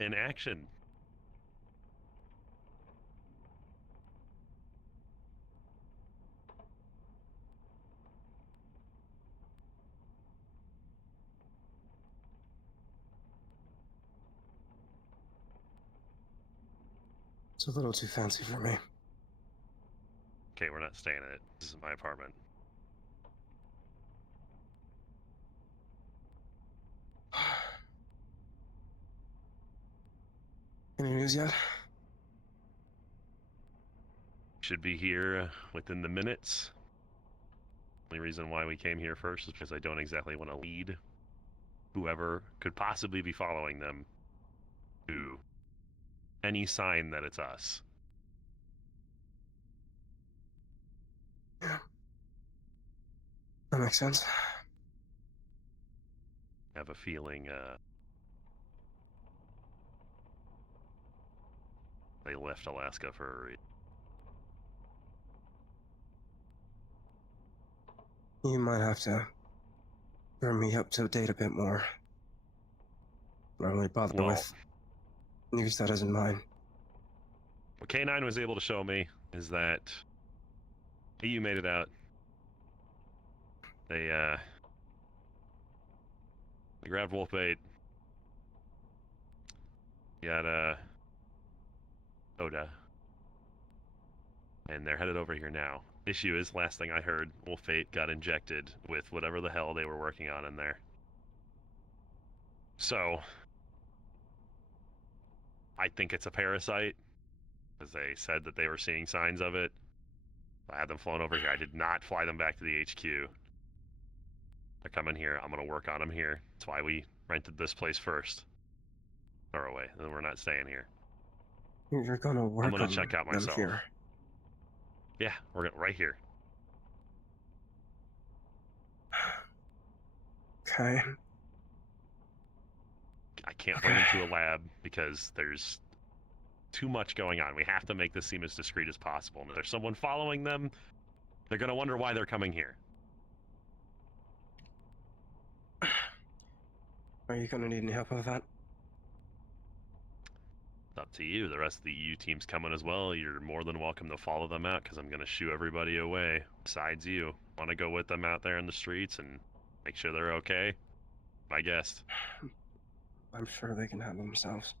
in action. It's a little too fancy for me. Okay, we're not staying in it. This is my apartment. Any news yet? Should be here within the minutes. The only reason why we came here first is because I don't exactly want to lead whoever could possibly be following them to any sign that it's us. Yeah. That makes sense. I have a feeling they left Alaska for a reason. You might have to bring me up to date a bit more. I don't really bother with news that isn't mine. What K9 was able to show me is that EU made it out. They grabbed Wolfbait. Got Oda. And they're headed over here now. Issue is, last thing I heard, Wolfbait got injected with whatever the hell they were working on in there. So, I think it's a parasite, because they said that they were seeing signs of it. I had them flown over here. I did not fly them back to the HQ. They're coming here. I'm going to work on them here. That's why we rented this place first. Or away. Then we're not staying here. You're gonna work I'm going on to check out them myself. here. Yeah, we're going right here. Okay. I can't bring them to a lab because there's too much going on. We have to make this seem as discreet as possible. And if there's someone following them, they're going to wonder why they're coming here. Are you gonna need any help with that? It's up to you. The rest of the EU team's coming as well. You're more than welcome to follow them out because I'm going to shoo everybody away besides you. Want to go with them out there in the streets and make sure they're okay? My guest. I'm sure they can handle themselves.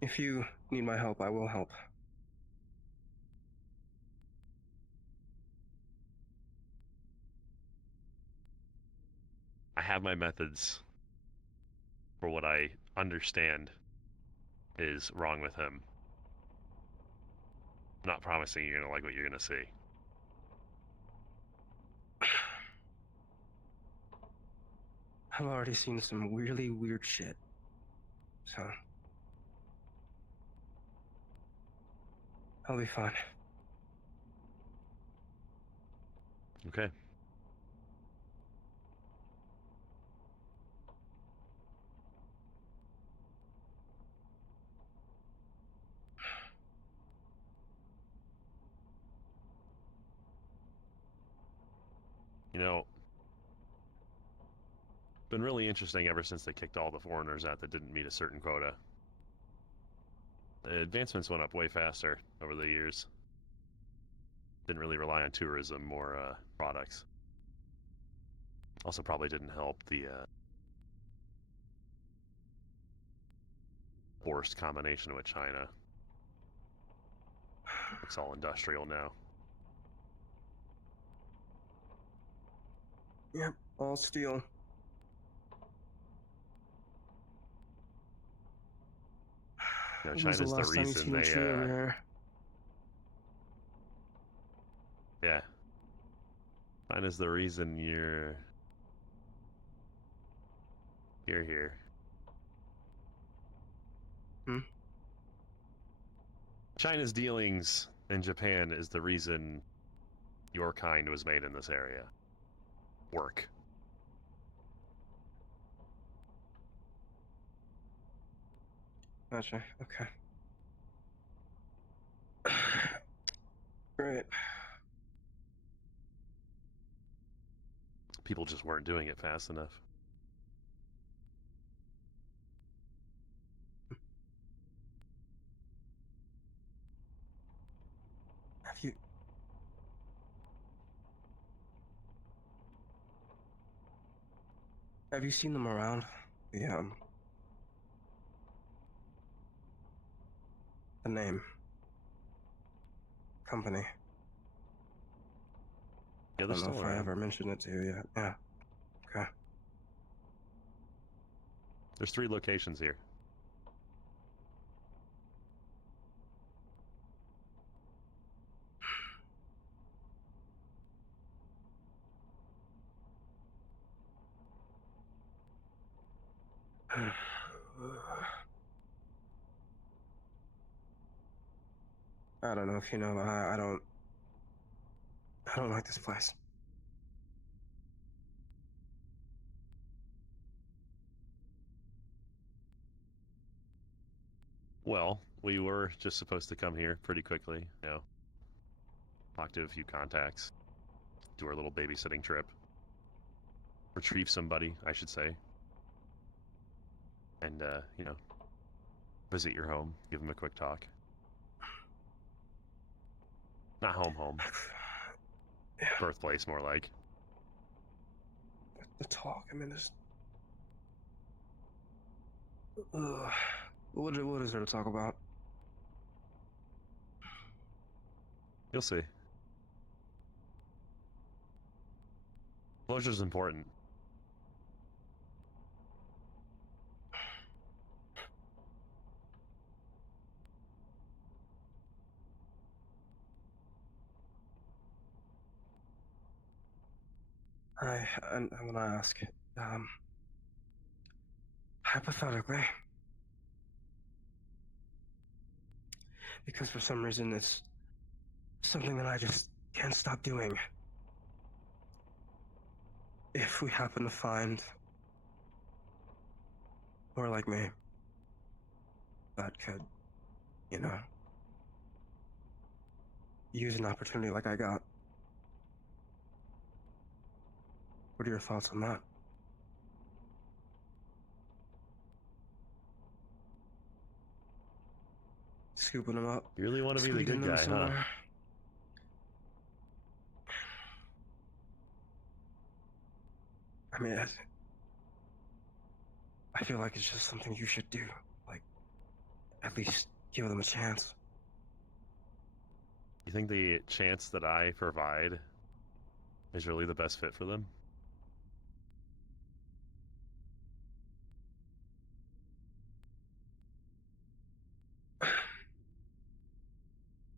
If you need my help, I will help. I have my methods for what I understand is wrong with him. I'm not promising you're going to like what you're going to see. I've already seen some really weird shit. So... I'll be fine. Okay. You know, it's been really interesting ever since they kicked all the foreigners out that didn't meet a certain quota. The advancements went up way faster over the years. Didn't really rely on tourism, more products. Also probably didn't help the forced combination with China. It's all industrial now. Yep, all steel. You know, When was China's the last time you reason seen a tree over here? Yeah. China's the reason you're here. Hmm? China's dealings in Japan is the reason your kind was made in this area. Work. Gotcha, okay. Great. People just weren't doing it fast enough. Have you seen them around? The the name, company. Yeah, I they're don't know still if I around. ever mentioned it to you yet. Yeah. Okay. There's 3 locations here. I don't know if you know, but I don't like this place. Well, we were just supposed to come here pretty quickly, you know, talk to a few contacts, do our little babysitting trip, retrieve somebody, I should say, and, you know, visit your home, give them a quick talk. Not home. Yeah. Birthplace, more like. The talk. I mean, there's. What is there to talk about? You'll see. Closure's important. I'm gonna ask, hypothetically, because for some reason it's something that I just can't stop doing. If we happen to find, or like me, that could, you know, use an opportunity like I got. What are your thoughts on that? Scooping them up, You really want to be the squeezing good them guy, huh? somewhere. I mean, I feel like it's just something you should do. Like, at least give them a chance. You think the chance that I provide is really the best fit for them?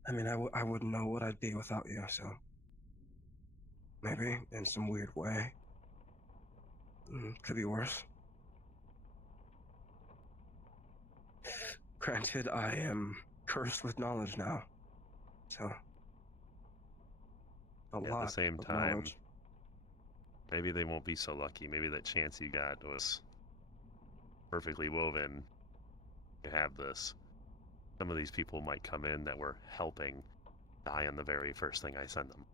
I mean, I wouldn't know what I'd be without you, so maybe in some weird way. Could be worse. Granted, I am cursed with knowledge now, so a At the lot same of time, knowledge. maybe they won't be so lucky. Maybe that chance you got was perfectly woven to have this. Some of these people might come in that were helping die on the very first thing I send them.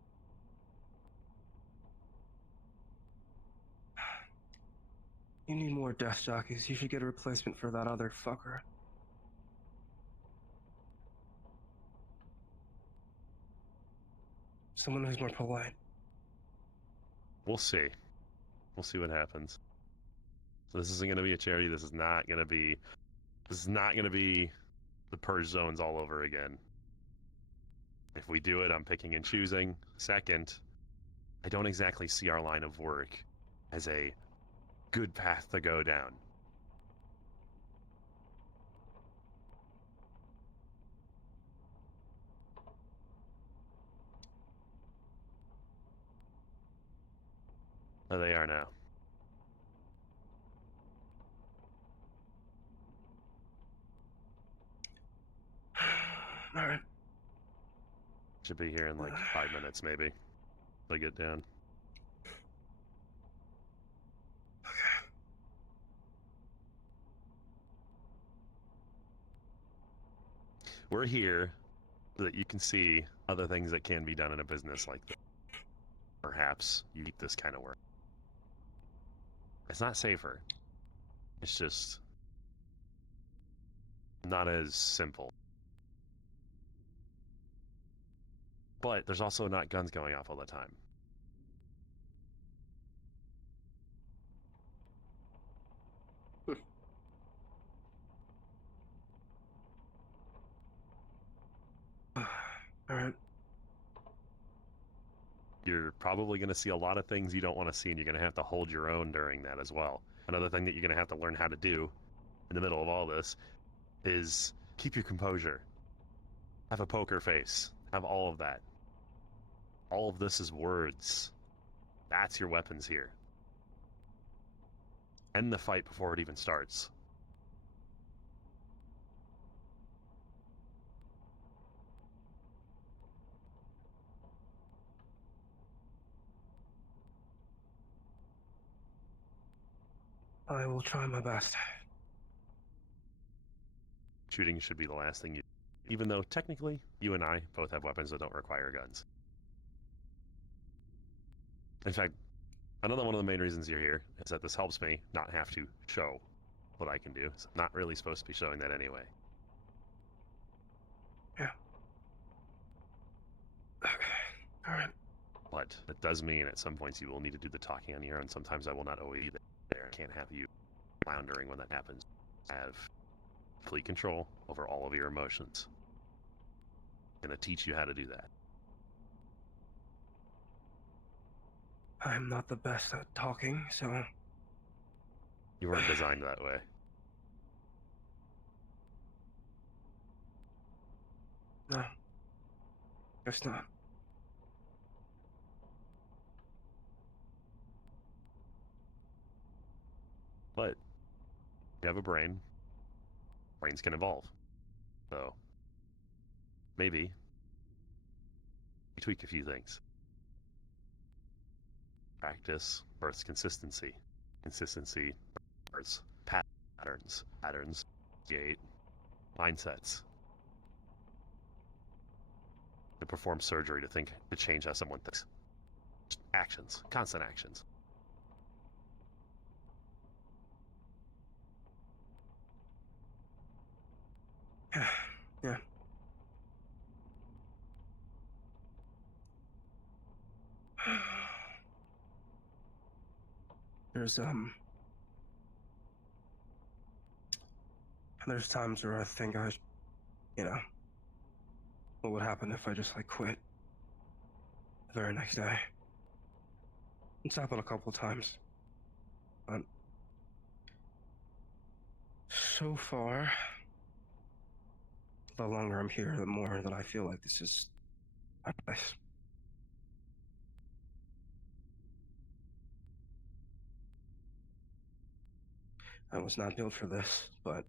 You need more death jockeys. You should get a replacement for that other fucker. Someone who's more polite. We'll see. We'll see what happens. So this isn't going to be a charity. This is not going to be the purge zones all over again. If we do it, I'm picking and choosing. Second, I don't exactly see our line of work as a good path to go down. There they are now. All right. Should be here in like 5 minutes, maybe. If I get down. We're here so that you can see other things that can be done in a business like this. Perhaps you keep this kind of work. It's not safer. It's just not as simple. But there's also not guns going off all the time. You're probably going to see a lot of things you don't want to see, and you're going to have to hold your own during that as well. Another thing that you're going to have to learn how to do in the middle of all this is keep your composure. Have a poker face. Have all of that. All of this is words. That's your weapons here. End the fight before it even starts. I will try my best. Shooting should be the last thing you... Even though, technically, you and I both have weapons that don't require guns. In fact, another one of the main reasons you're here is that this helps me not have to show what I can do. So I'm not really supposed to be showing that anyway. Yeah. Okay. Alright. But it does mean at some points you will need to do the talking on your own. Sometimes I will not always be there. I can't have you floundering when that happens. Have complete control over all of your emotions. I'm going to teach you how to do that. I'm not the best at talking, so... You weren't designed that way. No. Guess not. But you have a brain. Brains can evolve. So maybe you tweak a few things. Practice births consistency. Consistency births patterns. Patterns create mindsets. To perform surgery to change how someone thinks. Actions, constant actions. Yeah. There's times where I think what would happen if I just, quit the very next day? It's happened a couple times. But so far, the longer I'm here, the more that I feel like this is my place. I was not built for this, but,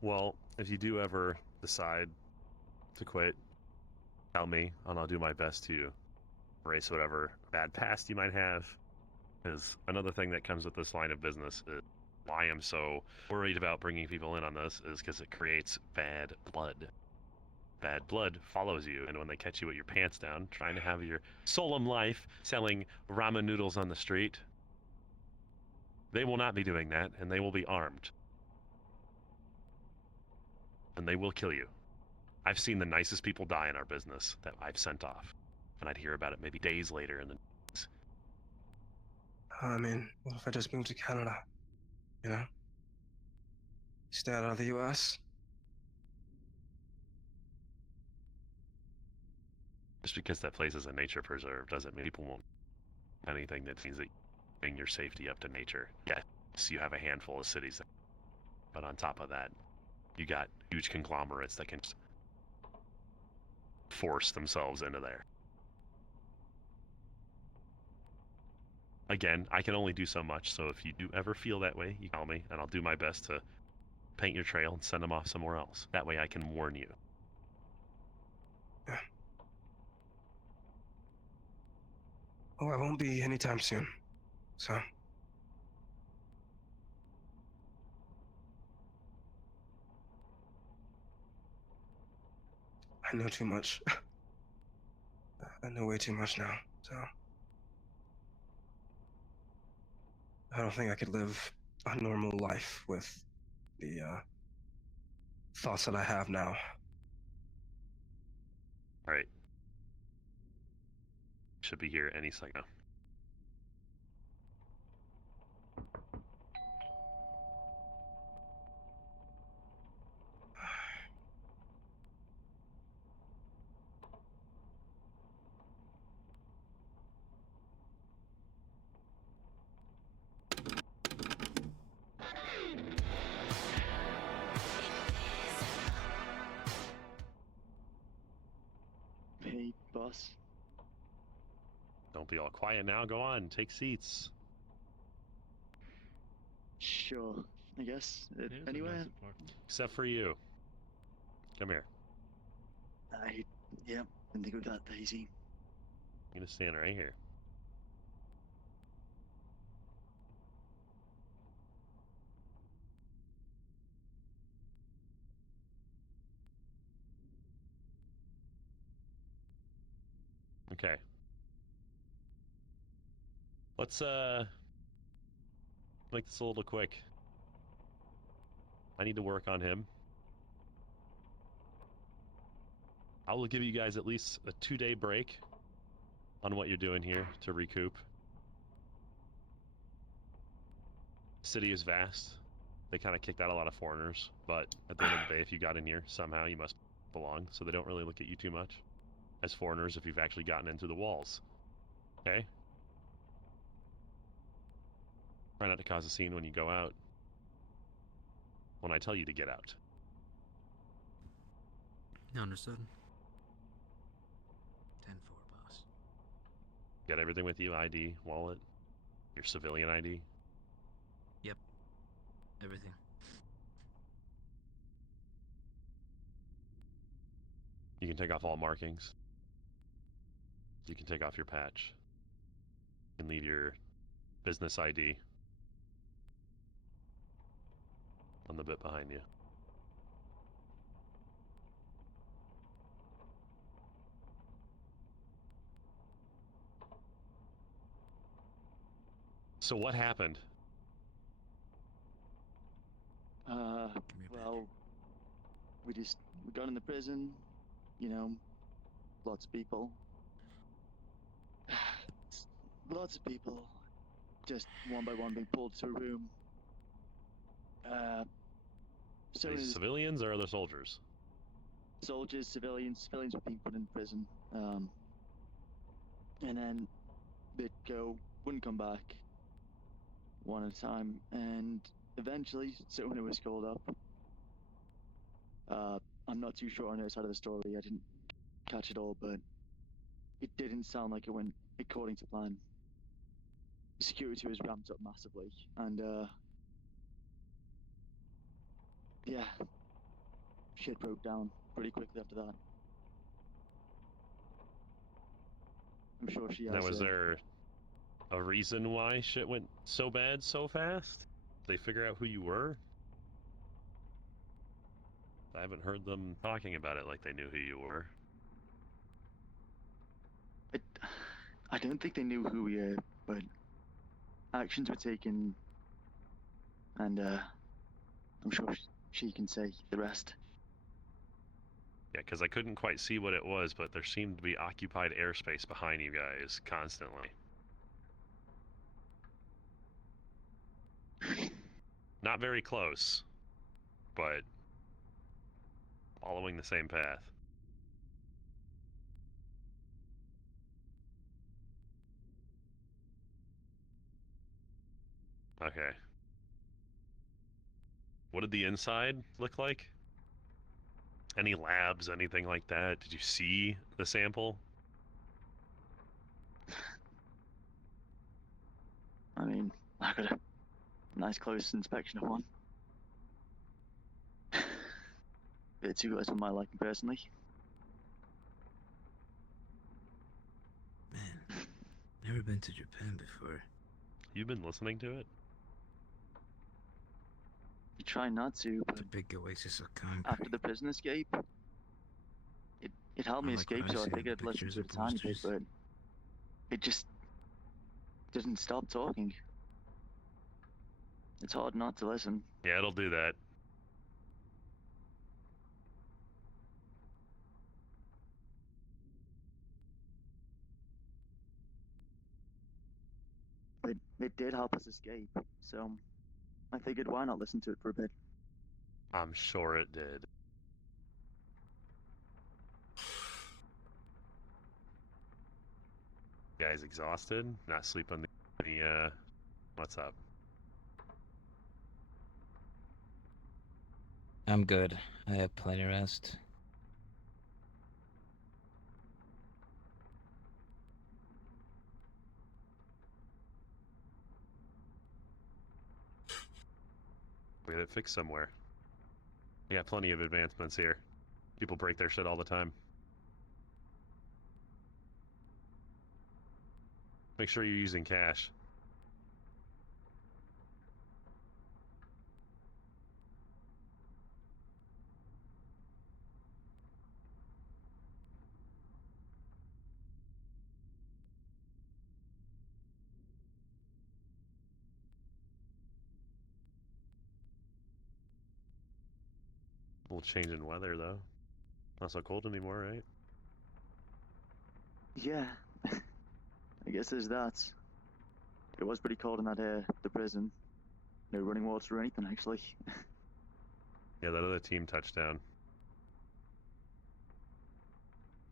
Well, if you do ever decide to quit, tell me, and I'll do my best to erase whatever bad past you might have. Because another thing that comes with this line of business is why I'm so worried about bringing people in on this is because it creates bad blood. Bad blood follows you, and when they catch you with your pants down, trying to have your solemn life selling ramen noodles on the street, they will not be doing that, and they will be armed. And they will kill you. I've seen the nicest people die in our business that I've sent off, and I'd hear about it maybe days later in the news. I mean, what if I just moved to Canada? Stay out of the US? Just because that place is a nature preserve doesn't mean people won't do anything that means that you bring your safety up to nature. Yes, you have a handful of cities, but on top of that, you got huge conglomerates that can force themselves into there. Again, I can only do so much, so if you do ever feel that way, you call me, and I'll do my best to paint your trail and send them off somewhere else. That way I can warn you. Yeah. Oh, I won't be anytime soon, so... I know too much. I know way too much now, so... I don't think I could live a normal life with the, thoughts that I have now. Alright. Should be here any second now. boss. Don't be all quiet now. Go on, take seats. Sure, I guess. Here's a Anywhere? nice apartment. Except for you. Come here. Yep, didn't think of that, Daisy. I'm gonna stand right here. Okay. Let's make this a little quick. I need to work on him. I will give you guys at least a 2-day break on what you're doing here to recoup. City is vast. They kind of kicked out a lot of foreigners, but at the end of the day, if you got in here, somehow you must belong, so they don't really look at you too much as foreigners if you've actually gotten in through the walls. Okay? Try not to cause a scene when you go out. When I tell you to get out. Understood. 10-4, boss. Got everything with you? ID, wallet, your civilian ID? Everything. You can take off all markings. You can take off your patch. You can leave your business ID on the bit behind you. So what happened? Well, we got in the prison, you know, lots of people. Lots of people, just one by one being pulled to a room. So Are these as civilians or other soldiers? soldiers, civilians were being put in prison. And then they'd go, wouldn't come back, one at a time, and eventually someone was called up. I'm not too sure on her side of the story. I didn't catch it all, but it didn't sound like it went according to plan. Security was ramped up massively, and yeah, shit broke down pretty quickly after that. I'm sure she has. Now, was there a reason why shit went so bad so fast? Did they figure out who you were? I haven't heard them talking about it like they knew who you were. I don't think they knew who we were, but actions were taken, and I'm sure she can say the rest. Yeah, because I couldn't quite see what it was, but there seemed to be occupied airspace behind you guys constantly. Not very close, but following the same path. Okay. What did the inside look like? Any labs, anything like that? Did you see the sample? I mean, I got a nice close inspection of one. Bit too close for my liking, personally. Man, never been to Japan before. You've been listening to it? I try not to, but The big oasis of concrete. after the prison escape, it helped me I like what escape, I so I see in figured the I'd listen pictures to it a and tiny bit, posters. but it just didn't stop talking. It's hard not to listen. Yeah, it'll do that. But it did help us escape, so I figured why not listen to it for a bit. I'm sure it did. You guys exhausted? Not sleeping what's up? I'm good. I have plenty of rest. We had it fixed somewhere. We got plenty of advancements here. People break their shit all the time. Make sure you're using cash. A little change in weather, though. Not so cold anymore, right? Yeah. I guess there's that. It was pretty cold in that the prison. No running water or anything, actually. Yeah, that other team touchdown.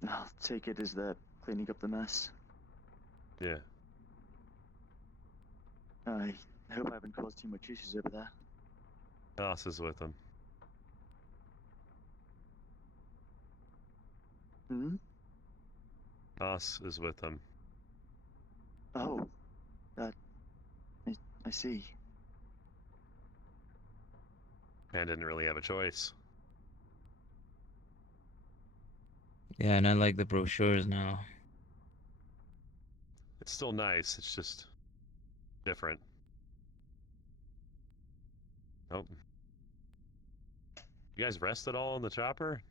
I'll take it as they're cleaning up the mess. Yeah. I hope I haven't caused too much issues over there. Haas is with them. Hmm? Haas is with them. Oh. I see. And didn't really have a choice. Yeah, and I like the brochures now. It's still nice, it's just different. Oh. You guys rest at all on the chopper?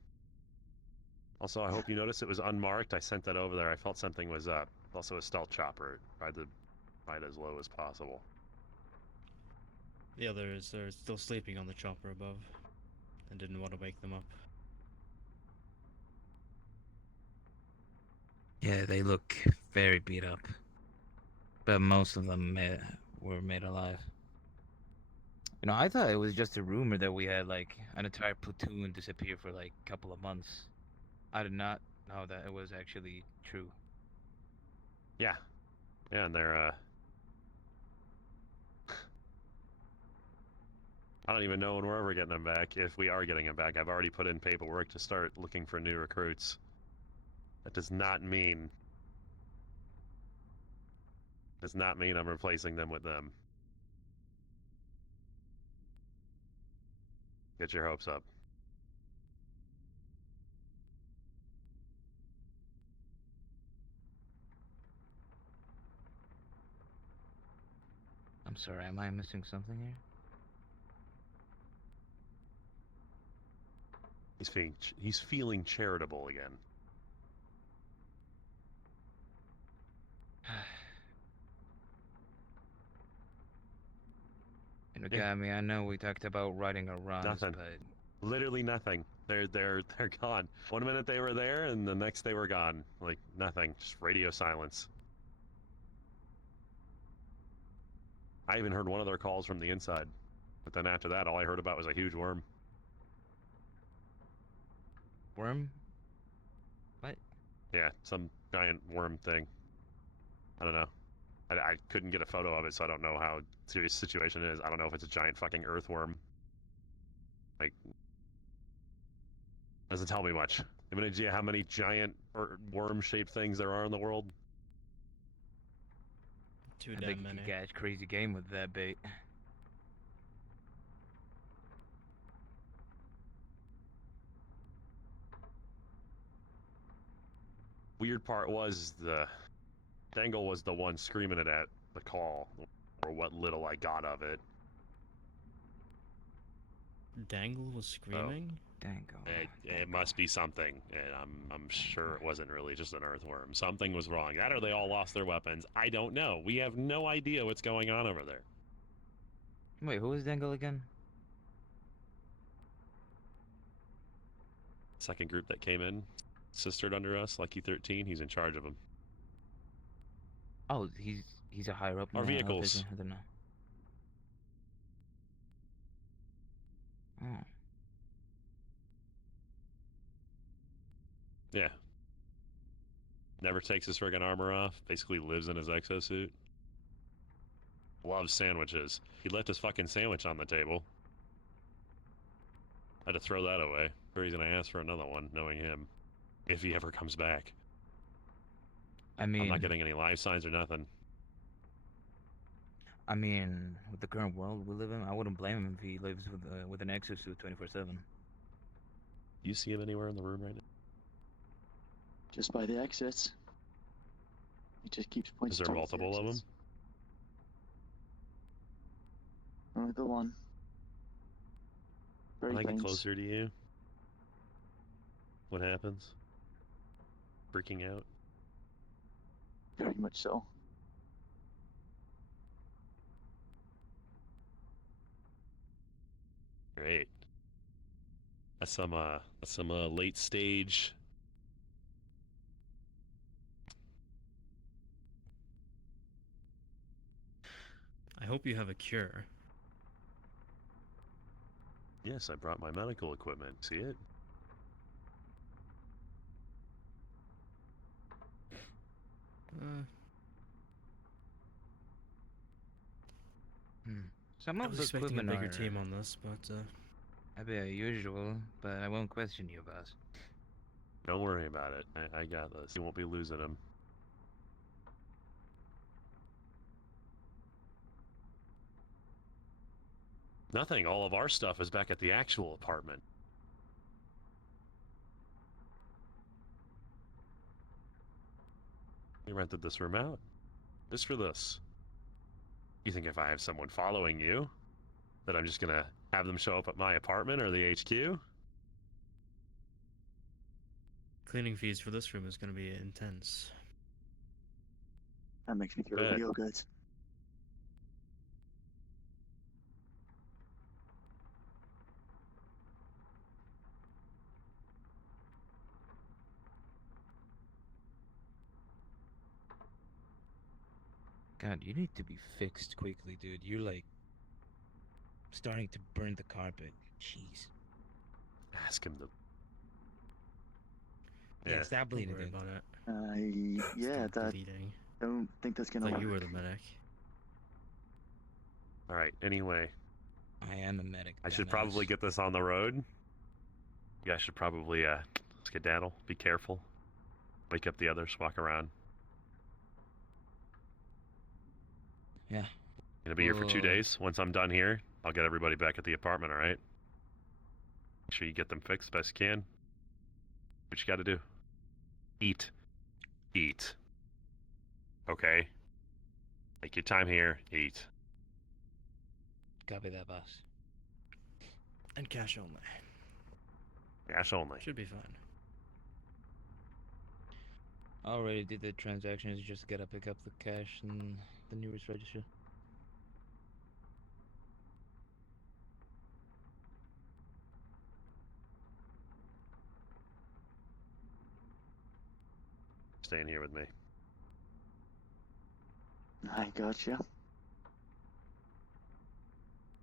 Also, I hope you noticed it was unmarked. I sent that over there. I felt something was up. Also a stealth chopper. Tried to ride as low as possible. The others are still sleeping on the chopper above and didn't want to wake them up. Yeah, they look very beat up. But most of them were made alive. You know, I thought it was just a rumor that we had, like, an entire platoon disappear for, like, a couple of months. I did not know that it was actually true. Yeah. Yeah, and they're, I don't even know when we're ever getting them back. If we are getting them back, I've already put in paperwork to start looking for new recruits. That does not mean I'm replacing them with them. Get your hopes up. I'm sorry, am I missing something here? He's feeling charitable again. You know, Yeah. Gami, I know we talked about writing a runs, Nothing. but Literally nothing. They're gone. One minute they were there, and the next they were gone. Like nothing. Just radio silence. I even heard one of their calls from the inside, but then after that, all I heard about was a huge worm. worm? What? Yeah, some giant worm thing. I don't know. I couldn't get a photo of it, so I don't know how serious the situation is. I don't know if it's a giant fucking earthworm. Like, doesn't tell me much. You have an idea how many giant worm-shaped things there are in the world? Too I damn think you many. could catch crazy game with that bait. Weird part was Dangle was the one screaming it at the call, or what little I got of it. Dangle was screaming? Dango. It must be something, and I'm sure it wasn't really just an earthworm. Something was wrong. That or they all lost their weapons. I don't know. We have no idea what's going on over there. Wait, who was Dangle again? Second group that came in, sistered under us, Lucky 13. He's in charge of them. Oh, he's a higher up. Our now, vehicles. I don't know. Oh. Yeah. Never takes his friggin' armor off. Basically lives in his exosuit. Loves sandwiches. He left his fucking sandwich on the table. Had to throw that away. Or he's gonna ask for another one, knowing him. If he ever comes back. I mean, I'm not getting any live signs or nothing. I mean, with the current world we live in, I wouldn't blame him if he lives with an exosuit 24/7. You see him anywhere in the room right now? Just by the exits. He just keeps pointing Is there towards the multiple of them? exits. Only the one. Very When I get plain. closer to you, what happens? Freaking out? Very much so. Great. That's some late stage. I hope you have a cure. Yes, I brought my medical equipment. See it? Some I of was the expecting a equipment bigger are team on this, but a bit usual, but I won't question you, boss. Don't worry about it. I got this. You won't be losing them. Nothing. All of our stuff is back at the actual apartment. We rented this room out. Just for this. You think if I have someone following you, that I'm just gonna have them show up at my apartment or the HQ? cleaning fees for this room is going to be intense. That makes me feel Bet. real good. God, you need to be fixed quickly, dude. You're like starting to burn the carpet. Jeez. Ask him to. Yeah, stop Don't bleeding, worry dude. about it. Yeah, Stop that. bleeding. Don't think that's I gonna thought work. you were the medic. All right. Anyway, I am a medic. I should dumbass. probably get this on the road. You guys should probably skedaddle. Be careful. Wake up the others. Walk around. Yeah. Gonna be here for 2 Well, days. Once I'm done here, I'll get everybody back at the apartment. All right. Make sure you get them fixed best you can. What you got to do? Eat. Eat. Okay. Take your time here. Eat. copy that, boss. And cash only. Cash only. Should be fine. Already did the transactions. Just gotta pick up the cash and the nearest register. Staying here with me. I gotcha.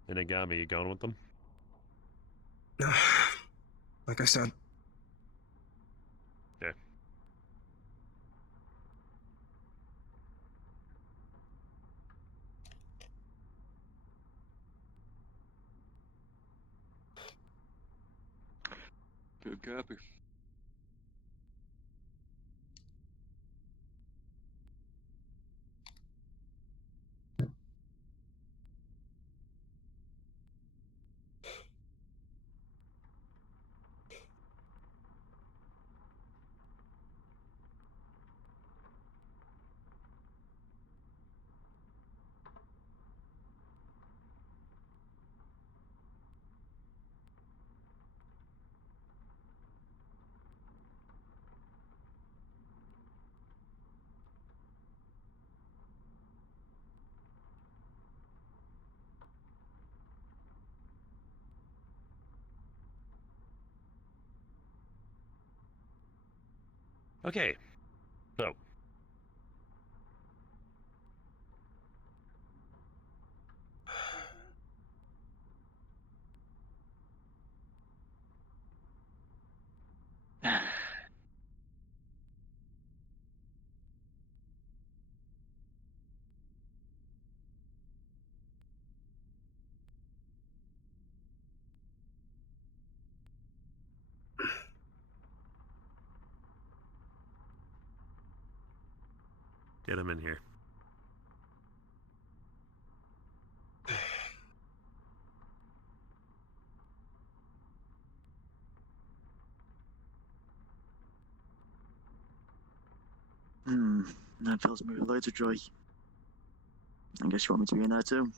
Inagami, you going with them? Like I said, Okay. Good copy. Okay. So. Get him in here. That fills me with loads of joy. I guess you want me to be in there too?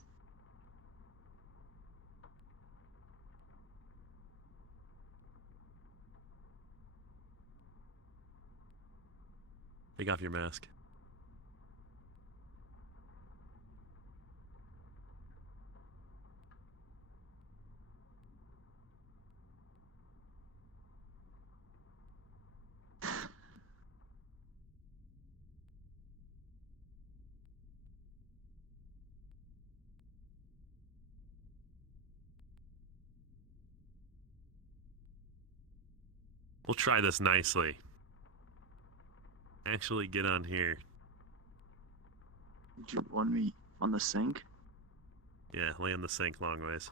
Take off your mask. We'll try this nicely. Actually, get on here. Did you want me on the sink? Yeah, lay in the sink long ways.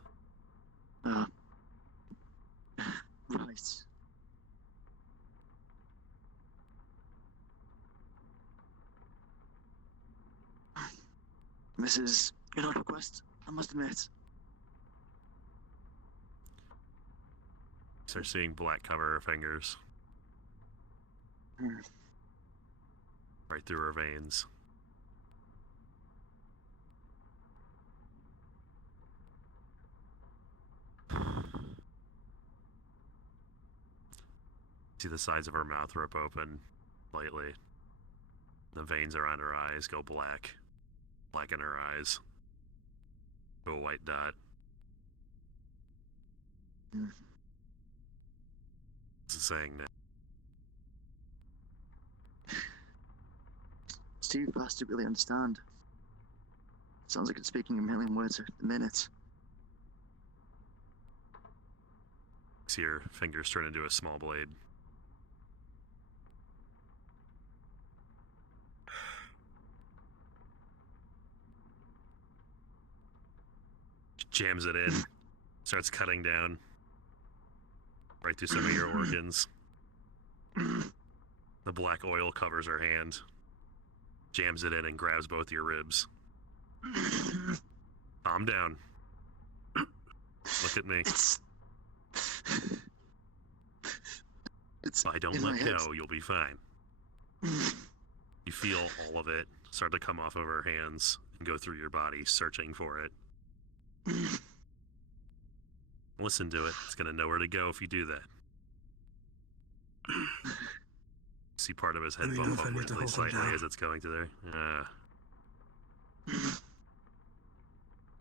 Right. This is an odd request, I must admit. Start seeing black cover her fingers. Hmm. Right through her veins. See the sides of her mouth rip open slightly. The veins around her eyes go black. Black in her eyes. To a white dot. Hmm. What's it saying now? It's too fast to really understand. Sounds like it's speaking a million words a minute. See her fingers turn into a small blade. Jams it in. Starts cutting down. Right through some of your organs. The black oil covers her hand. Jams it in and grabs both your ribs. Calm down. Look at me. It's If I don't in my let head. go, you'll be fine. You feel all of it start to come off of her hands and go through your body, searching for it. Listen to it. It's going to know where to go if you do that. See part of his head Let me know bump if I need to upwardly hold him slightly down. as it's going to there.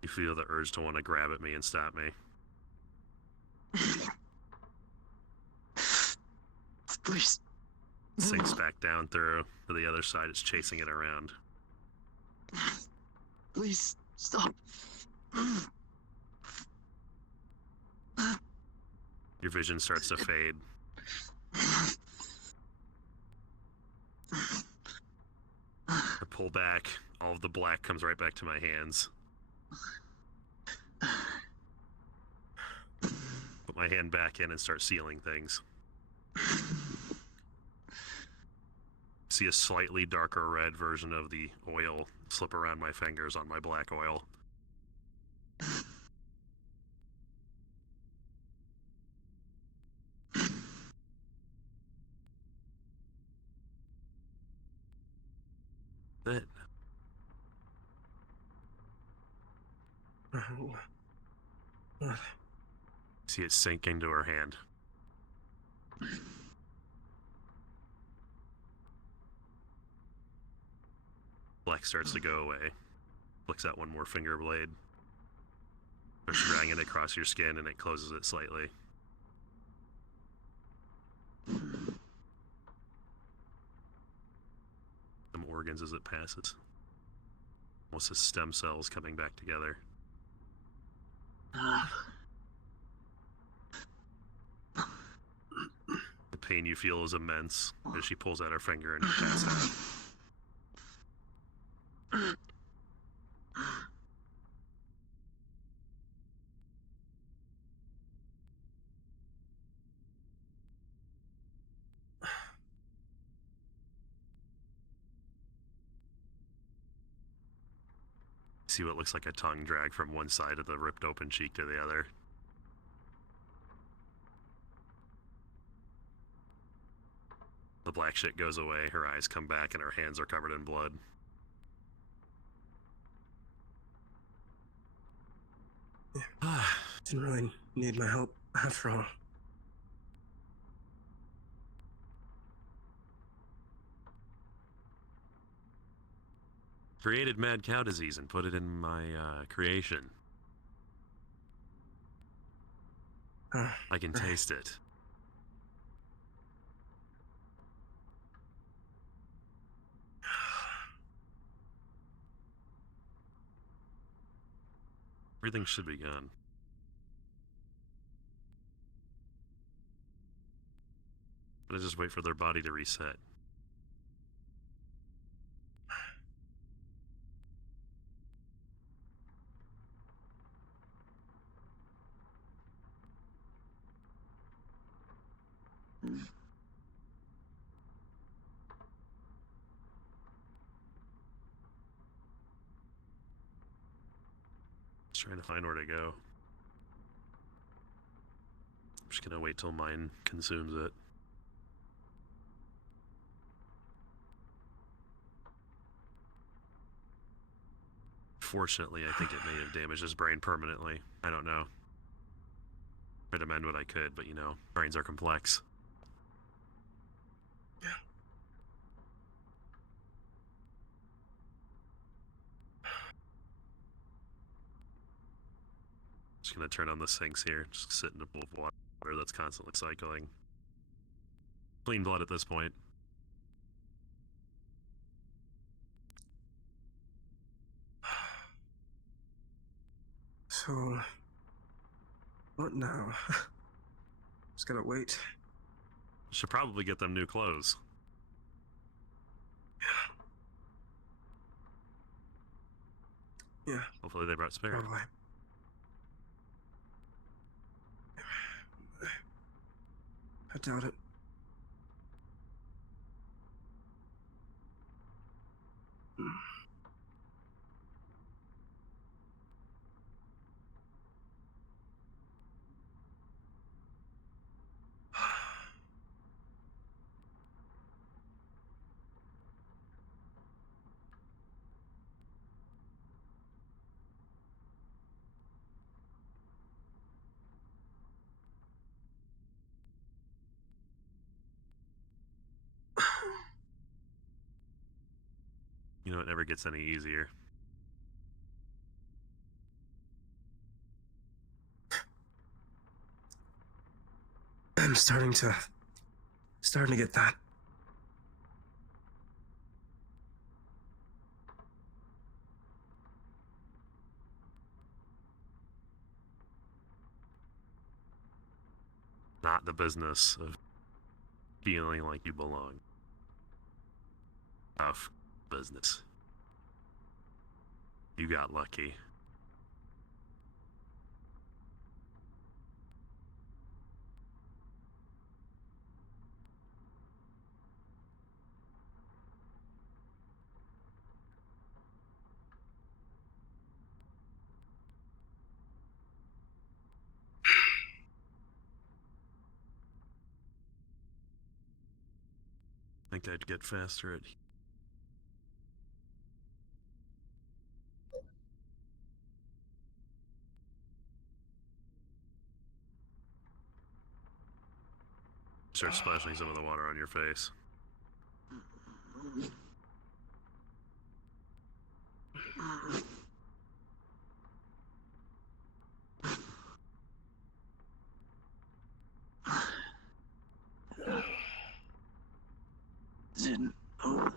You feel the urge to want to grab at me and stop me. Please. Sinks back down through to the other side. It's chasing it around. Please, stop. Your vision starts to fade. I pull back. All of the black comes right back to my hands. Put my hand back in and start sealing things. See a slightly darker red version of the oil slip around my fingers on my black oil. That see it sink into her hand. Black starts to go away. Flicks out one more finger blade. Starts dragging it across your skin and it closes it slightly. Some organs as it passes. Almost as stem cells coming back together. The pain you feel is immense as she pulls out her finger and you pass out. See what looks like a tongue drag from one side of the ripped open cheek to the other. The black shit goes away, her eyes come back, and her hands are covered in blood. Didn't really need my help after all. Created mad cow disease and put it in my creation. I can taste it. Everything should be gone. But I just wait for their body to reset. Just trying to find where to go. I'm just gonna wait till mine consumes it. Fortunately, I think it may have damaged his brain permanently. I don't know. I'd amend what I could, but you know, brains are complex. Yeah. Just gonna turn on the sinks here. Just sit in a pool of water that's constantly cycling. Clean blood at this point. So, what now? Just gotta wait. Should probably get them new clothes. Yeah, Hopefully they brought spare. probably. I doubt it. You know, it never gets any easier. I'm starting to get that. Not the business of feeling like you belong. Tough business. You got lucky. I think I'd get faster at start splashing some of the water on your face. Zin. Oh.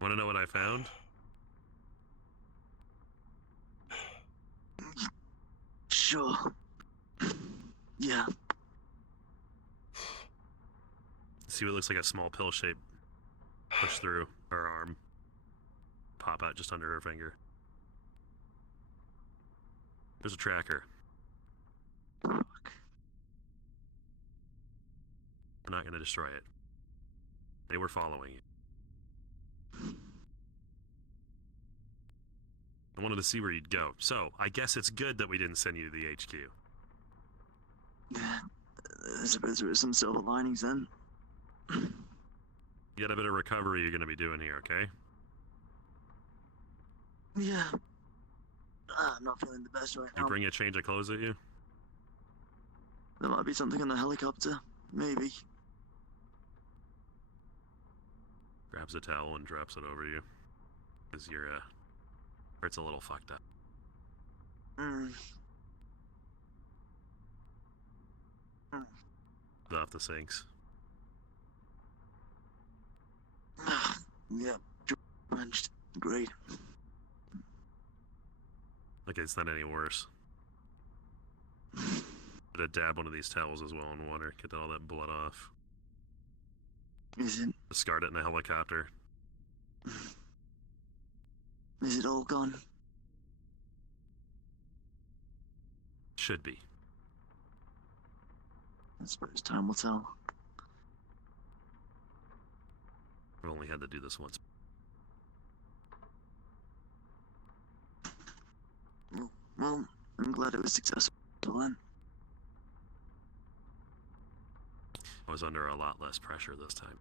Want to know what I found? Sure. Yeah. See what looks like a small pill shape push through her arm. Pop out just under her finger. There's a tracker. Fuck. We're not going to destroy it. They were following you. I wanted to see where you'd go. So, I guess it's good that we didn't send you to the HQ. I suppose there is some silver linings then. You got a bit of recovery you're going to be doing here, okay? Yeah. I'm not feeling the best right You now. bring a change of clothes with you? There might be something on the helicopter. Maybe. Grabs a towel and drops it over you. Because your hurt's a little fucked up. Off the sinks. Yeah. Drenched. Great. Like it's not any worse. But dab one of these towels as well in water. Get all that blood off. Is Discard it in a helicopter. it all gone? Should be. I suppose time will tell. I've only had to do this once. Well, I'm glad it was successful then. I was under a lot less pressure this time.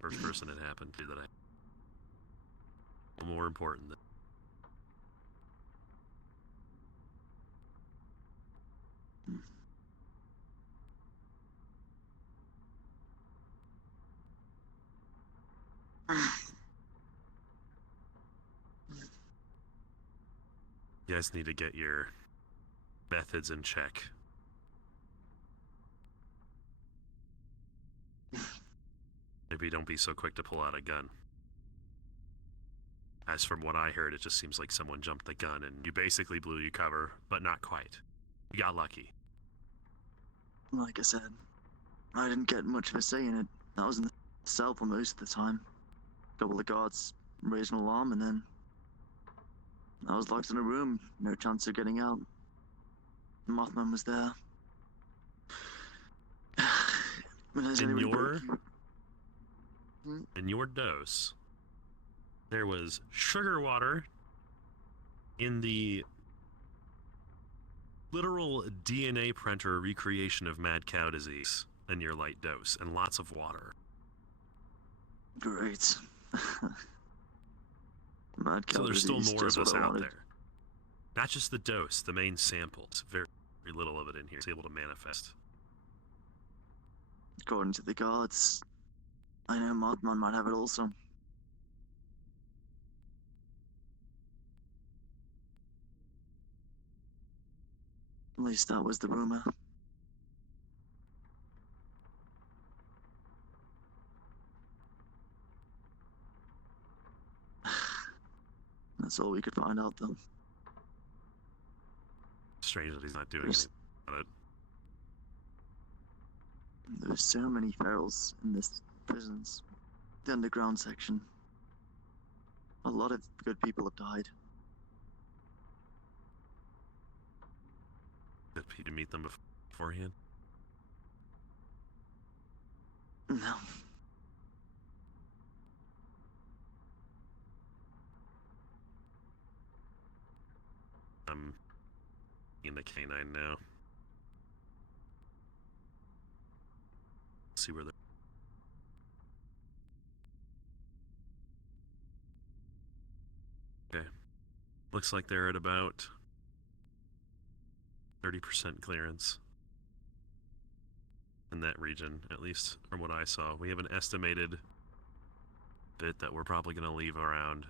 First person it happened to that I... More important than... You guys need to get your methods in check. Maybe don't be so quick to pull out a gun. As from what I heard, it just seems like someone jumped the gun and you basically blew your cover, but not quite. You got lucky. Like I said, I didn't get much of a say in it. I was in the cell for most of the time. A couple of guards raised an alarm and then I was locked in a room, no chance of getting out. Mothman was there. But has In anybody your... broke you? In your dose, there was sugar water in the literal DNA printer recreation of mad cow disease in your light dose, and lots of water. Great. Mad cow So there's still disease, more of just what this I out wanted. there. Not just the dose, the main samples. Very little of it in here. It's able to manifest. According to the guards, I know Mothman might have it also. At least that was the rumor. That's all we could find out, though. Strange that he's not doing There's- anything about it. There's so many ferals in this prisons. The underground section. A lot of good people have died. Did you meet them beforehand? No. I'm in the canine now. See where they're... Okay. Looks like they're at about 30% clearance in that region, at least from what I saw. We have an estimated bit that we're probably going to leave around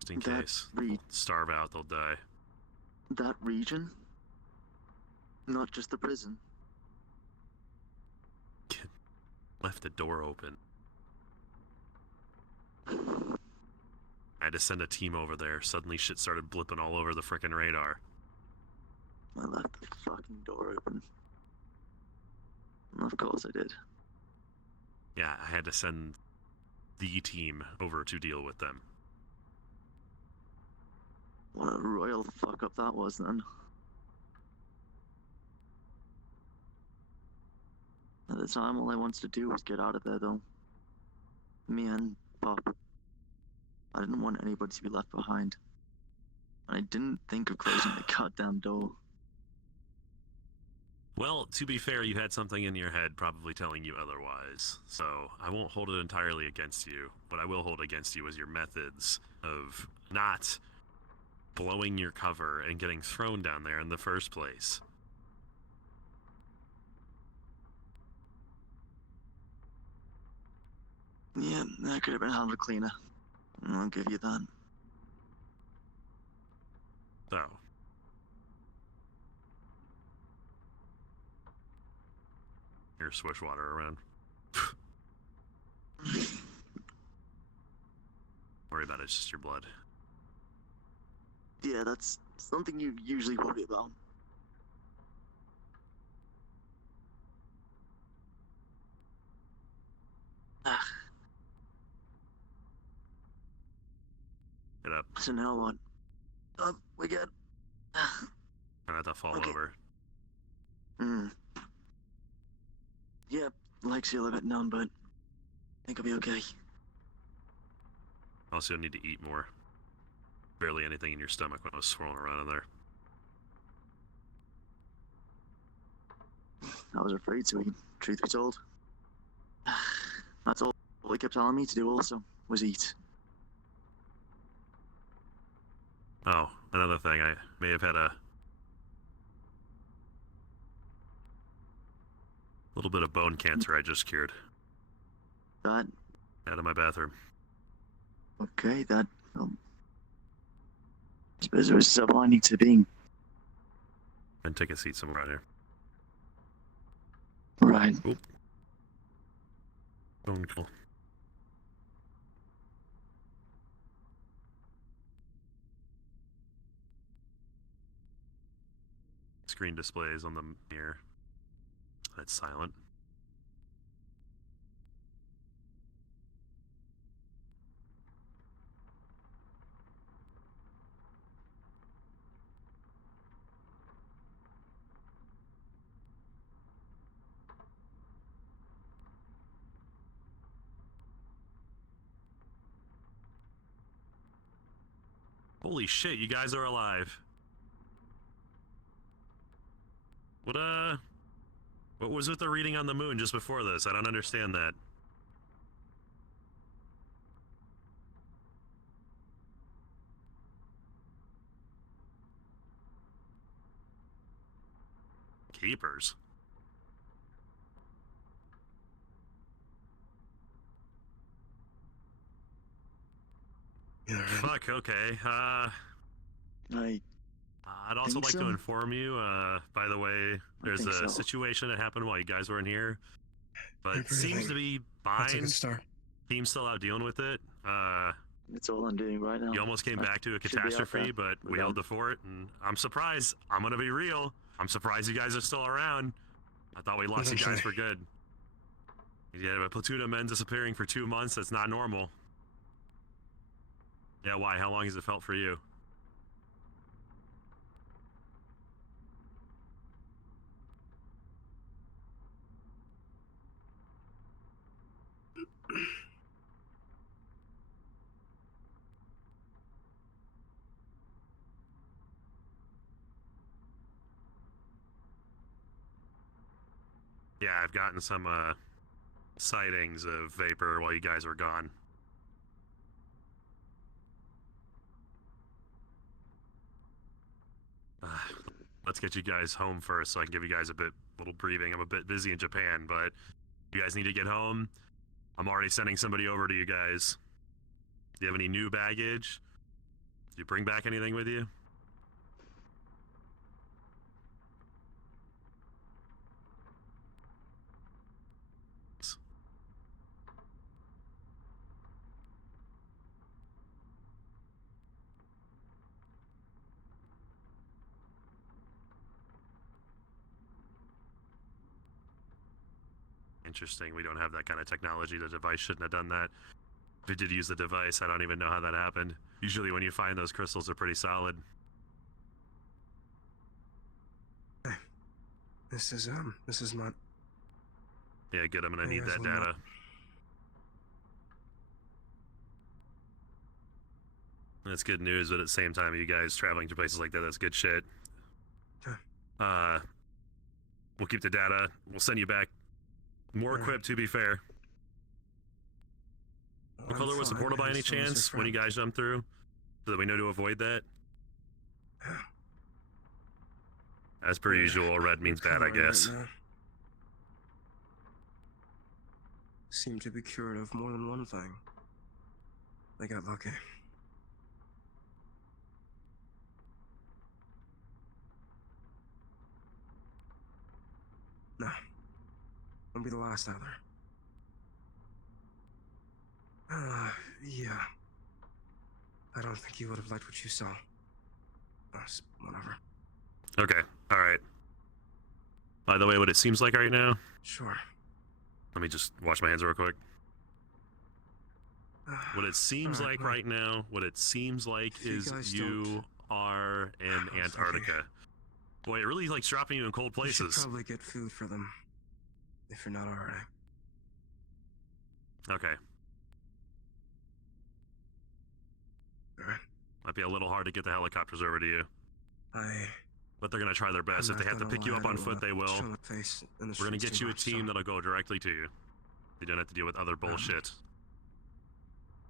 just in That case. re- They'll starve out, they'll die. That region? Not just the prison. Kid left the door open. I had to send a team over there. Suddenly shit started blipping all over the frickin' radar. I left the fucking door open. Of course I did. Yeah, I had to send the team over to deal with them. What a royal fuck up that was then. At the time, all I wanted to do was get out of there, though. Me and Pop. I didn't want anybody to be left behind. And I didn't think of closing the goddamn door. Well, to be fair, you had something in your head probably telling you otherwise, so I won't hold it entirely against you. What I will hold against you is your methods of not blowing your cover and getting thrown down there in the first place. Yeah, that could have been handled cleaner. I'll give you that. So, here, swish water around. Worry about it, it's just your blood. Yeah, that's something you usually worry about. Get up. So now what? We get. Try not to fall Okay. over. Yeah, legs feel a bit numb, but I think I'll be okay. Also, need to eat more. Barely anything in your stomach when I was swirling around in there. I was afraid to eat, truth be told. That's all he kept telling me to do also, was eat. Oh, another thing, I may have had a little bit of bone cancer I just cured. That, Out of my bathroom. okay, that, I suppose there was a silver lining to being. And take a seat somewhere out here. Right. Phone call. Screen displays on the mirror. That's silent. Holy shit, you guys are alive. What was with the reading on the moon just before this? I don't understand that. Keepers. You all right? Fuck, okay. I'd also Think like to so? inform you, by the way, there's think a so. situation that happened while you guys weren't here. But I'm it seems to be That's a fine. good start. Team's still out dealing with it. It's all I'm doing right now. You almost came I back to a should be out catastrophe, there but with we held them. the fort, and I'm surprised. I'm gonna be real. I'm surprised you guys are still around. I thought we lost you guys for good. You have a platoon of men disappearing for 2 months. That's not normal. Yeah, why? How long has it felt for you? Yeah, I've gotten some sightings of vapor while you guys were gone. Let's get you guys home first so I can give you guys a little breathing. I'm a bit busy in Japan, but you guys need to get home. I'm already sending somebody over to you guys. Do you have any new baggage? Did you bring back anything with you? Interesting. We don't have that kind of technology. The device shouldn't have done that. If it did use the device, I don't even know how that happened. Usually when you find those crystals, they're pretty solid. This is not. Yeah, good. I'm gonna Yeah, need that well, not- data. That's good news, but at the same time, you guys traveling to places like that, that's good shit. Huh. We'll keep the data. We'll send you back more equipped, to be fair. What color was the portal by any chance when you guys jumped through? So that we know to avoid that? As per usual, red means bad, I guess. Seem to be cured of more than one thing. I got lucky. No. Won't be the last either. Yeah. I don't think you would have liked what you saw. Whatever. Okay, alright. By the way, what it seems like right now... Sure. Let me just wash my hands real quick. What it seems like right now, what it seems like is you are in Antarctica. Boy, it really likes dropping you in cold places. You should probably get food for them, if you're not already. Okay. Alright. Might be a little hard to get the helicopters over to you. But they're gonna try their best. If they have to pick you up on foot, they will. We're gonna get you a team that'll go directly to you. You don't have to deal with other bullshit.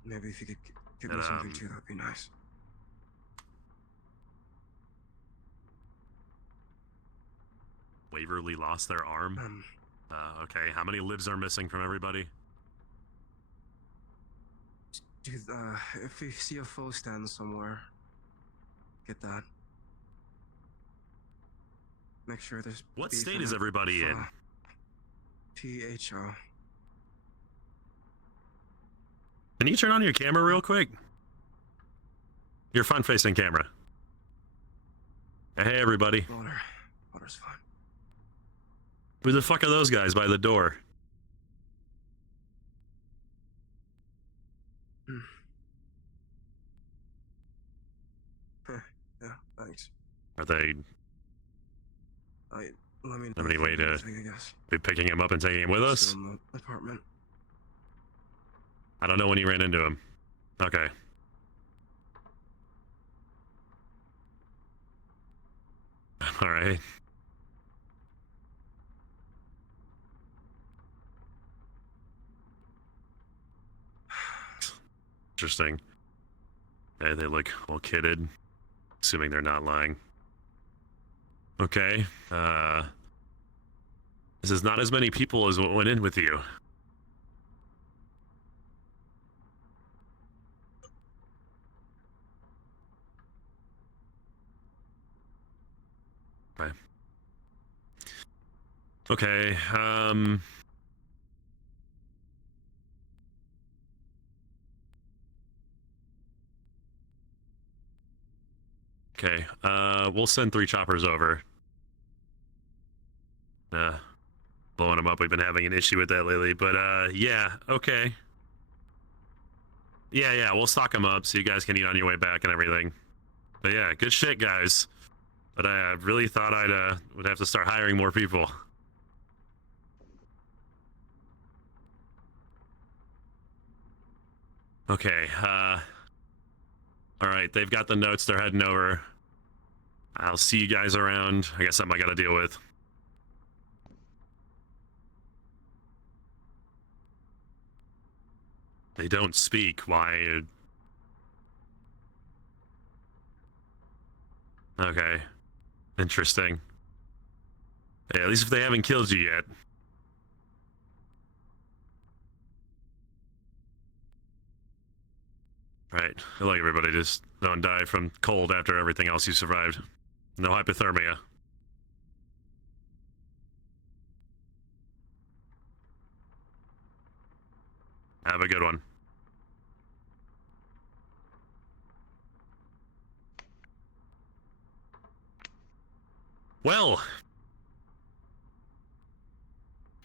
Maybe if you could give me something too, that'd be nice. Waverly lost their arm? Okay, how many lives are missing from everybody? Dude, if you see a foe stand somewhere, get that. Make sure there's... What state is everybody in? PHO. Can you turn on your camera real quick? Your front-facing camera. Hey, everybody. Water's fine. Who the fuck are those guys by the door? Yeah, thanks. Are they... Let me have any way to be picking him up and taking him with us? Still in the apartment. I don't know when you ran into him. Okay. Alright. Interesting. Yeah, they look well kitted. Assuming they're not lying. Okay. This is not as many people as what went in with you. Okay. Okay, we'll send 3 choppers over. Blowing them up, we've been having an issue with that lately, but, yeah, okay. Yeah, we'll stock them up so you guys can eat on your way back and everything. But yeah, good shit, guys. But I really thought I would have to start hiring more people. Okay, alright, they've got the notes, they're heading over. I'll see you guys around. I got something I gotta deal with. They don't speak, why? Okay. Interesting. Yeah, at least if they haven't killed you yet. Right. Good luck, everybody. Just don't die from cold after everything else you survived. No hypothermia. Have a good one. Well,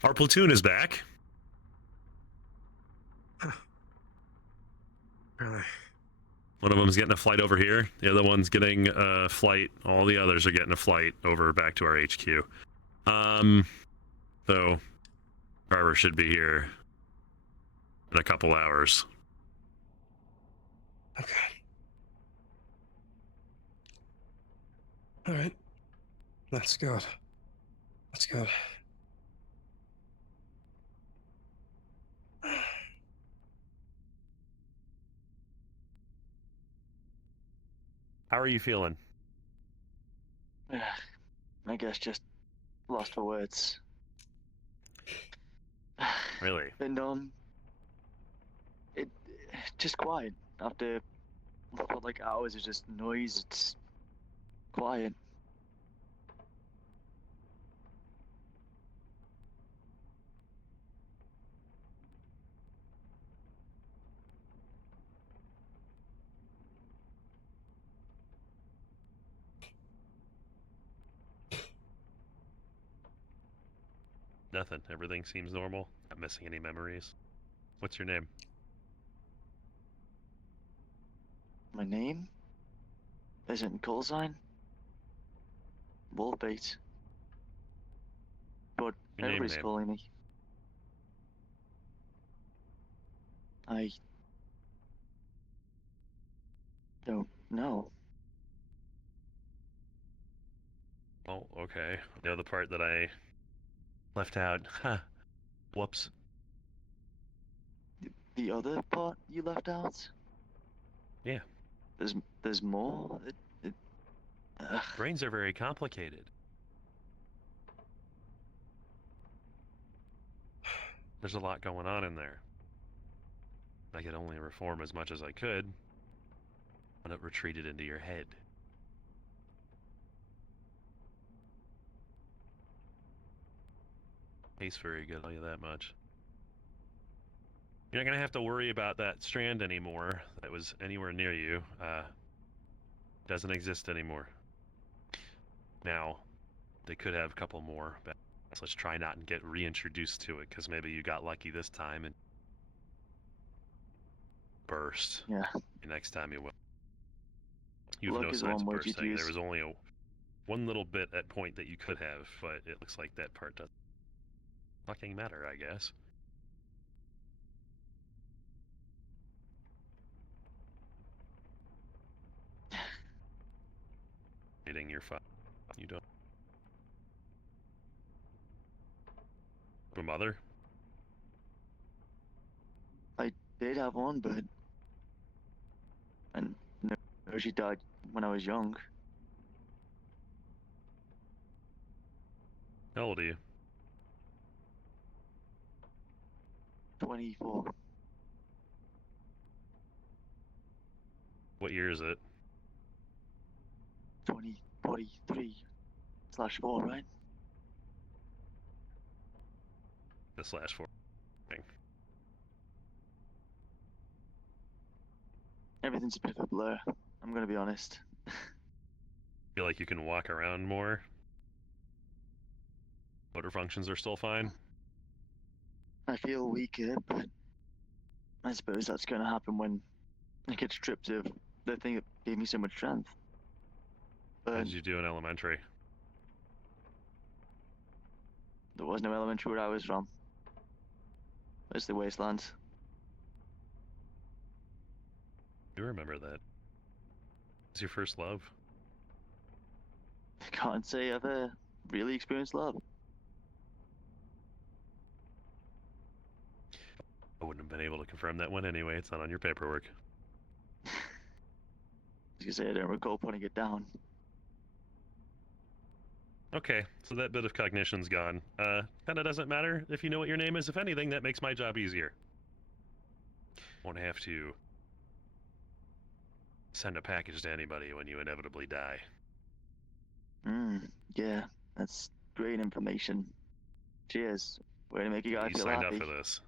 our platoon is back. Really? One of them's getting a flight over here. The other one's getting a flight. All the others are getting a flight over back to our HQ. So Carver should be here in a couple hours. Okay. All right. That's good. That's good. How are you feeling? I guess just lost for words. Really? And it just quiet after what, like hours of just noise. It's quiet. Nothing. Everything seems normal. Not missing any memories. What's your name? My name isn't call sign. Wolfbait. But Your everybody's name. calling me. I don't know. Oh, okay. The other part that I left out. Huh. Whoops. The other part you left out? Yeah. There's more? Ugh. Brains are very complicated. There's a lot going on in there. I could only reform as much as I could when it retreated into your head. Tastes very good, I'll tell you that much. You're not going to have to worry about that strand anymore that was anywhere near you. Doesn't exist anymore. Now, they could have a couple more, but let's try not and get reintroduced to it, because maybe you got lucky this time and burst. Yeah. Next time you will. You have Luck no is signs one of word you'd bursting. There use. was only one little bit at point that you could have, but it looks like that part doesn't fucking matter, I guess. Hitting your file. You don't. A mother? I did have one, but and no, she died when I was young. How old are you? 24. What year is it? 2043/4, right? This last 4. Everything's a bit of a blur. I'm gonna be honest. Feel like you can walk around more? Motor functions are still fine? I feel weaker, but I suppose that's gonna happen when I get stripped of the thing that gave me so much strength. How But did you do in elementary? there was no elementary where I was from. It's the wastelands. You remember that. It's your first love. I can't say I've really experienced love. I wouldn't have been able to confirm that one anyway. It's not on your paperwork. As you say, I don't recall putting it down. Okay, so that bit of cognition's gone. Kinda doesn't matter if you know what your name is. If anything, that makes my job easier. Won't have to send a package to anybody when you inevitably die. Yeah, that's great information. Cheers. Way to make a guy You feel signed happy. up for this.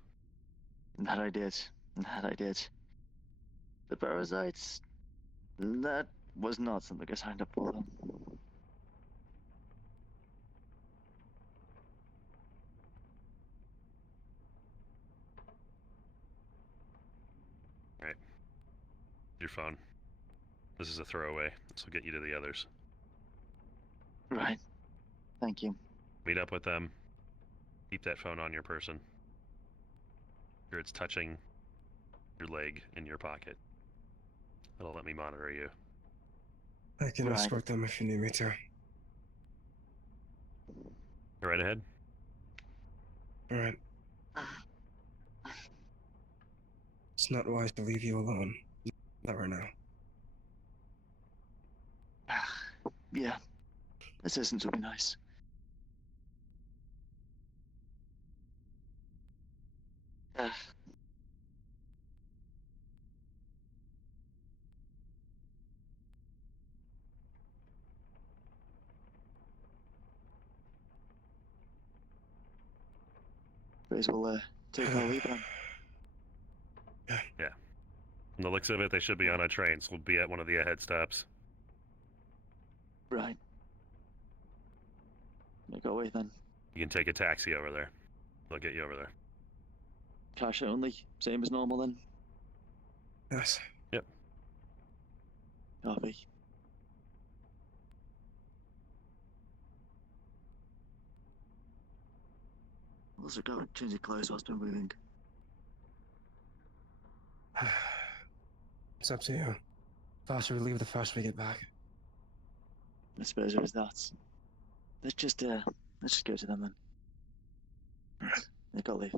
That I did. That I did. The parasites, that was not something I signed up for, though. Your phone. This is a throwaway. This will get you to the others. Right. Thank you. Meet up with them. Keep that phone on your person. Sure it's touching your leg in your pocket. It'll let me monitor you. I can Right. escort them if you need me to. Go right ahead. All right. It's not wise to leave you alone. Not right now. Yeah, assistance would be nice. Grace will take our leave then. From the looks of it, they should be on a train, so we'll be at one of the ahead stops. Right. Make our way then. You can take a taxi over there. They'll get you over there. Cash only, same as normal then. Yes. Copy. Also go and change your clothes whilst we're moving. It's up to you. The faster we leave, the faster we get back. I suppose there is that. Let's just go to them then. Right. Make our leave.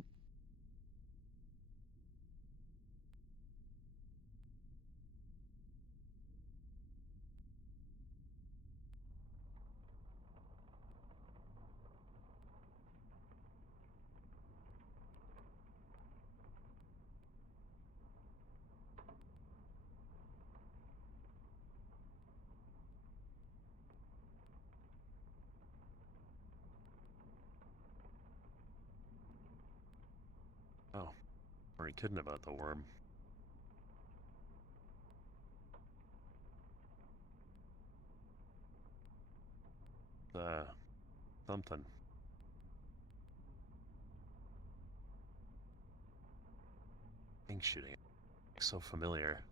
Oh, weren't kidding about the worm. Something. Thing shooting. So familiar.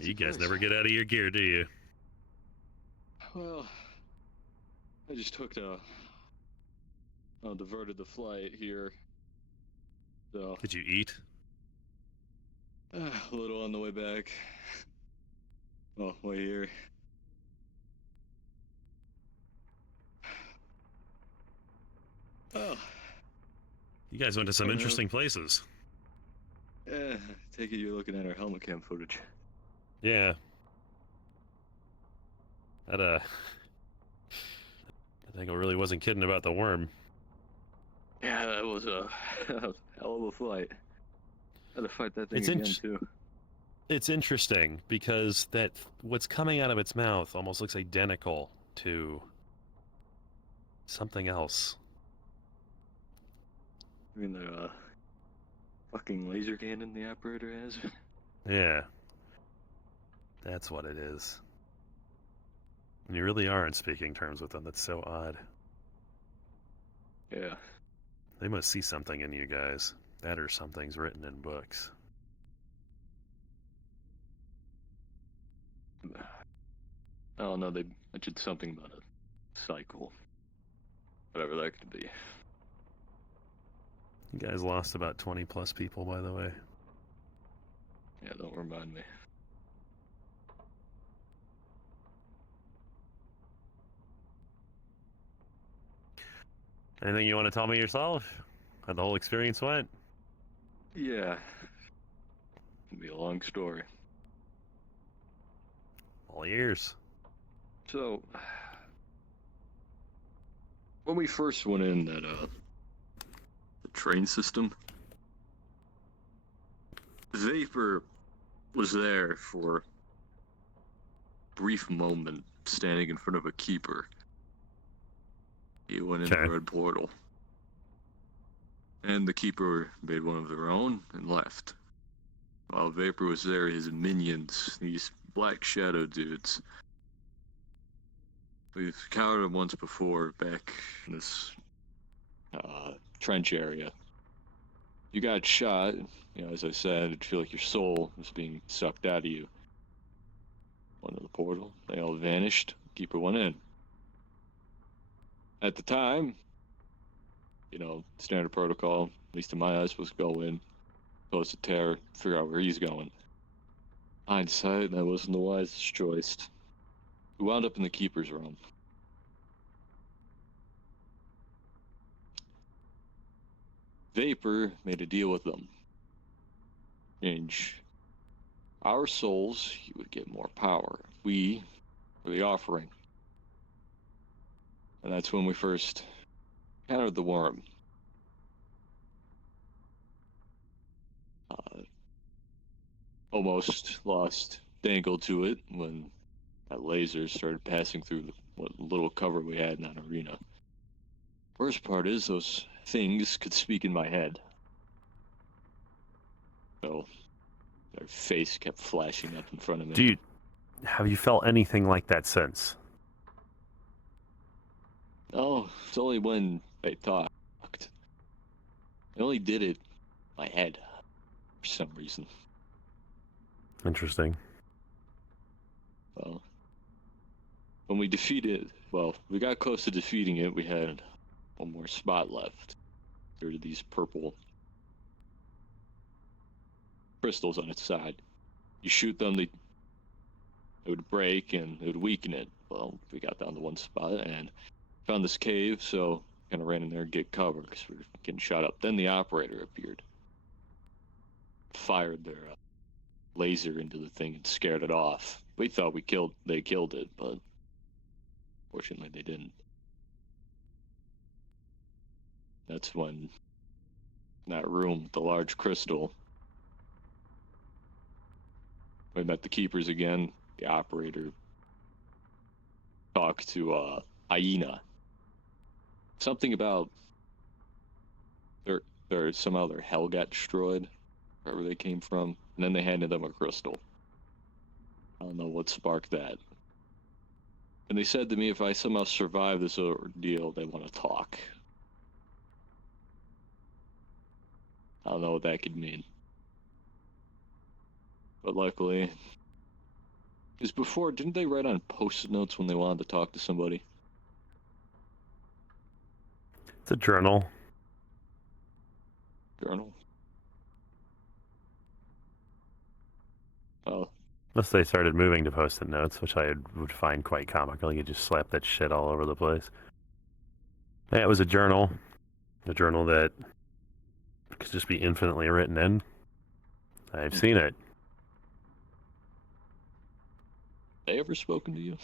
You guys never get out of your gear, do you? Well, I just diverted the flight here. So, Did you eat? a little on the way back. Oh, way here. Oh, You guys went to some interesting places. take it you're looking at our helmet cam footage. Yeah. That, I think I really wasn't kidding about the worm. Yeah, that was a hell of a flight. Had to fight that thing It's again, too. it's interesting because what's coming out of its mouth almost looks identical to something else. I mean, the fucking laser cannon the operator has. Yeah. That's what it is. And you really are in speaking terms with them. That's so odd. Yeah. They must see something in you guys. That or something's written in books. I don't know, they mentioned something about a cycle. Whatever that could be. You guys lost about 20 plus people, by the way. Yeah, don't remind me. Anything you want to tell me yourself? How the whole experience went? Yeah. It'll be a long story. All ears. So, when we first went in that, the train system, Vapor was there for a brief moment, standing in front of a keeper. He went in the Okay. red portal. And the keeper made one of their own and left. While Vapor was there, his minions, these black shadow dudes, we've encountered them once before back in this trench area. You got shot, as I said, it'd feel like your soul was being sucked out of you. Went to the portal, they all vanished, keeper went in. At the time, standard protocol, at least in my eyes, was go in, close the tear, figure out where he's going. Hindsight, that wasn't the wisest choice. We wound up in the keeper's room. Vapor made a deal with them. Change our souls, he would get more power. We were the offering. And that's when we first encountered the worm. Almost lost dangle to it when that laser started passing through what little cover we had in that arena. Worst part is those things could speak in my head. So their face kept flashing up in front of me. Have you felt anything like that since? No, it's only when they talked. I only did it in my head for some reason. Interesting. Well, when we got close to defeating it, we had one more spot left. There were these purple crystals on its side. You shoot them, it would break and it would weaken it. Well, we got down to one spot and found this cave, so kind of ran in there and get cover because we were getting shot up. Then the operator appeared, fired their laser into the thing and scared it off. We thought they killed it, but fortunately they didn't. That's when in that room with the large crystal, we met the keepers again. The operator talked to Hyena. Something about somehow their hell got destroyed, wherever they came from, and then they handed them a crystal. I don't know what sparked that. And they said to me if I somehow survive this ordeal, they want to talk. I don't know what that could mean. But luckily, because before, didn't they write on post-it notes when they wanted to talk to somebody? It's a journal. Journal? Oh, Unless they started moving to post-it notes, which I would find quite comical. You just slap that shit all over the place. Yeah, it was a journal. A journal that could just be infinitely written in. I've seen it. they ever spoken to you?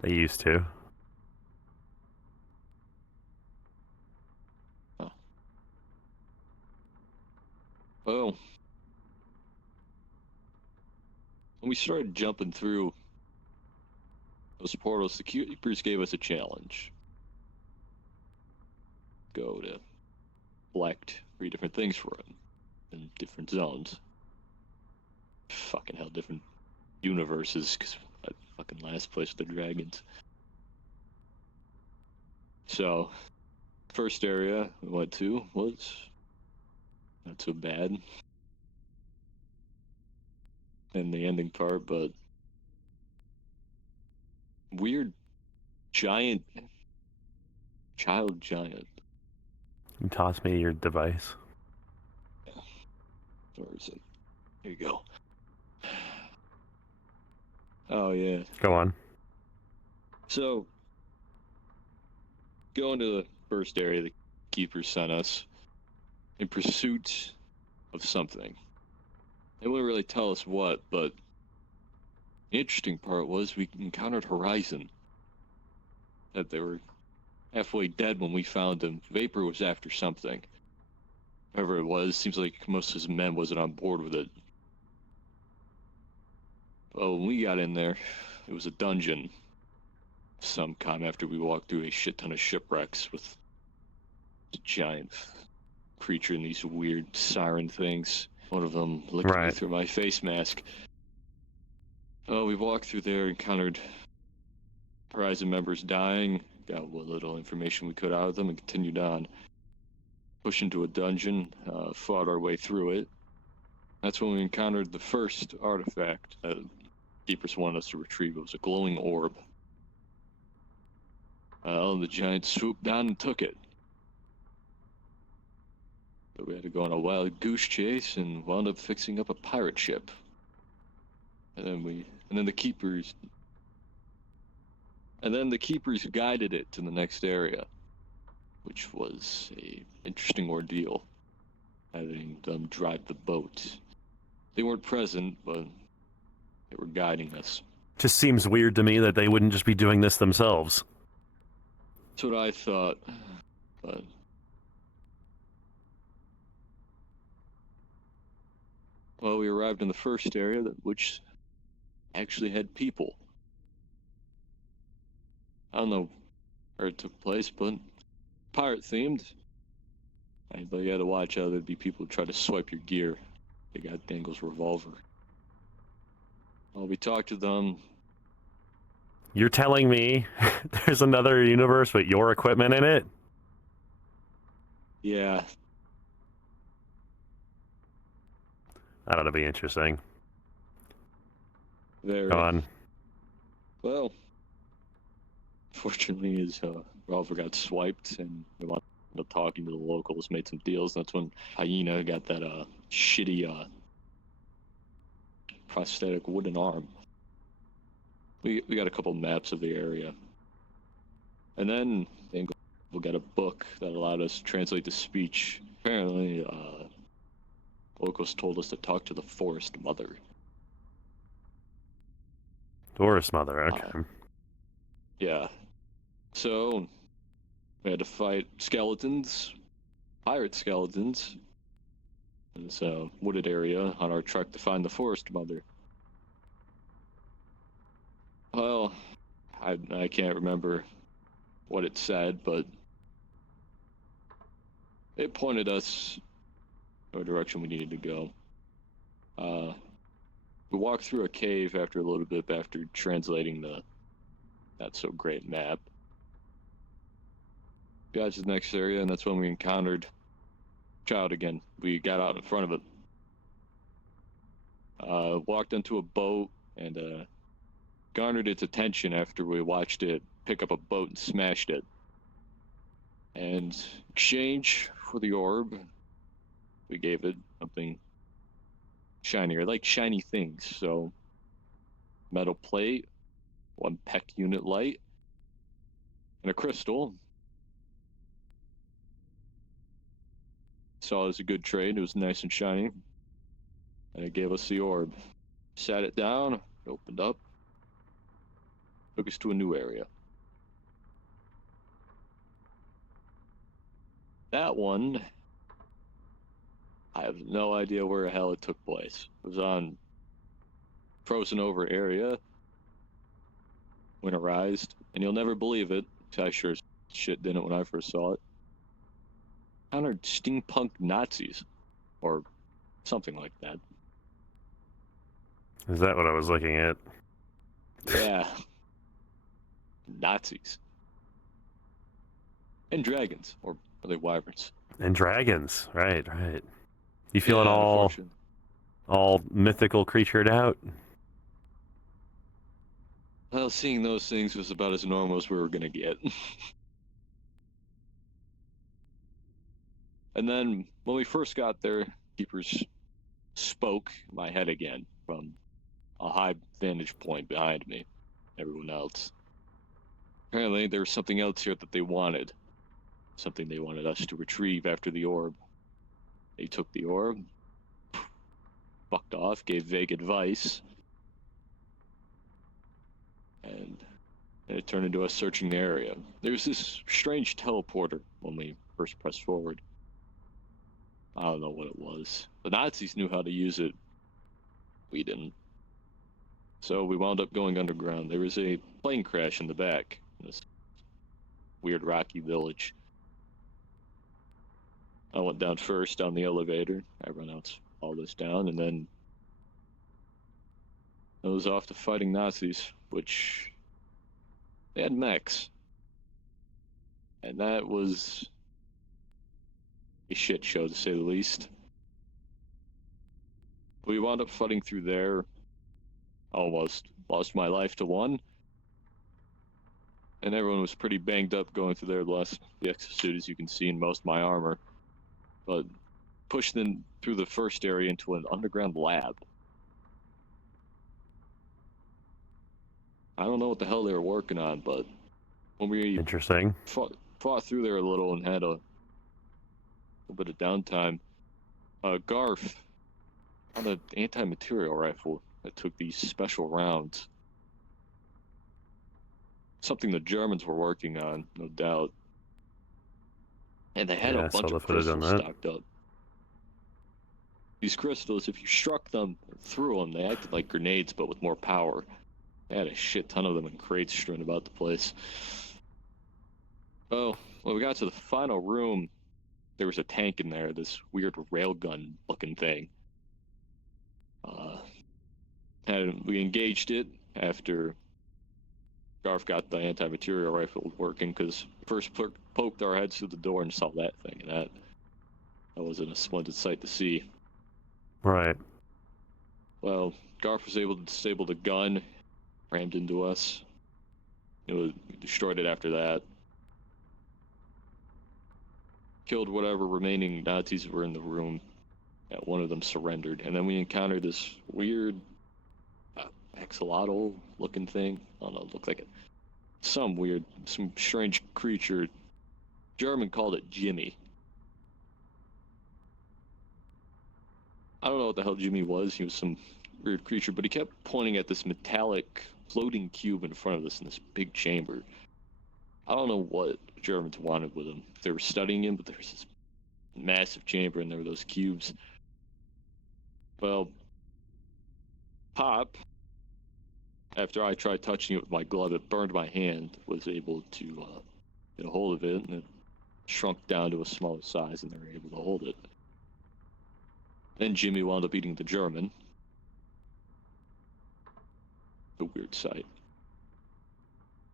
They used to. Oh. started jumping through those portals, the keepers gave us a challenge. Go to collect 3 different things for them in different zones. Fucking hell, different universes, because that fucking last place with the dragons. So, first area we went to was not so bad in the ending part, but weird giant child giant. You toss me your device. Where is it? Here you go. Oh yeah. Go on. So, going to the first area the keepers sent us in pursuit of something. They wouldn't really tell us what, but the interesting part was we encountered Horizon. That they were halfway dead when we found them. Vapor was after something. Whatever it was, seems like most of his men wasn't on board with it. Well, when we got in there, it was a dungeon. Some time after we walked through a shit ton of shipwrecks with a giant creature and these weird siren things. One of them licking me Right. through my face mask. Oh, we walked through there, encountered Horizon members dying, got what little information we could out of them, and continued on. Pushed into a dungeon, fought our way through it. That's when we encountered the first artifact that Keepers wanted us to retrieve. It was a glowing orb. The giant swooped down and took it. So we had to go on a wild goose chase and wound up fixing up a pirate ship. And then the keepers guided it to the next area, which was a interesting ordeal, having them drive the boat. They weren't present, but they were guiding us. Just seems weird to me that they wouldn't just be doing this themselves. That's what I thought, but well, we arrived in the first area, which actually had people. I don't know where it took place, but pirate themed. But you had to watch out. There'd be people who try to swipe your gear. They got Dangle's revolver. Well, we talked to them. You're telling me there's another universe with your equipment in it? Yeah, That ought to be interesting. very. Go on. Well, fortunately, his revolver got swiped, and we wound up talking to the locals, made some deals. That's when Hyena got that shitty prosthetic wooden arm. We got a couple maps of the area, and then we got a book that allowed us to translate the speech. Apparently, locals told us to talk to the Forest Mother. Doris Mother, okay. Yeah. So we had to fight skeletons, pirate skeletons, in this wooded area on our trek to find the Forest Mother. Well, I can't remember what it said, but it pointed us in a direction we needed to go. We walked through a cave after a little bit after translating the not so great map. Got to the next area, and that's when we encountered Child again. We got out in front of it. Walked into a boat and garnered its attention after we watched it pick up a boat and smashed it. And exchange for the orb, we gave it something shinier. I like shiny things, so metal plate, 1 PEC unit light, and a crystal. Saw it as a good trade. It was nice and shiny. And it gave us the orb. Sat it down, it opened up, took us to a new area. That one, I have no idea where the hell it took place. It was on frozen over area winterized, and you'll never believe it. I sure as shit didn't when I first saw it. Encountered steampunk Nazis, or something like that. Is that what I was looking at? Yeah. Nazis. And dragons, or are they wyverns? And dragons. Right, right. You feeling Yeah, all unfortunately. mythical creatured out? Well, seeing those things was about as normal as we were gonna get. And then when we first got there, keepers spoke in my head again from a high vantage point behind me, everyone else. Apparently, there was something else here that they wanted. Something they wanted us to retrieve after the orb. They took the orb, fucked off, gave vague advice, and it turned into us searching the area. There's this strange teleporter when we first pressed forward. I don't know what it was. The Nazis knew how to use it. We didn't. So we wound up going underground. There was a plane crash in the back. This weird rocky village. I went down first down the elevator. I renounced all this down, and then I was off to fighting Nazis, which they had mechs. And that was a shit show, to say the least. We wound up fighting through there. Almost lost my life to one. And everyone was pretty banged up going through there. Lost the exosuit, as you can see, in most of my armor. But pushed them through the first area into an underground lab. I don't know what the hell they were working on, but when we Interesting. fought through there a little and had a little bit of downtime, Garf on an anti-material rifle that took these special rounds. Something the Germans were working on, no doubt. And they had Yeah, a I saw bunch the of footage on crystals that. stocked up. These crystals, if you struck them or threw them, they acted like grenades, but with more power. They had a shit ton of them in crates strewn about the place. Oh, when we got to the final room, there was a tank in there, this weird railgun-looking thing. And we engaged it after Garf got the anti-material rifle working, because first poked our heads through the door and saw that thing, and that wasn't a splendid sight to see. Right. Well, Garf was able to disable the gun, rammed into us. We destroyed it after that. Killed whatever remaining Nazis were in the room. Yeah, one of them surrendered, and then we encountered this weird axolotl-looking thing. I don't know, it looked like some strange creature. German called it Jimmy. I don't know what the hell Jimmy was. He was some weird creature, but he kept pointing at this metallic floating cube in front of us in this big chamber. I don't know what the Germans wanted with him. They were studying him, but there was this massive chamber and there were those cubes. Well, Pop, after I tried touching it with my glove, it burned my hand, was able to get a hold of it, and it shrunk down to a smaller size, and they were able to hold it. Then Jimmy wound up eating the German. A weird sight.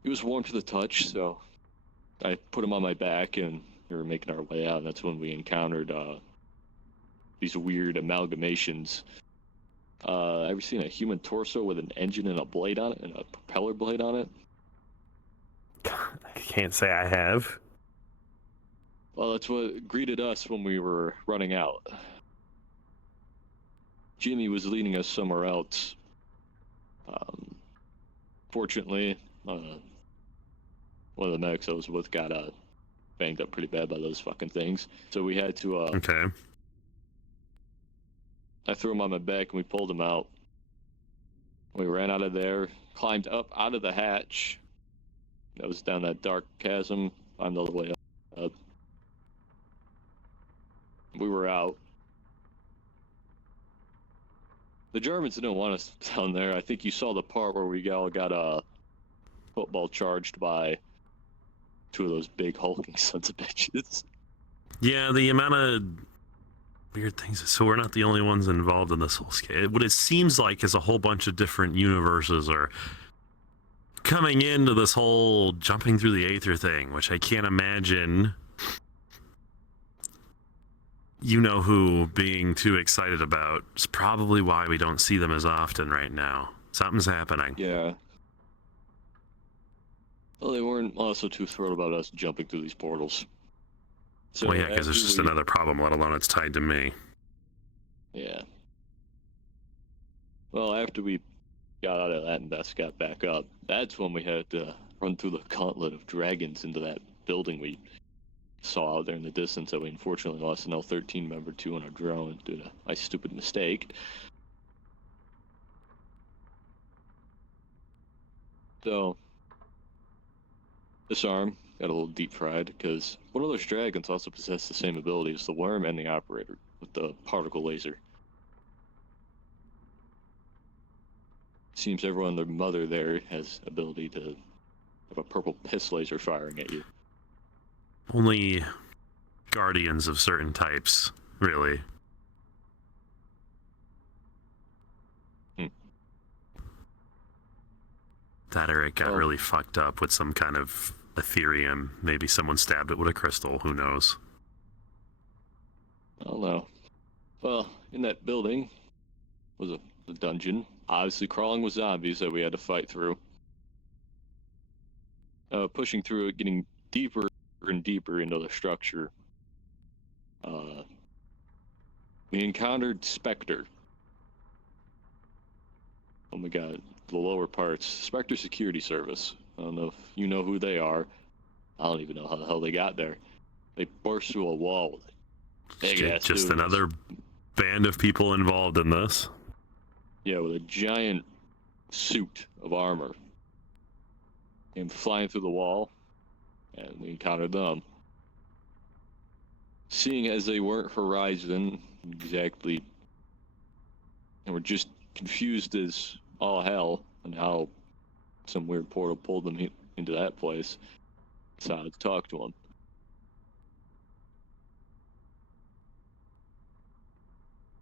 He was warm to the touch, so I put him on my back, and we were making our way out, and that's when we encountered these weird amalgamations. Ever seen a human torso with an engine and a blade on it, and a propeller blade on it? I can't say I have. Well, that's what greeted us when we were running out. Jimmy was leading us somewhere else. Fortunately, one of the medics I was with got banged up pretty bad by those fucking things. So we had to, Okay. I threw him on my back and we pulled him out. We ran out of there, climbed up out of the hatch. That was down that dark chasm, climbed all the way up. We were out. The Germans didn't want us down there. I think you saw the part where we all got football charged by two of those big hulking sons of bitches. Yeah, the amount of weird things. So we're not the only ones involved in this whole scale. What it seems like is a whole bunch of different universes are coming into this whole jumping through the aether thing, which I can't imagine you know who being too excited about. It's probably why we don't see them as often right now. Something's happening. Yeah. Well, they weren't also too thrilled about us jumping through these portals. So Well, yeah, because it's after just we- another problem, let alone it's tied to me. Yeah. Well, after we got out of that and Bess got back up, that's when we had to run through the gauntlet of dragons into that building we saw out there in the distance that we unfortunately lost an L-13 member to on our drone due to my stupid mistake. So, this arm got a little deep fried because one of those dragons also possessed the same ability as the worm and the operator with the particle laser. Seems everyone, their mother there, has ability to have a purple piss laser firing at you. Only guardians of certain types, really. That or it got Oh. really fucked up with some kind of Ethereum. Maybe someone stabbed it with a crystal, who knows? I don't know. Well, in that building was a dungeon, obviously crawling with zombies that we had to fight through. Pushing through it, getting deeper and deeper into the structure. We encountered Spectre. Oh my god, the lower parts. Spectre Security Service. I don't know if you know who they are. I don't even know how the hell they got there. They burst through a wall with big-ass Just dudes. another band of people involved in this. Yeah, with a giant suit of armor. Came flying through the wall, and we encountered them. Seeing as they weren't Horizon exactly, and were just confused as all hell on how some weird portal pulled them into that place, decided to talk to them.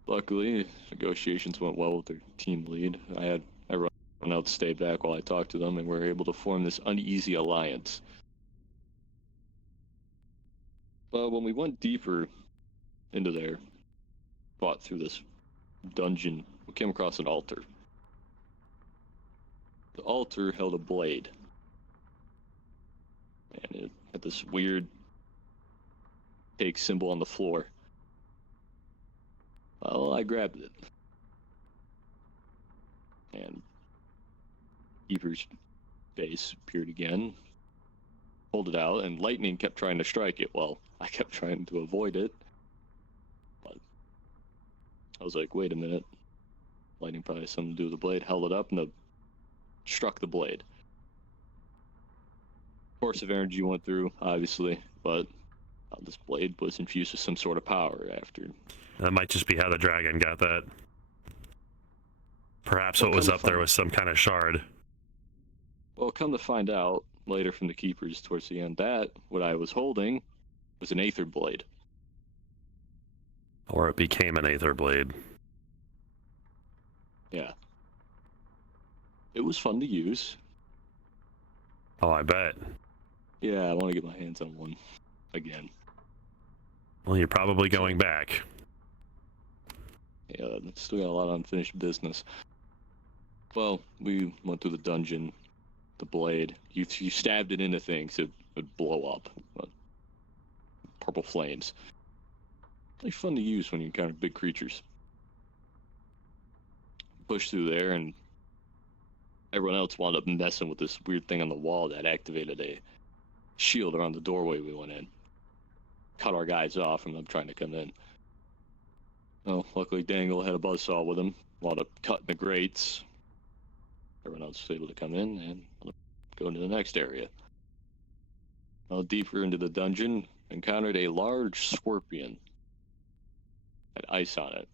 Luckily, negotiations went well with their team lead. I had everyone else stay back while I talked to them, and we were able to form this uneasy alliance. Well, when we went deeper into there, fought through this dungeon, we came across an altar. The altar held a blade, and it had this weird take symbol on the floor. Well, I grabbed it, and Keeper's face appeared again. Pulled it out, and lightning kept trying to strike it. Well, I kept trying to avoid it, but I was like, wait a minute. Lightning probably has something to do with the blade. Held it up, and struck the blade. Force of energy went through, obviously, but this blade was infused with some sort of power after. That might just be how the dragon got that. Perhaps Well, what was come to up there find- was some kind of shard. Well, come to find out later from the Keepers towards the end, that what I was holding was an Aether blade. Or it became an aether blade. Yeah. It was fun to use. Oh, I bet. Yeah, I want to get my hands on one again. Well, you're probably going back. Yeah, still got a lot of unfinished business. Well, we went through the dungeon, the blade. You stabbed it into things, it would blow up. Purple flames. Really fun to use when you encounter big creatures. Push through there, and everyone else wound up messing with this weird thing on the wall that activated a shield around the doorway we went in. Cut our guys off from them trying to come in. Well, luckily Dangle had a buzzsaw with him. Wound up cutting the grates. Everyone else was able to come in and go into the next area. Well, deeper into the dungeon, encountered a large scorpion. Had ice on it.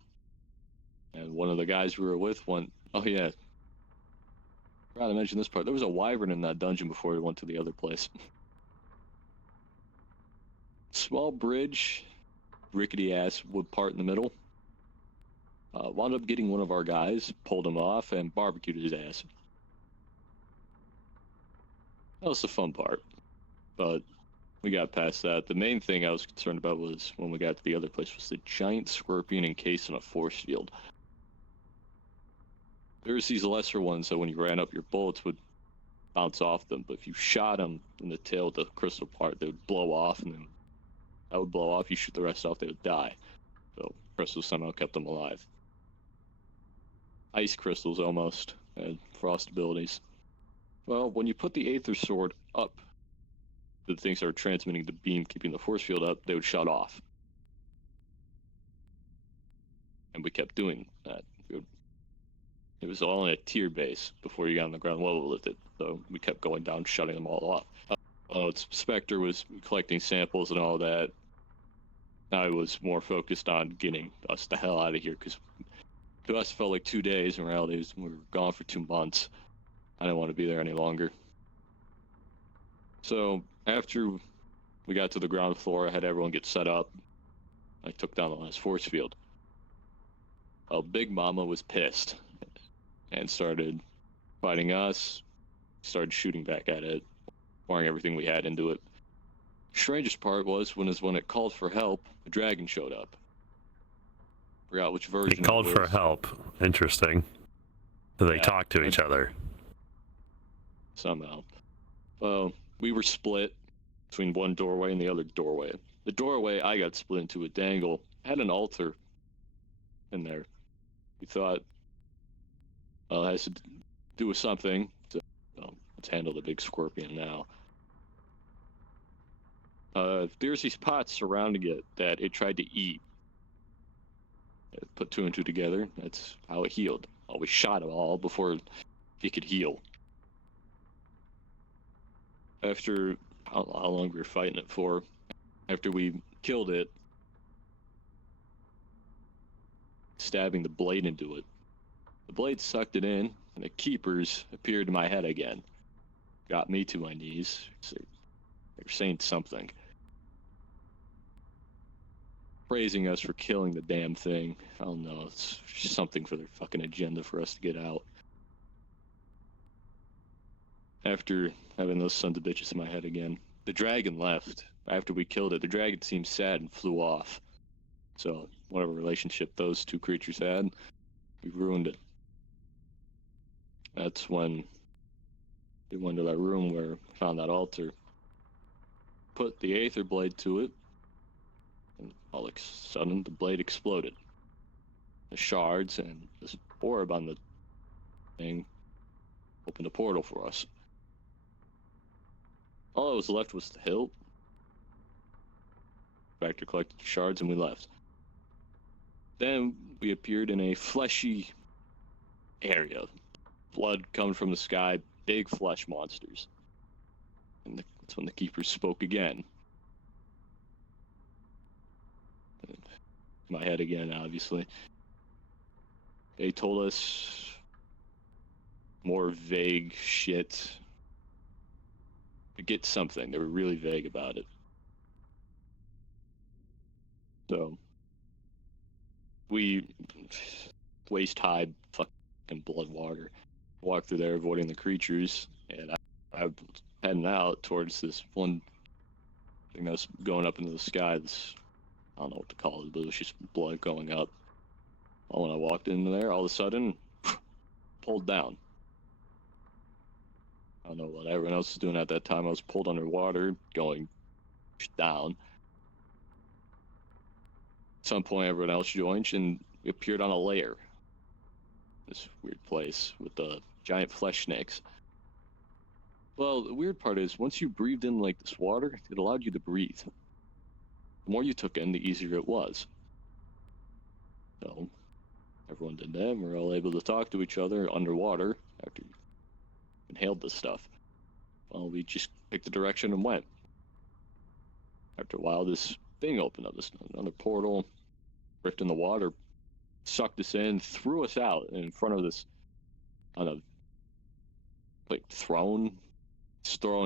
And one of the guys we were with went, oh yeah, forgot to mention this part. There was a wyvern in that dungeon before we went to the other place. Small bridge, rickety ass wood part in the middle. Wound up getting one of our guys, pulled him off, and barbecued his ass. That was the fun part. But we got past that. The main thing I was concerned about was when we got to the other place was the giant scorpion encased in a force field. There's these lesser ones that when you ran up, your bullets would bounce off them, but if you shot them in the tail with the crystal part, they would blow off, and then that would blow off. You shoot the rest off, they would die. So crystals somehow kept them alive. Ice crystals almost had frost abilities. Well, when you put the Aether Sword up, the things that are transmitting the beam, keeping the force field up, they would shut off. And we kept doing that. It was all in a tier base before you got on the ground level with it, so we kept going down, shutting them all off. Spectre was collecting samples and all that. I was more focused on getting us the hell out of here, because to us it felt like 2 days. In reality, we were gone for 2 months. I didn't want to be there any longer. So after we got to the ground floor, I had everyone get set up. I took down the last force field. Big Mama was pissed and started fighting us, started shooting back at it, pouring everything we had into it. Strangest part was when it called for help, a dragon showed up. Forgot which version They called it for was. help. Interesting. So they Yeah, talked to each other. Somehow. Well, we were split between one doorway and the other doorway. The doorway I got split into a dangle had an altar in there. We thought, well, it has to do with something. So, let's handle the big scorpion now. There's these pots surrounding it that it tried to eat. It put 2 and 2 together. That's how it healed. We shot it all before it could heal. After how long we were fighting it for, after we killed it, stabbing the blade into it. The blade sucked it in, and the keepers appeared in my head again. Got me to my knees. They were saying something. Praising us for killing the damn thing. I don't know, it's something for their fucking agenda for us to get out. After having those sons of bitches in my head again, the dragon left. After we killed it, the dragon seemed sad and flew off. So, whatever relationship those 2 creatures had, we ruined it. That's when we went to that room where we found that altar, put the Aether blade to it, and all of a sudden the blade exploded. The shards and this orb on the thing opened a portal for us. All that was left was the hilt. Factor collected the shards and we left. Then we appeared in a fleshy area. Blood coming from the sky, big flesh monsters. And that's when the keepers spoke again. My head again, obviously. They told us more vague shit. To get something. They were really vague about it. So, we waist-high fucking blood water. Walked through there, avoiding the creatures, and I was heading out towards this one thing that was going up into the sky. This, I don't know what to call it, but it was just blood going up. Well, when I walked into there, all of a sudden, pulled down. I don't know what everyone else was doing at that time. I was pulled underwater, going down. At some point, everyone else joined, and we appeared on a layer. This weird place with the giant flesh snakes. Well, the weird part is, once you breathed in like this water, it allowed you to breathe. The more you took in, the easier it was. So, everyone did that, and we were all able to talk to each other underwater after you inhaled this stuff. Well, we just picked a direction and went. After a while, this thing opened up, this another portal, rift in the water sucked us in, threw us out in front of this, on a, like, throne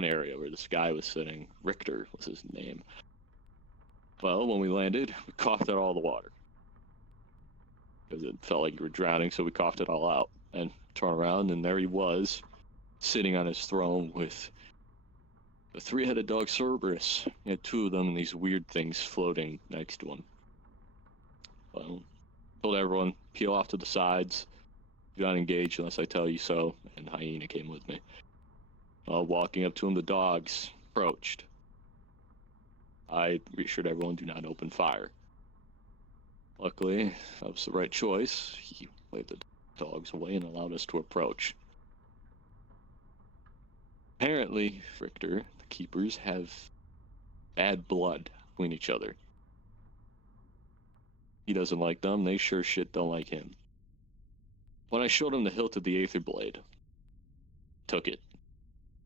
area where this guy was sitting. Richter was his name. Well, when we landed, we coughed out all the water. Because it felt like you were drowning, so we coughed it all out. And turned around, and there he was, sitting on his throne with the three-headed dog Cerberus. He had two of them and these weird things floating next to him. Well, told everyone, peel off to the sides. Do not engage unless I tell you so. And Hyena came with me. Walking up to him, the dogs approached. I reassured everyone, do not open fire. Luckily, that was the right choice. He waved the dogs away and allowed us to approach. Apparently, Richter, the keepers, have bad blood between each other. He doesn't like them, they sure shit don't like him. When I showed him the hilt of the Aether Blade, took it,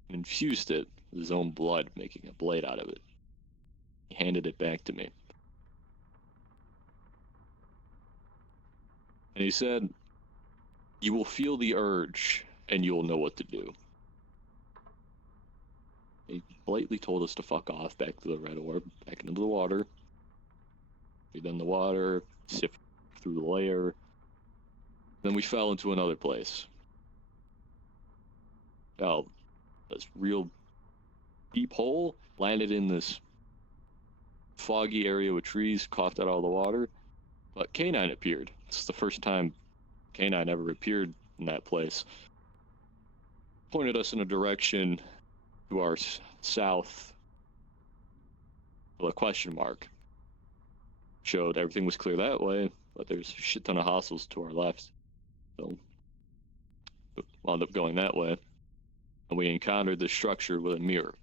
and infused it with his own blood, making a blade out of it. He handed it back to me. And he said, you will feel the urge, and you'll know what to do. He politely told us to fuck off back to the red orb, back into the water. Breathe in the water, sift through the layer. Then we fell into another place. Fell this real deep hole, landed in this foggy area with trees, coughed out all the water. But Canine appeared. This is the first time Canine ever appeared in that place. Pointed us in a direction to our south with a question mark. Showed everything was clear that way, but there's a shit ton of hostiles to our left. So, wound up going that way. And we encountered this structure with a mirror.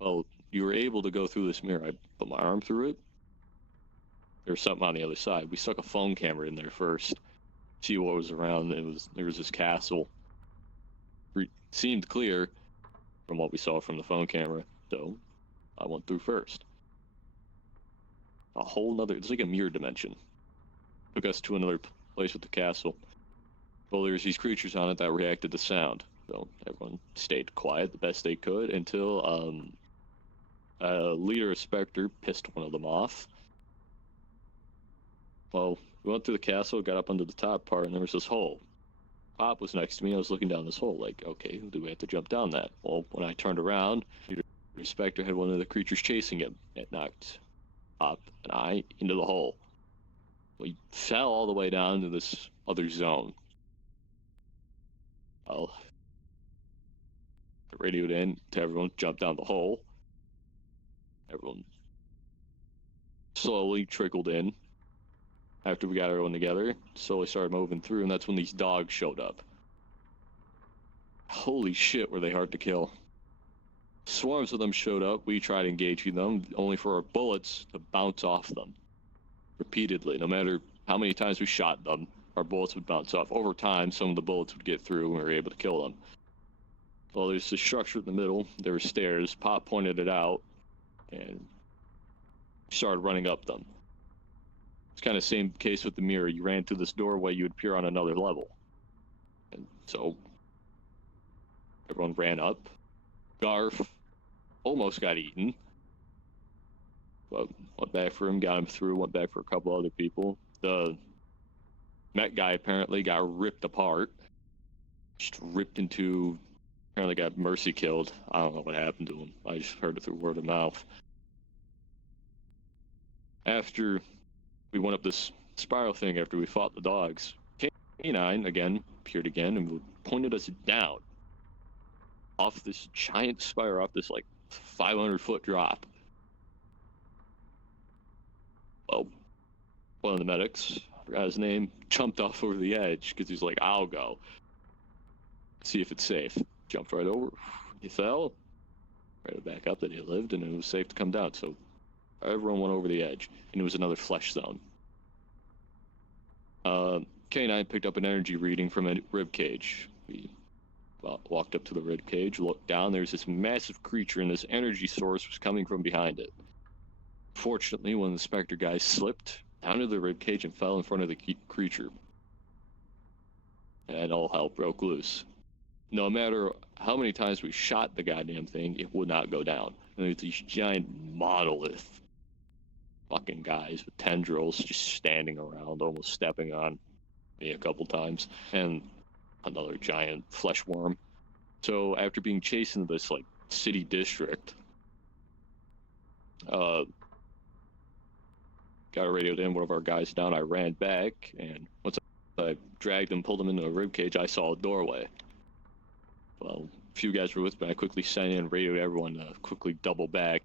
Well, you were able to go through this mirror. I put my arm through it. There was something on the other side. We stuck a phone camera in there first. See what was around. There was this castle. Seemed clear from what we saw from the phone camera. So I went through first. A whole nother, it's like a mirror dimension. Took us to another place with the castle. Well, there's these creatures on it that reacted to sound. So everyone stayed quiet the best they could until leader of Spectre pissed one of them off. Well, we went through the castle, got up onto the top part, and there was this hole. Pop was next to me, I was looking down this hole, like, okay, do we have to jump down that? Well, when I turned around, leader of Spectre had one of the creatures chasing him. It knocked Pop and I into the hole. We fell all the way down to this other zone. Well, I radioed in to everyone, jump down the hole. Everyone slowly trickled in. After we got everyone together, slowly started moving through, and that's when these dogs showed up. Holy shit, were they hard to kill. Swarms of them showed up. We tried engaging them, only for our bullets to bounce off them. Repeatedly, no matter how many times we shot them, our bullets would bounce off. Over time, some of the bullets would get through, and we were able to kill them. Well, there's this structure in the middle. There were stairs. Pop pointed it out, and started running up them. It's kind of the same case with the mirror. You ran through this doorway, you would appear on another level. And so, everyone ran up. Garf almost got eaten. But went back for him, got him through, went back for a couple other people. The Met guy apparently got ripped apart. Just ripped into, apparently got mercy killed. I don't know what happened to him. I just heard it through word of mouth. After we went up this spiral thing, after we fought the dogs, Canine again appeared again and pointed us down off this giant spiral, off this like 500-foot drop. Well, one of the medics, I forgot his name, jumped off over the edge because he's like, I'll go. See if it's safe. Jumped right over. He fell. Right back up that he lived, and it was safe to come down. So everyone went over the edge, and it was another flesh zone. K9 picked up an energy reading from a rib cage. We walked up to the rib cage, looked down. There's this massive creature, and this energy source was coming from behind it. Fortunately, one of the Spectre guys slipped, down to the ribcage and fell in front of the creature. And all hell broke loose. No matter how many times we shot the goddamn thing, it would not go down. And there's these giant monolith fucking guys with tendrils just standing around, almost stepping on me a couple times. And another giant flesh worm. So after being chased into this like city district, got radioed in, one of our guys down. I ran back, and once I dragged him, pulled him into a ribcage, I saw a doorway. Well, a few guys were with me. I quickly sent in, radioed everyone to quickly double back,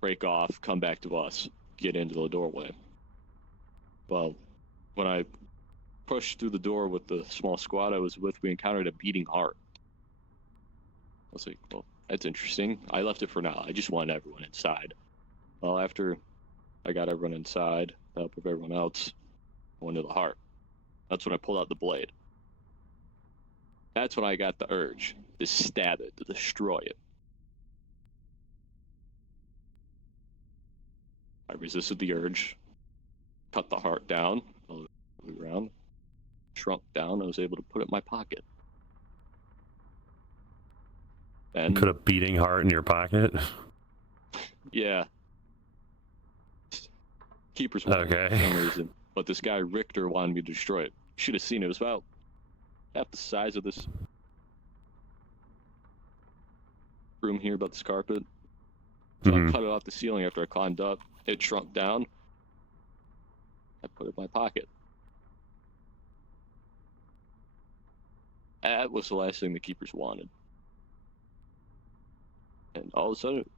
break off, come back to us, get into the doorway. Well, when I pushed through the door with the small squad I was with, we encountered a beating heart. I was like, well, that's interesting. I left it for now. I just wanted everyone inside. Well, after I got everyone inside, the help of everyone else, I went to the heart. That's when I pulled out the blade. That's when I got the urge to stab it, to destroy it. I resisted the urge, cut the heart down, around, shrunk down, I was able to put it in my pocket. Then, Put a beating heart in your pocket. yeah. Keeper's one Okay. for some reason. But this guy Richter wanted me to destroy it. You should have seen it. It was about half the size of this room here, about this carpet. So I cut it off the ceiling after I climbed up. It shrunk down. I put it in my pocket. That was the last thing the Keepers wanted. And all of a sudden,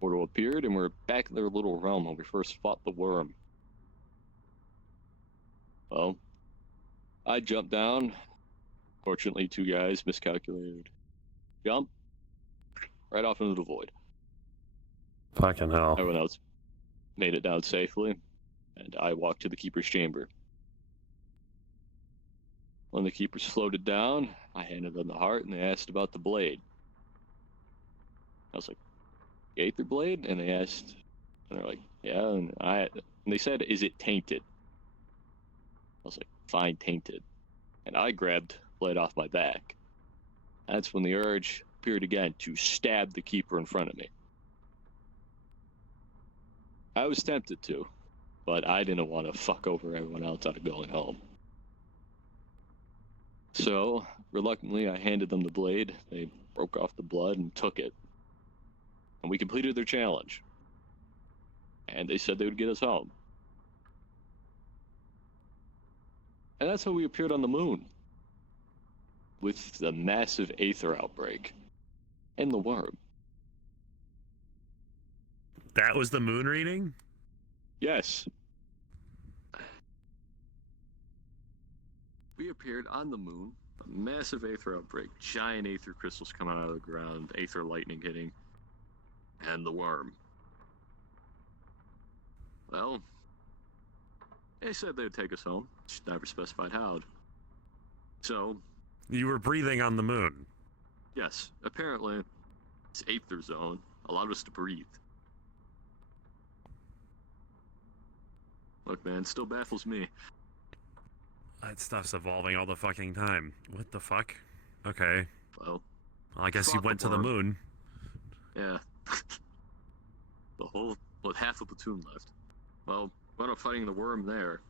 portal appeared, and we're back in their little realm when we first fought the worm. Well, I jumped down. Fortunately, two guys miscalculated. Jump right off into the void. Fucking hell. Everyone else made it down safely, and I walked to the Keeper's chamber. When the Keepers floated down, I handed them the heart, and they asked about the blade. I was like, Aether blade? And they asked, and they're like, yeah, and they said, is it tainted? I was like, fine, tainted. And I grabbed the blade off my back. That's when the urge appeared again to stab the Keeper in front of me. I was tempted to, but I didn't want to fuck over everyone else out of going home. So, reluctantly, I handed them the blade. They broke off the blood and took it. And we completed their challenge. And they said they would get us home. And that's how we appeared on the moon. With the massive Aether outbreak. And the worm. That was the moon reading? Yes. We appeared on the moon. A massive Aether outbreak. Giant Aether crystals coming out of the ground. Aether lightning hitting. And the worm. Well, they said they would take us home. Just never specified how. So, You were breathing on the moon. yes, apparently, this Aether zone allowed us to breathe. Look, man, still baffles me. That stuff's evolving all the fucking time. What the fuck? Okay. Well, I guess you Fought the went to the worm. moon. yeah. Half a platoon left. Well, wound up fighting the worm there.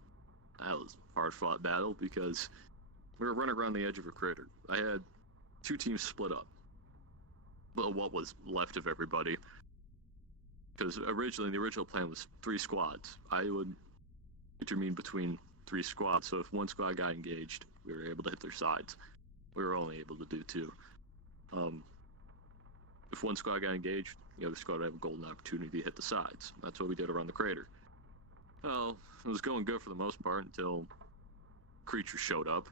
That was a hard-fought battle because we were running around the edge of a crater. I had two teams split up. Well, what was left of everybody. Because originally, the original plan was 3 squads. I would intervene between 3 squads, so if one squad got engaged, we were able to hit their sides. We were only able to do 2. If one squad got engaged, the other squad would have a golden opportunity to hit the sides. That's what we did around the crater. Well, it was going good for the most part until creatures showed up.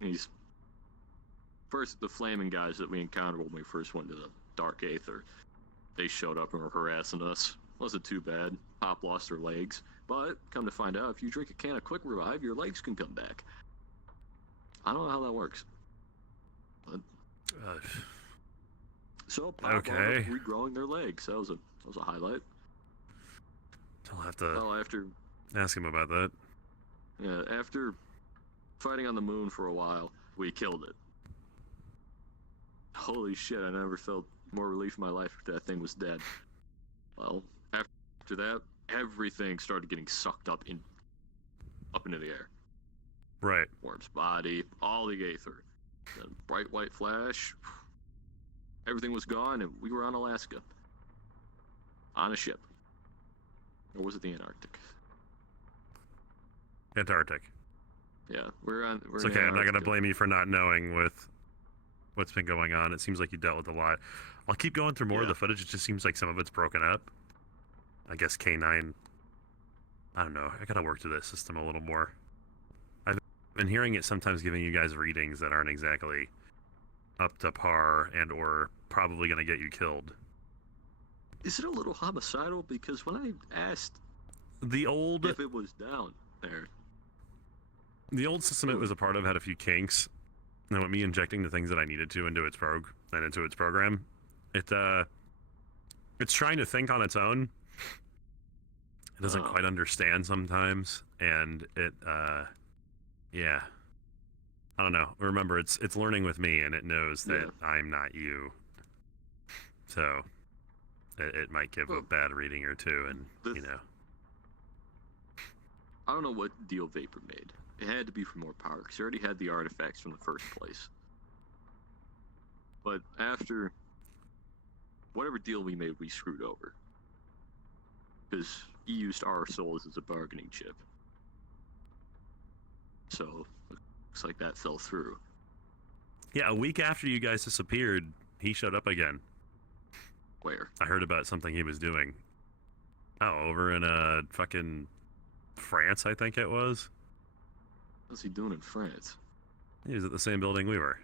These first, the flaming guys that we encountered when we first went to the Dark Aether, they showed up and were harassing us. Wasn't too bad. Pop lost their legs, but come to find out, if you drink a can of Quick Revive, your legs can come back. I don't know how that works. But so Pop wound up regrowing their legs. That was a highlight. I'll have to Well, after ask him about that. after fighting on the moon for a while, we killed it. Holy shit! I never felt more relief in my life after that thing was dead. Well, after that, everything started getting sucked up into the air. Right. Worm's body, all the aether, the bright white flash. Everything was gone, and we were on Alaska, on a ship. Or was it the Antarctic? Antarctic. Yeah, we're It's in okay. I'm not gonna Antarctica. blame you for not knowing with what's been going on. It seems like you dealt with a lot. I'll keep going through more of Yeah. the footage. It just seems like some of it's broken up. I guess K9. I don't know. I gotta work through this system a little more. I've been hearing it sometimes giving you guys readings that aren't exactly up to par and or probably gonna get you killed. Is it a little homicidal? Because when I asked The old if it was down there, system it was a part of had a few kinks. And with me injecting the things that I needed to into its program, it's trying to think on its own. It doesn't Oh. quite understand sometimes, and yeah. I don't know. Remember, it's learning with me, and it knows that I'm not you. So it might give a Well, bad reading or two, and I don't know what deal Vapor made. It had to be for more power, because he already had the artifacts from the first place. But after whatever deal we made, we screwed over. Because he used our souls as a bargaining chip. So, looks like that fell through. Yeah, a week after you guys disappeared, he showed up again. Where? I heard about something he was doing. Oh, over in fucking France, I think it was. What's he doing in France? He was at the same building we were.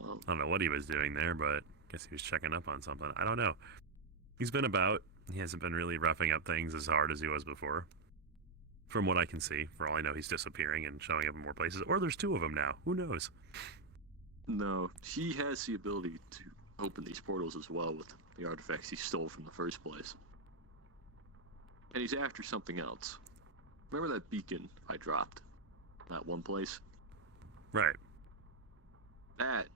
Well, I don't know what he was doing there, but I guess he was checking up on something. I don't know. He's been about. He hasn't been really roughing up things as hard as he was before. From what I can see. For all I know, he's disappearing and showing up in more places. Or there's two of them now. Who knows? no, he has the ability to open these portals as well with the artifacts he stole from the first place. And he's after something else. Remember that beacon I dropped? That one place? Right. That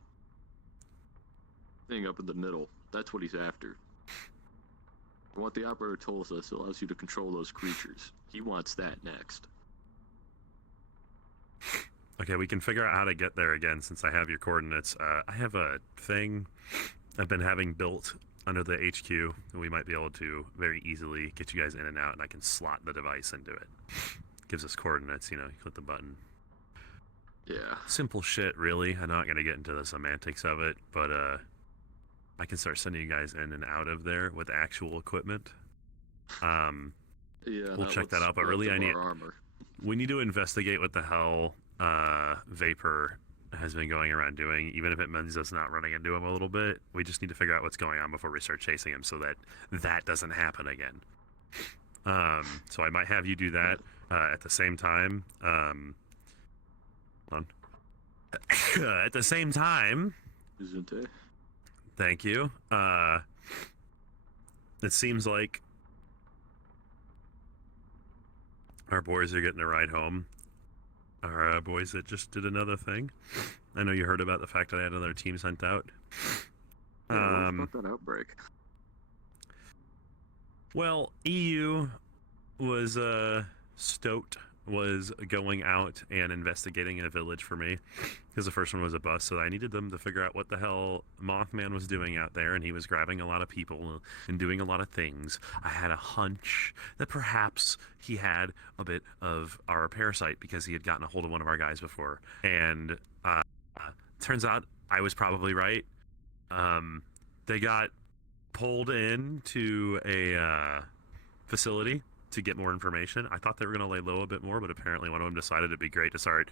thing up in the middle, that's what he's after. From what the operator told us, it allows you to control those creatures. He wants that next. Okay, we can figure out how to get there again since I have your coordinates. I have a thing I've been having built under the HQ, and we might be able to very easily get you guys in and out, and I can slot the device into it. Gives us coordinates, you click the button. Yeah. Simple shit, really. I'm not going to get into the semantics of it, but I can start sending you guys in and out of there with actual equipment. Yeah, We'll check that out, but really we need to investigate what the hell Vapor has been going around doing, even if it means us not running into him a little bit. We just need to figure out what's going on before we start chasing him so that doesn't happen again. So I might have you do that at the same time. Hold on. At the same time, Isn't it? thank you. It seems like our boys are getting a ride home. Our boys that just did another thing. I know you heard about the fact that I had another team sent out. Yeah, what about that outbreak? Well, EU was stoked, was going out and investigating a village for me, because the first one was a bust, so I needed them to figure out what the hell Mothman was doing out there, and he was grabbing a lot of people and doing a lot of things. I had a hunch that perhaps he had a bit of our parasite because he had gotten a hold of one of our guys before, and turns out I was probably right. They got pulled into a facility to get more information. I thought they were going to lay low a bit more, but apparently one of them decided it'd be great to start,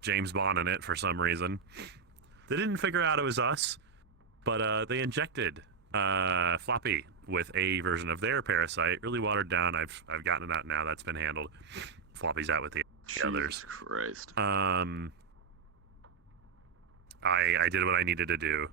James Bond in it for some reason. They didn't figure out it was us, but they injected Floppy with a version of their parasite, really watered down. I've gotten it out now. That's been handled. Floppy's out with the others. Jesus Christ. I did what I needed to do.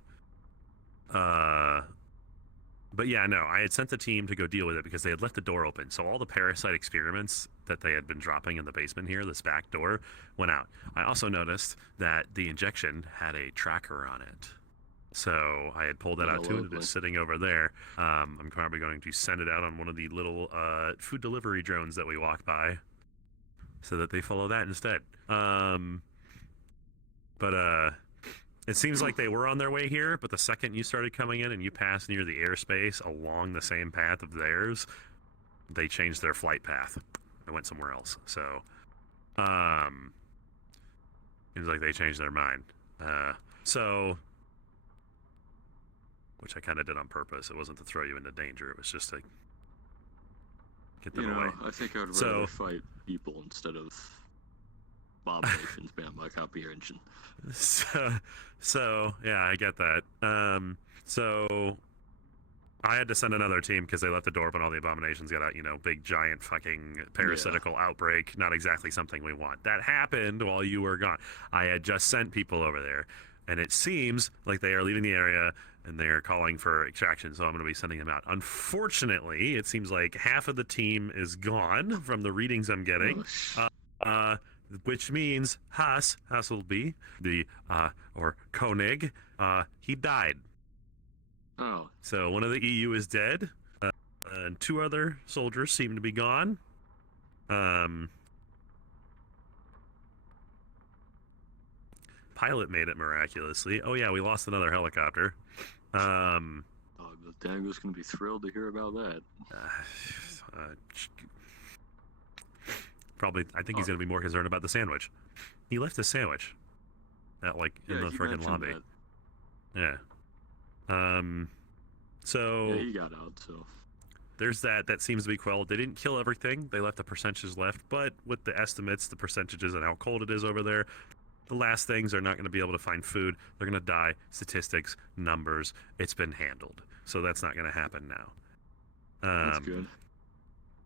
But yeah, no, I had sent the team to go deal with it because they had left the door open. So all the parasite experiments that they had been dropping in the basement here, this back door, went out. I also noticed that the injection had a tracker on it. So I had pulled that out too, and it's sitting over there. I'm probably going to send it out on one of the little food delivery drones that we walk by, so that they follow that instead. It seems like they were on their way here, but the second you started coming in and you passed near the airspace along the same path of theirs, they changed their flight path. They went somewhere else. So, seems like they changed their mind. Which I kind of did on purpose. It wasn't to throw you into danger. It was just to get them away. I think I'd rather fight people instead of abominations, beyond my comprehension. So yeah, I get that. So I had to send another team because they left the door open. All the abominations got out. Big giant fucking parasitical outbreak. Not exactly something we want. That happened while you were gone. I had just sent people over there, and it seems like they are leaving the area and they're calling for extraction. So I'm going to be sending them out. Unfortunately, it seems like half of the team is gone from the readings I'm getting. Which means Hasselby, or Koenig, he died. Oh. So one of the EU is dead, and 2 other soldiers seem to be gone. Pilot made it miraculously. Oh yeah, we lost another helicopter. Dango's gonna be thrilled to hear about that. Probably, I think he's going to be more concerned about the sandwich. He left his sandwich in the freaking lobby. That. Yeah. So. Yeah, he got out, so. There's that. That seems to be quelled. They didn't kill everything. They left the percentages left, but with the estimates, the percentages, and how cold it is over there, the last things are not going to be able to find food. They're going to die. Statistics, numbers, it's been handled. So that's not going to happen now. That's good.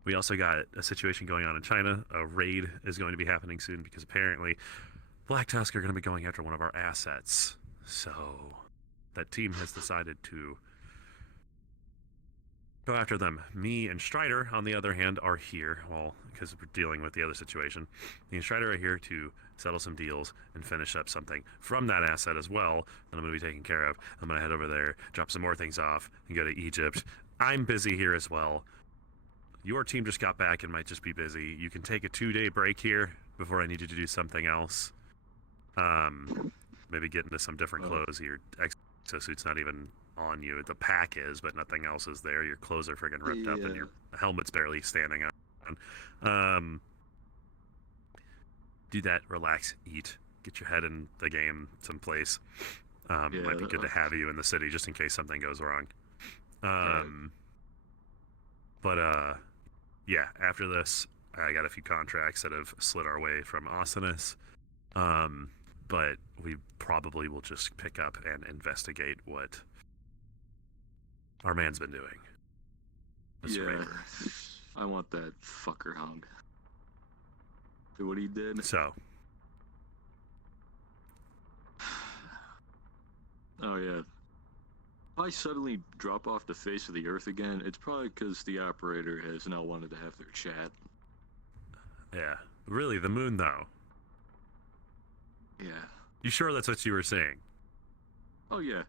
We also got a situation going on in China. A raid is going to be happening soon because apparently Black Tusk are going to be going after one of our assets. So that team has decided to go after them. Me and Strider, on the other hand, are here. Well, because we're dealing with the other situation. Me and Strider are here to settle some deals and finish up something from that asset as well that I'm going to be taking care of. I'm going to head over there, drop some more things off, and go to Egypt. I'm busy here as well. Your team just got back and might just be busy. You can take a 2-day break here before I need you to do something else. Maybe get into some different clothes. Your exosuit's not even on you. The pack is, but nothing else is there. Your clothes are friggin' ripped up and your helmet's barely standing on. Do that, relax, eat, get your head in the game someplace. Might be good to have you in the city just in case something goes wrong. Yeah, after this, I got a few contracts that have slid our way from Austinus. But we probably will just pick up and investigate what our man's been doing. I want that fucker hung. See what he did? So. Oh, yeah. If I suddenly drop off the face of the earth again, it's probably because the operator has now wanted to have their chat. Yeah. Really, the moon, though? Yeah. You sure that's what you were saying? Oh, yeah.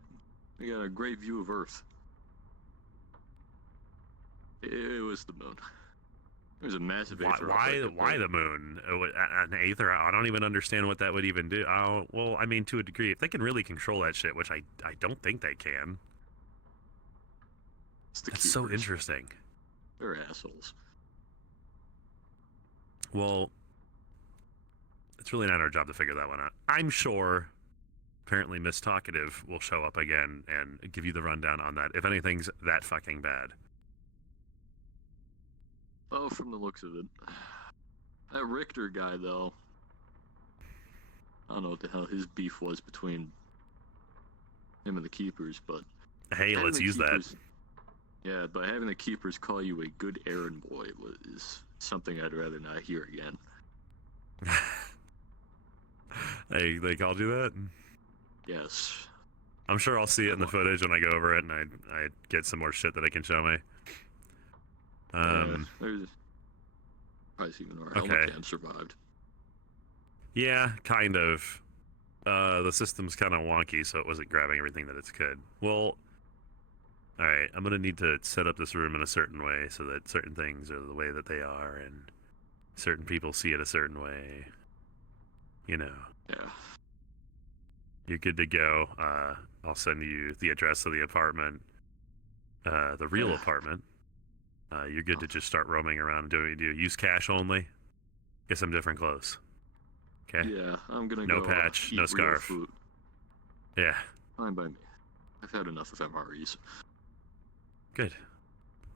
I got a great view of Earth. It was the moon. It was a massive aether. Why the moon? An aether? I don't even understand what that would even do. Well, I mean, to a degree, if they can really control that shit, which I don't think they can. That's so interesting. They're assholes. Well, it's really not our job to figure that one out. I'm sure, apparently, Miss Talkative will show up again and give you the rundown on that, if anything's that fucking bad. Oh, from the looks of it. That Richter guy, though. I don't know what the hell his beef was between him and the Keepers, but... Hey, let's use that. Yeah, but having the Keepers call you a good errand boy was something I'd rather not hear again. They called you that? Yes. I'm sure I'll see it in the footage when I go over it and I get some more shit that I can show me. There's probably even our Okay. helmet cam survived. Yeah, kind of. The system's kind of wonky, so it wasn't grabbing everything that it could. Well, alright, I'm gonna need to set up this room in a certain way so that certain things are the way that they are, and certain people see it a certain way. You know. Yeah. You're good to go. I'll send you the address of the apartment. The real Yeah. apartment. You're good to just start roaming around and do what you do. Use cash only. Get some different clothes. Okay? Yeah, I'm gonna No go patch, eat no real scarf. food. Yeah. Fine by me. I've had enough of MREs. Good.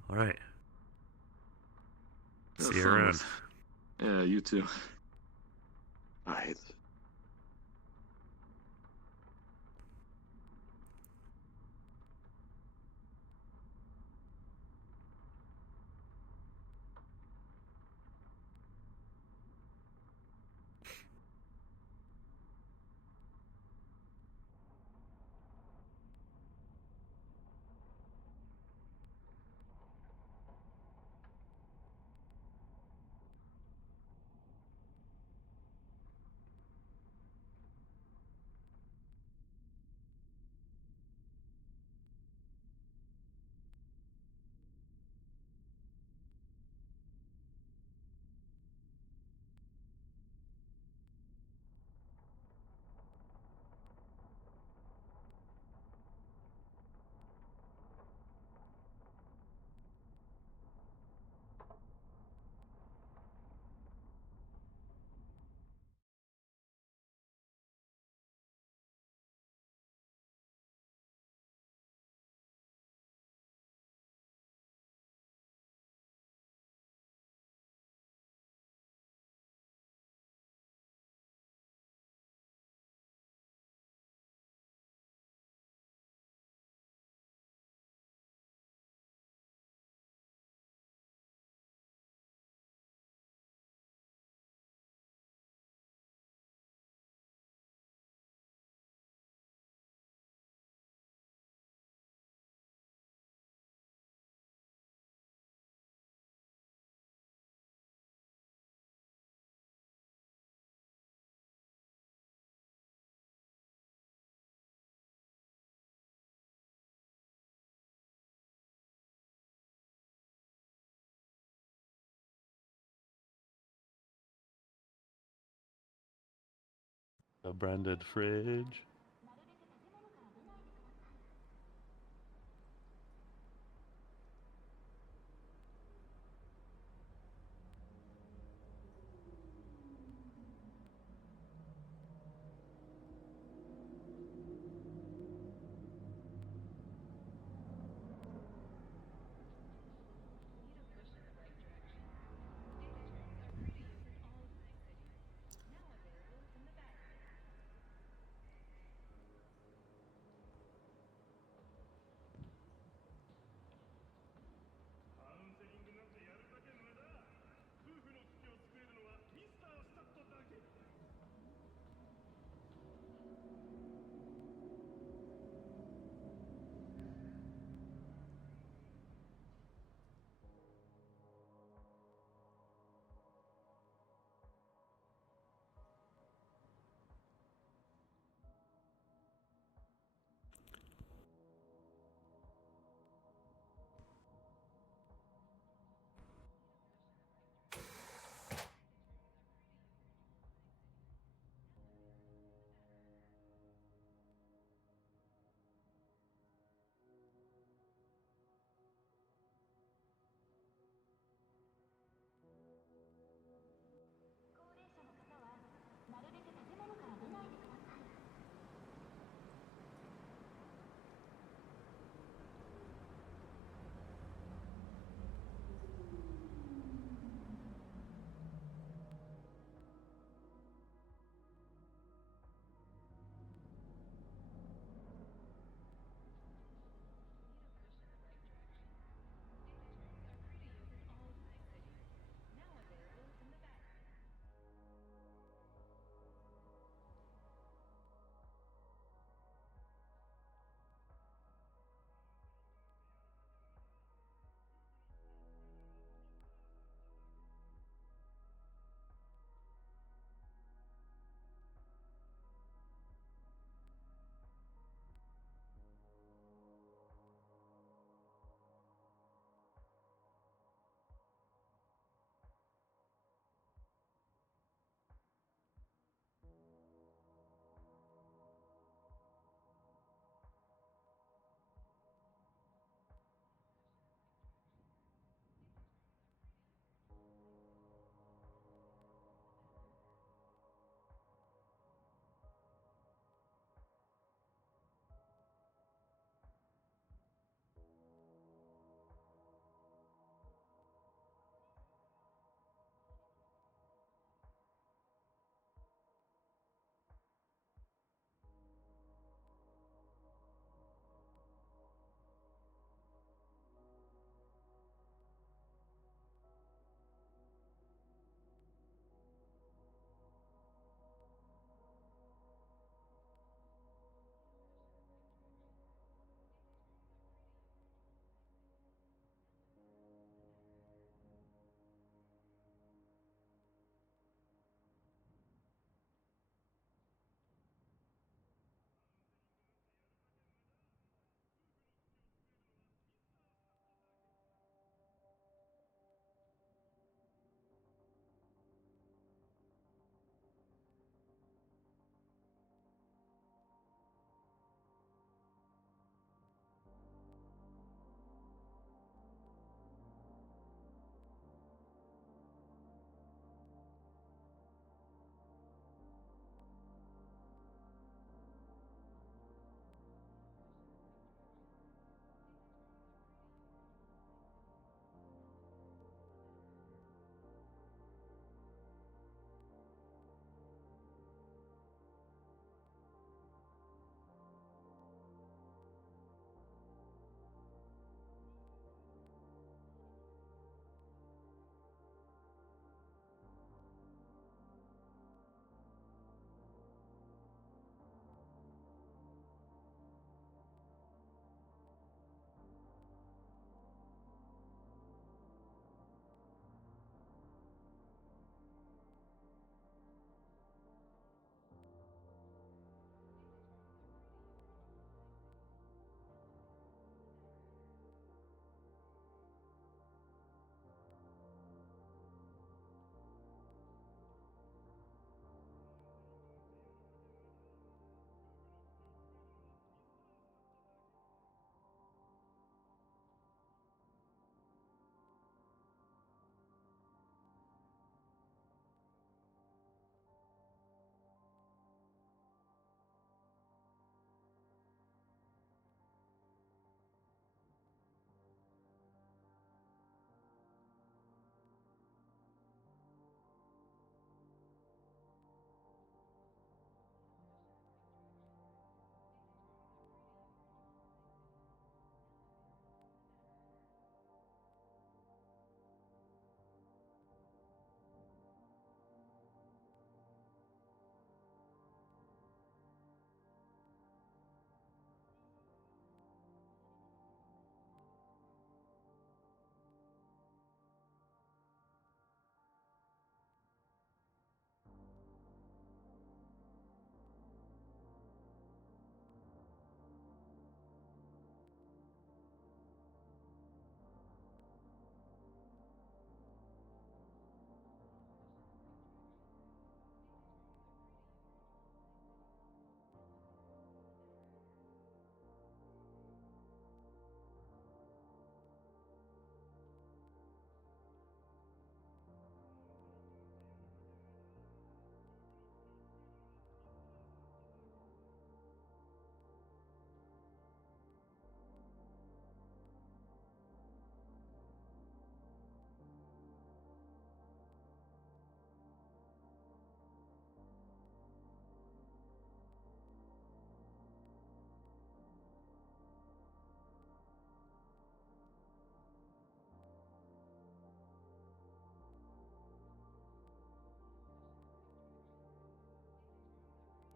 Alright. Have See you fun around. with- Yeah, you too. Alright. A branded fridge.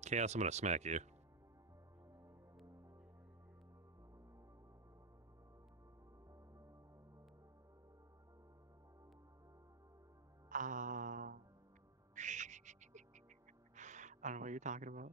Chaos, I'm gonna smack you. I don't know what you're talking about.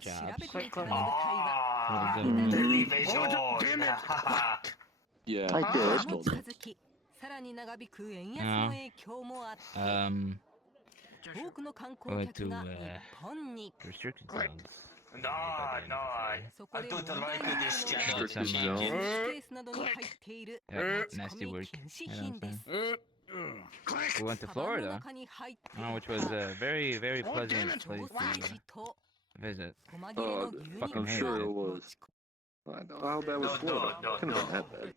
jobs. Click, click. What is Mm. that? Television. Yeah, I did. just told me. Going to restricted Click. zones. No, no. I don't like this channel. Restricted Click. Yeah, nasty work. You know what I'm saying? Click. We went to Florida, which was a very, very pleasant place to visit. I'm sure it was. How bad was Florida? Couldn't have been that bad.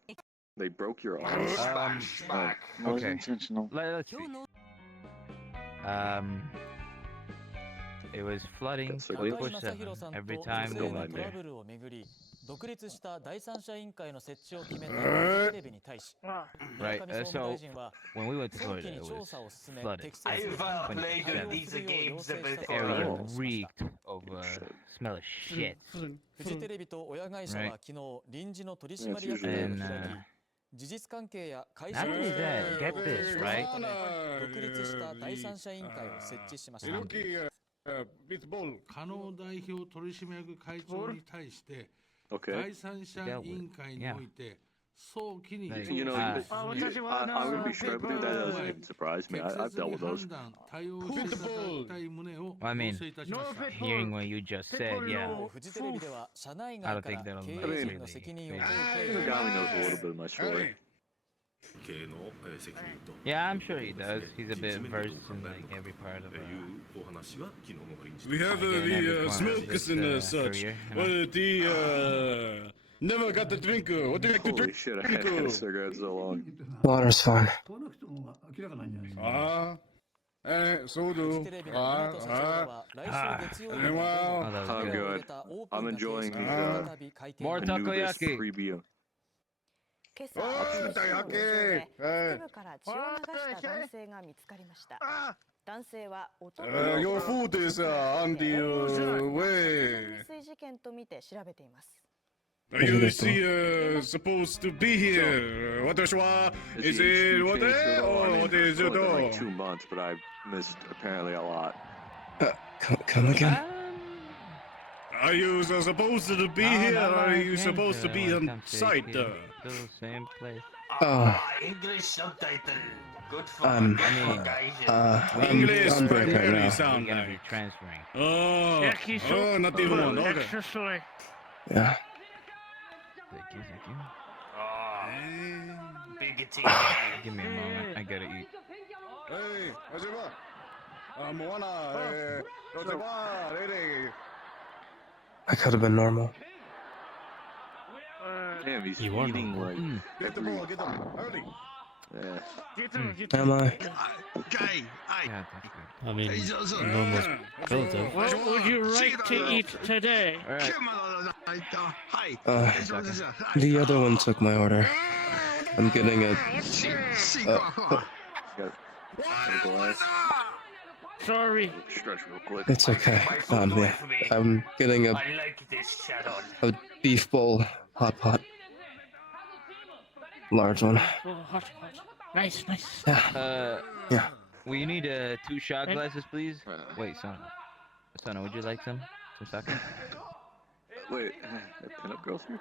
They broke your arm. Flashback. It was Okay. intentional. Let's see. It was flooding That's ugly. 24/7 every time we Don't went mind me. there. 独立した第三者委員会の設置を決めたテレビに対し、 Right, 村上総務 so 大臣は when we went to 早期 Florida, に it 調 was 査を進め、 flooded. 適切に I've 対 played 応 these するよう要 games 請 a した bit と Area 報告しました reeked of smell of shit. フジテレビと親会社は Right. 昨日臨時の取 Yeah, 締 it's 役会を And 開き、事実関係や会社 not の only that, get this, right? 独立した第三者委員会を設置しました 加納代表取締役会長に対して、 Okay. 第三者委員会において早期に You know, I'm gonna be straight with you. That doesn't even surprise me. I've dealt with those. 対応していただきたい旨を I 要 mean, 請いたしました hearing what you just said, yeah. フジテレビでは社内 I 外 don't か think ら that'll 経 make 営 it 陣の責任を really 問う Even 声が Gami knows a little bit of my story. Yeah, I'm sure he does. He's a bit versed in like every part of We have the smokers and such. Never got the drink. What do you like to Holy drink? shit, I haven't had a cigarette so long. Water's fine. そうフジテレビの港社長らは来週月曜日の午後 Oh, that was I'm good. good. I'm enjoying these, 再び会見 More アヌビス takoyaki. 3B. 今朝、九州の路上で腹部から血を流した男性が見つかりました。男性は男の Your food is on the 未 way. 遂事件とみて調べています。 You see, supposed to be here. 私は Is is the it HQ what changed at all? I mean, what is it's it only been like all? 2 months, but I've missed apparently a lot. Come again? Are you supposed to be here or are you supposed to be on site? Still same place. Oh, English subtitle. Good for I'm English I'm break right very now. sound We're gonna be like. transferring. Oh, not even one. Okay. Yeah. Thank you. Bigoted. Give me a moment. I gotta eat. Hey, Moana, I could have been normal. Damn, he's You are eating normal. like Get the ball, get them, hurry. yeah. Am I? Guy, Yeah, that's good. I mean, normal relative. What would you like to eat today? Alright. The other one took my order. I'm getting a Glass. Sorry. Stretch real quick. It's okay. Yeah. I'm getting I like this channel. a beef bowl hot pot. Large one. Nice. Yeah. Yeah. We need 2 shot glasses, please. Wait, Sona, would you like some sake? Wait, the pinup girls here?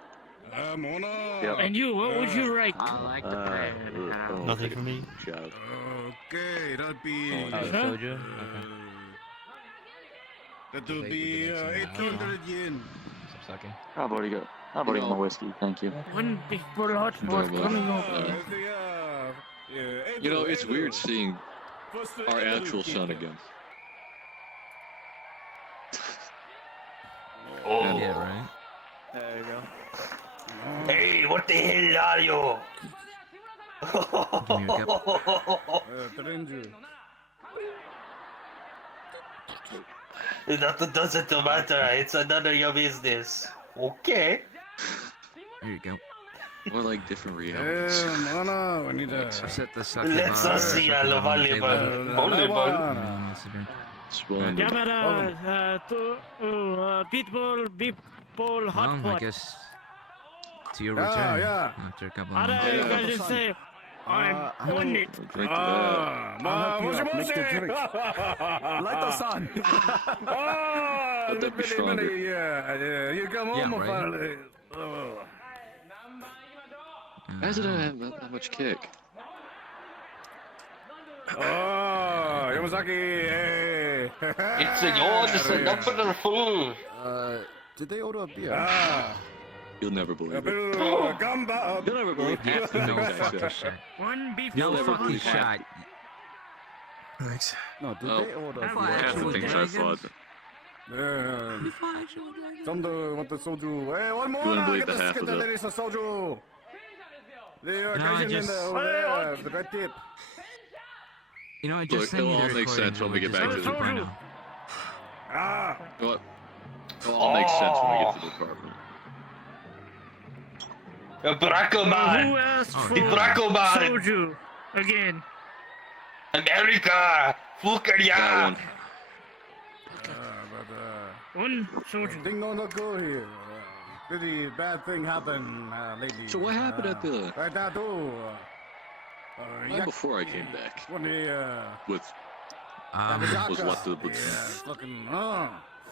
Mona. Yep. And you, what would you like? I like the bread. Nothing for me. Child. Okay, that'd be. Soju? Okay. That will Would be you like some, 800 yen. Some sake? I've already got my whiskey, thank you. One big full hot pot coming up. You know, it's weird seeing our actual son again. Oh. Yeah, right? There you go. Hey, what the hell are you? Give me your cup. That doesn't matter. It's none of your business. Okay. Here you go. More like different realities. Mona, we need to Set the sake Let's bar, see set a it on the table. volleyball. Splendid. Well, I guess to your return after a couple of months. I'm on it. Drink to that. Light the sun. Let that be stronger. Yeah, you come Yeah, home right. finally. Oh. Why does it have that much kick? Oh, Yamazaki, hey. It's yours, number full. Did they order a beer? You'll never believe it. Gamba. You'll never believe half the No things I fucking said. shot. One beef. No never fucking believe half shot. Right. No, did Oh, they order a Half beer? half the actual things I dragons? thought. Some want the soju. Hey, one more. You wouldn't believe Get the half get of the it. ladies a soju. The No, I occasion in just- the red tip. You know, Look, just send it'll me the all make recording sense when we and get we'll back just to go the- 2.0. Ah. What? It'll all make sense when we get to the department. Barack Obama. Who asked Oh, for yeah. Barack Obama. soju again? America. Fuck That yeah. one. One soju. Thing not go here. Pretty bad thing happened lately. So what happened at the- Right now too. Right before I came back. When the With was left to the platoon. fucking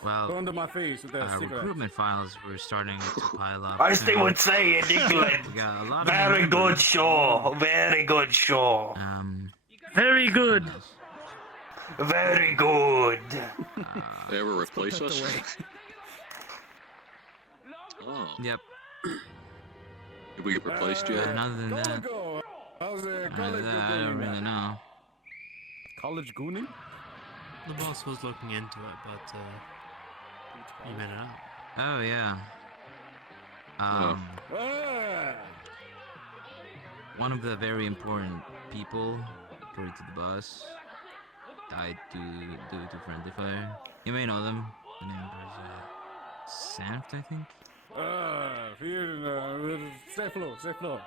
Well, under my face with that cigarette. recruitment files were starting to pile up. As they and would say in England. we got a lot of Very new good members. show. Very good show. Very good. Very good. They ever replace us? Oh. Yep. Did we get replaced yet? And other than that, How's the other college than that, I don't really know. College gooning? The boss was looking into it, but he made it out. Oh yeah. One of the very important people, according to the boss, died due to friendly fire. You may know them. The name was Sanft, I think. Stay flow, stay flow.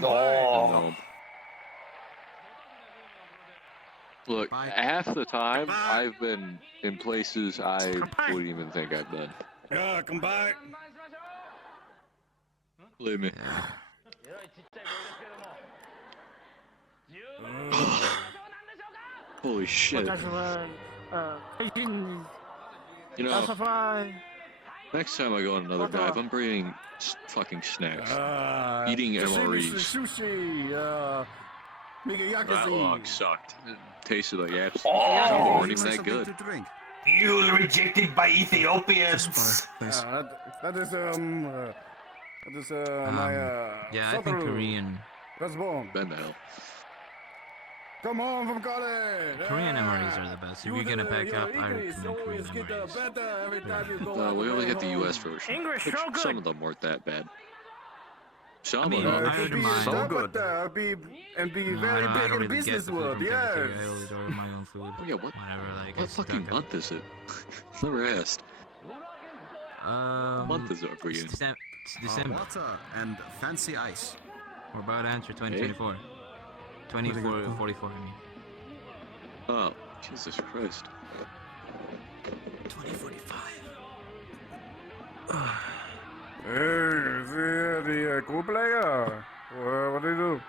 No. Look, half the time I've been in places I wouldn't even think I've been. Yeah, come back. Believe me. Holy shit. You know, next time I go on another dive, I'm bringing fucking snacks. Eating MREs. Sushi, That log sucked. It tasted like absolute. Oh, Weren't even that good. You were rejected by Ethiopians. that is my Yeah, I think Korean That's bomb. Ben the hell. Come on from college. Korean MREs are the best. If you're gonna pack up, I recommend Korean MREs. Every time you go No, we only get the US version. English, Which so good. some of them weren't that bad. Some mean, of them. I don't mind. so good. Be No, very I big don't in really get business the food world. from Yes. cafeteria. I always order my own food. Oh, yeah, what? Whenever, like, I What fucking stock up. month is it? Never asked. What month is it for you? It's December. Water and fancy ice. We're about to enter 2024. 2044, I mean. Oh, Jesus Christ. 2045. Hey, the cool player. What do you do? What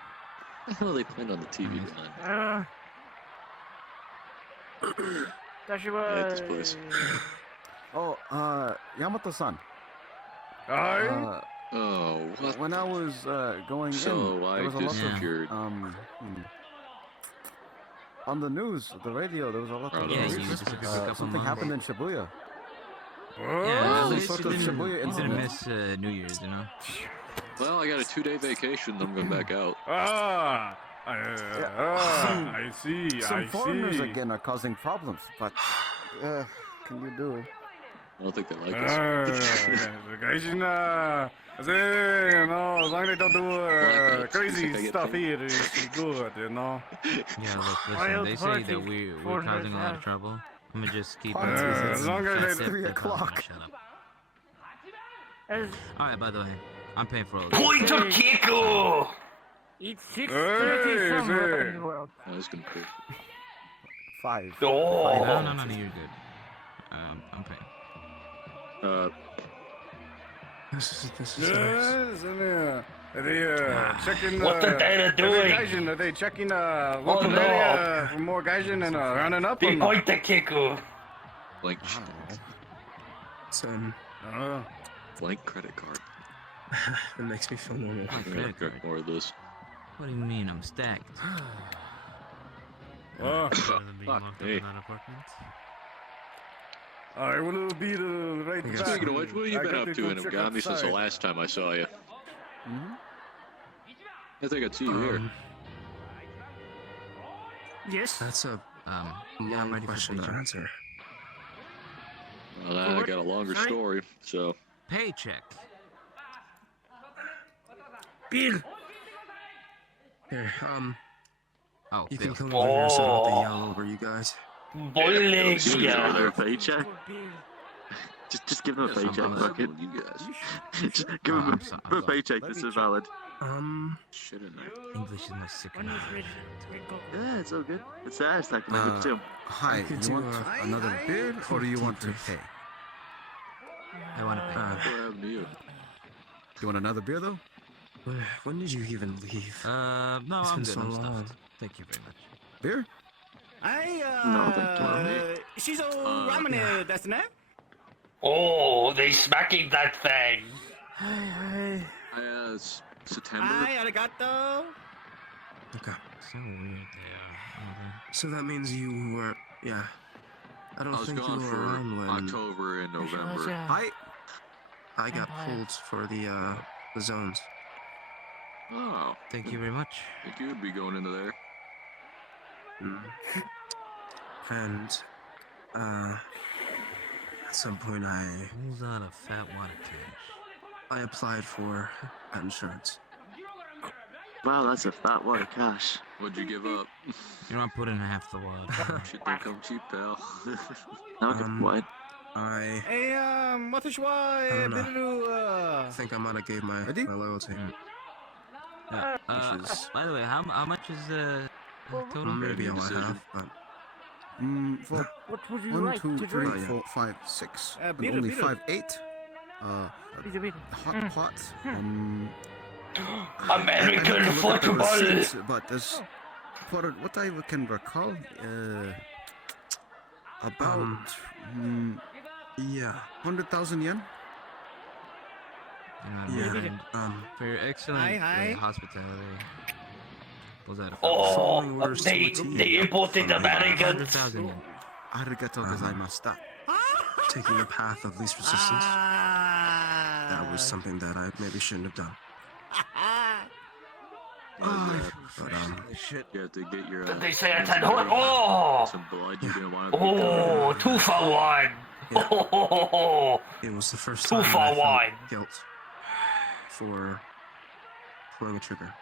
the hell are they playing on the TV behind? I hate this place. Oh, Yamato-san. Hi. Oh, what? When I was going So in, I there was a lot disappeared. of on the news, the radio, there was a lot of Yeah, you disappeared for a couple something months. happened in Shibuya. Yeah, at least sort you of didn't, Shibuya you didn't incident. miss New Year's, you know? Well, I got a 2-day vacation. I'm going back out. I see. Some foreigners again are causing problems, but can you do it? I don't think they like us. As long as they don't do crazy stuff here, it's good, you know. Yeah, look, listen, they say that we're causing a lot of trouble. I'm gonna just keep as long as they- 3 o'clock. Shut up. Alright, by the way, I'm paying for all this. Point to Kiko. It's Hey, 6:30 somewhere hey. in the world. That was gonna be. 5. Oh. No, you're good. I'm paying. Yes, and Are they checking? What the data doing? Gaijin, are they checking Oh local no! area for more Gaijin and running up They or not? point the Kiku. Blank, Son, blank credit card. it makes me feel normal. My Yeah, credit got card. more of this. What do you mean I'm stacked? Oh, Better than being fuck locked up me. in that apartment. I will be right I guess back. Speaking of which, what have you I been got up to go in check Ogami since the outside. last time I saw you? Mhm. I think I'd see you here. Yes. That's a Yeah, I'm long ready for question to paycheck. answer. Well, now I got a longer Sorry? story, so Paycheck. Bill. Here, Oh, you Bill. can come over here so I don't have to Oh. yell over you guys. Bowling. Give him a paycheck. For Bill. Just give him a yes, I'm paycheck, fuck it. possible, you guys. Just give him I'm so- I'm a sorry. paycheck. Let This me is check. valid. Shit in there. English is my second When he's language. ready, we go. Yeah, it's all good. It's our second language too. Hi, could you do, want another beer or do you want to debrief. pay? I want to pay. What happened to you? You want another beer though? When did you even leave? No, It's I'm been good. so I'm long. stuffed. Thank you very much. Beer? No, thank you. Shizo ramen desu ne? Oh, they smacking that thing. It's September. Arigato. Okay. So weird they are. So that means you were, yeah. I don't I was think you gone were for around when October and November. Hi. I got pulled for the zones. Oh, Thank you very much. I think you would be going into there. And, at some point Pulls out a fat wad of cash. I applied for that insurance. Wow, that's a fat wad of cash. What'd you give up? You know, I put in half the wad. Shit don't come cheap, pal. What? I Hey, watashi wa don't know. biru, think I might have gave my Ready? loyalty. Yeah. Which is By the way, how much is total? maybe all I decision. have, but For What would you 1, like 2, to 3, drink? 4, 5, 6, and beer, only beer. 5, 8. Biru. Hot pot. American I have to look at the football. receipts, but there's for what I can recall, about yeah, 100,000 yen. yeah. And for your excellent Hi. hospitality. Was that a Oh, Following orders to they a T. they imported Americans. 100,000 yen. Arigato gozaimashita. Taking the path of least resistance. That was something that I maybe shouldn't have done. But Shit. You have to get your. They say I had oh Some blood you didn't want to. oh 2 for 1. Yeah. Oh, it was the first 2 time for I felt 1. guilt for pulling the trigger.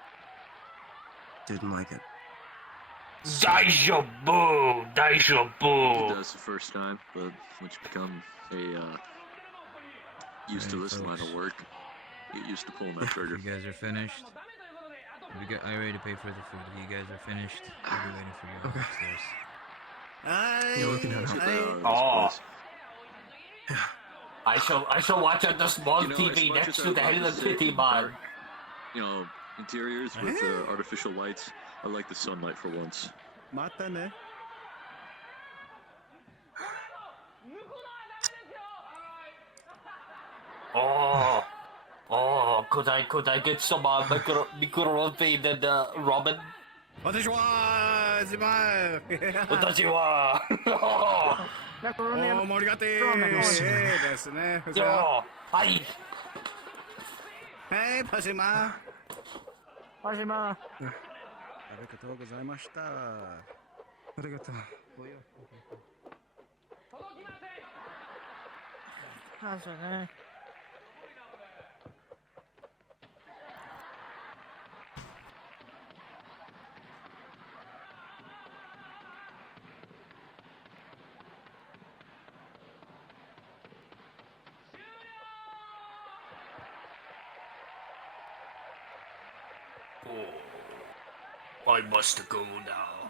Didn't like it. Deja vu, deja vu. That's the first time, but once you become used to this line of work, get used to pulling that trigger. You guys are finished. I ready to pay for the food. You guys are finished. I'll be waiting for you Okay. upstairs. Yeah, we can head Get out. that out of this Oh. place. I shall watch on the small You know, as TV much next as to I'd the like Hello to sit Kitty in bar. dark, you know, interiors with artificial lights. I like the sunlight for once. Mata ne. Oh, could I get some microwave and ramen? Watashi wa zima. Watashi oh, Oh, morigate. Desu ne. yo, hi. Hey, Pashima. Arigato gozaimashita. Arigato. Oh, I must go now.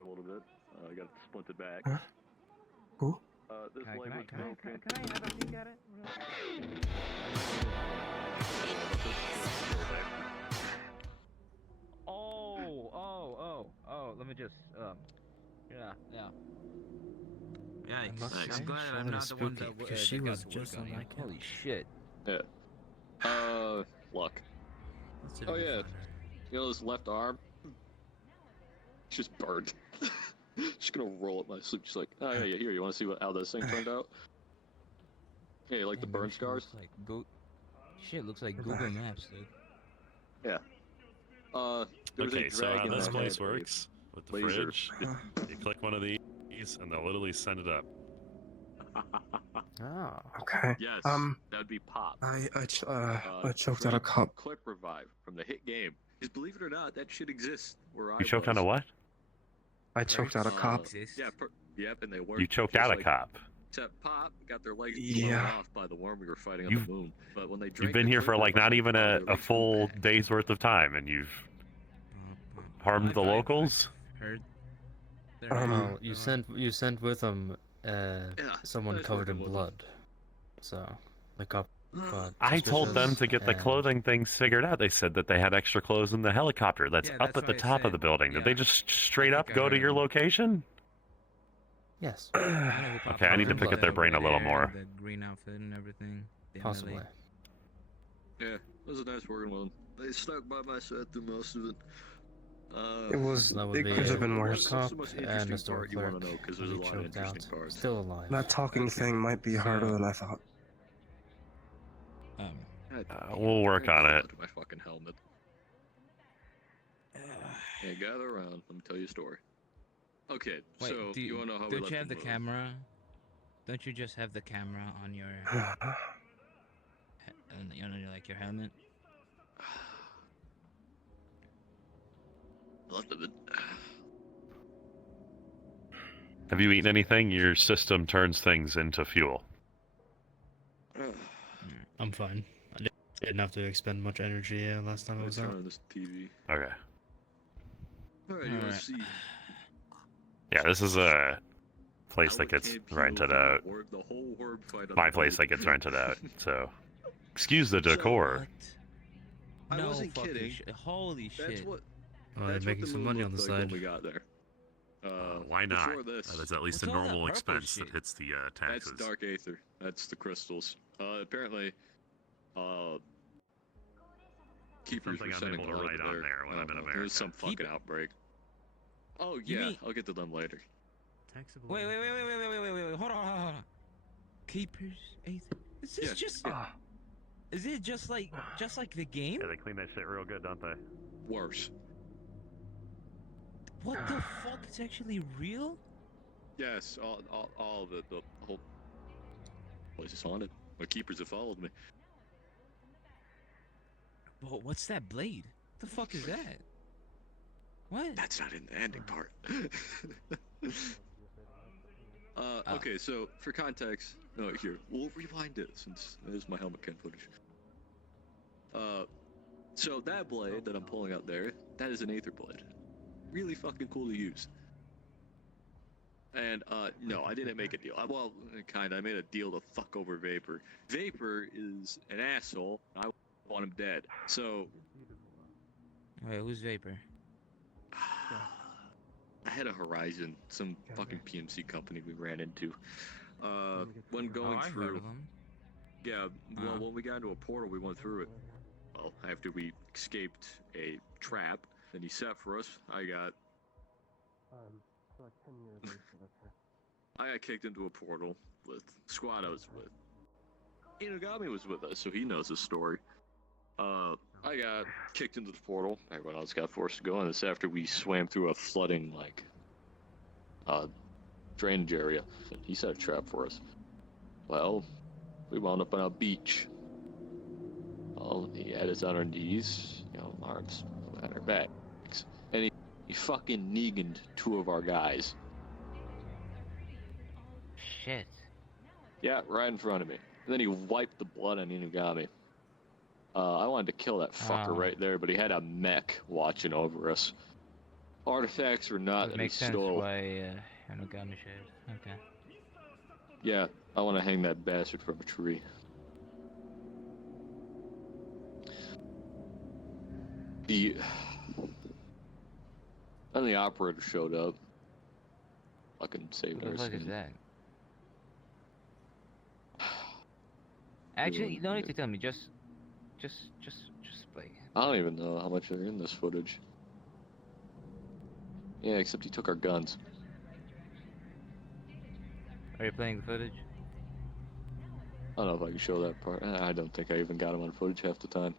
A little bit. I got it splinted back. Huh? Who? This leg was broken. Can I have a peek at it? Oh, let me just, yeah. Yikes. I'm glad I'm not the one that, because she that got was to just work on on that it. couch. Holy shit. Yeah. Luck. Let's see if Oh we can yeah. find her. You know this left arm? It's just burned. Just gonna roll up my sleeve. Just like, oh yeah, here. You want to see how this thing turned out? Yeah, you like the Damn, burn maybe she scars? looks like Shit looks like Google Maps, dude. Yeah. There was Okay, a so how dragon this that place had a works with the laser. fridge, you click one of these, and they'll literally send it up. Oh. Okay. Yes, that'd be Pop. I choked out a Drake cup. Click Revive from the hit game. Because believe it or not, that shit exists where I You choked was. on a what? I choked out a cop. Yeah, yep, and they work. You choked just out a like, cop. Except Pop got their legs Yeah. blown off by the worm we were fighting on the moon. But when they You've drank been the here for Click like not Revive, even their a legs grew full back. day's worth of time, and you've harmed the locals? Heard. Well, you sent with them someone nice covered in working with them. blood. So the cop got I told them suspicious to get the and- clothing things figured out. They said that they had extra clothes in the helicopter that's Yeah, up that's at the what I top of said. the building. Did they Yeah. just straight I up think I go to heard your them. location? Yes, Okay, I need to pick at their brain a little more. The green outfit and everything. The possibly. MLA. Yeah, it was a nice working with them. They stuck by my side through most of it. It was. That would It be could have been a worse. cop the most and interesting a store part you want clerk. to know? Because who there's a he lot of choked interesting out, parts. still alive. That talking thing might be harder than I thought. We'll work on it. My fucking helmet. Hey, gather around. Let me tell you a story. Okay, Wait, so do you want to know how we don't left you have the moon? camera? Don't you just have the camera on your, like your helmet? Left of it. Have you eaten anything? Your system turns things into fuel. I'm fine. I didn't have to expend much energy last time I was Turn out. on this TV. Okay. Alright, you want to see? Yeah, this is a place how that it gets came to rented the out. the whole orb fight on My the place that moon. gets rented out. So, excuse the decor. I No wasn't fucking kidding. shit. Holy That's shit. what. Well, they're That's making what the some moon money on the looked like side. when we got there. Why not? Before this, That's at least What's a all that normal purple expense shit? that hits the that's taxes. dark aether. That's the crystals. Apparently, keepers Something were I'm sending able to blood write over on there. there when I I'm don't in know. There was some America. fucking outbreak. Oh You yeah, mean- I'll get to them later. Taxable. Wait, hold on. Keepers, Aether. Is this Yeah, just? yeah. Is it just like the game? Yeah, they clean that shit real good, don't they? Worse. What the fuck? It's actually real? Yes, all of it. The whole place is haunted. My keepers have followed me. But what's that blade? The fuck is that? What? That's not in the ending part. Okay, so for context, no, here, we'll rewind it since there's my helmet cam footage. So that blade that I'm pulling out there, that is an aether blade. Really fucking cool to use. And, no, I didn't make a deal. Well, kinda, I made a deal to fuck over Vapor. Vapor is an asshole, I want him dead. So, Wait, who's Vapor? I had a Horizon, some fucking PMC company we ran into. When going I heard through, of him. yeah, well, when we got into a portal, we went through it. Well, after we escaped a trap that he set for us, I got kicked into a portal with squad I was with. Inugami was with us, so he knows the story. I got kicked into the portal. Everyone else got forced to go, and this after we swam through a flooding, like, drainage area. And he set a trap for us. Well, we wound up on a beach. Well, he had us on our knees, arms on our backs. And he fucking Negan'd 2 of our guys. Shit. Yeah, right in front of me. And then he wiped the blood on Inugami. I wanted to kill that fucker right there, but he had a mech watching over us. Artifacts or not, It that makes he sense stole. why Inugami shared. Okay. Yeah, I want to hang that bastard from a tree. Then the operator showed up. Fucking saved What our the fuck is skin. that? Actually, you don't need to tell me. Just play. I don't even know how much are in this footage. Yeah, except he took our guns. Are you playing the footage? I don't know if I can show that part. I don't think I even got him on footage half the time.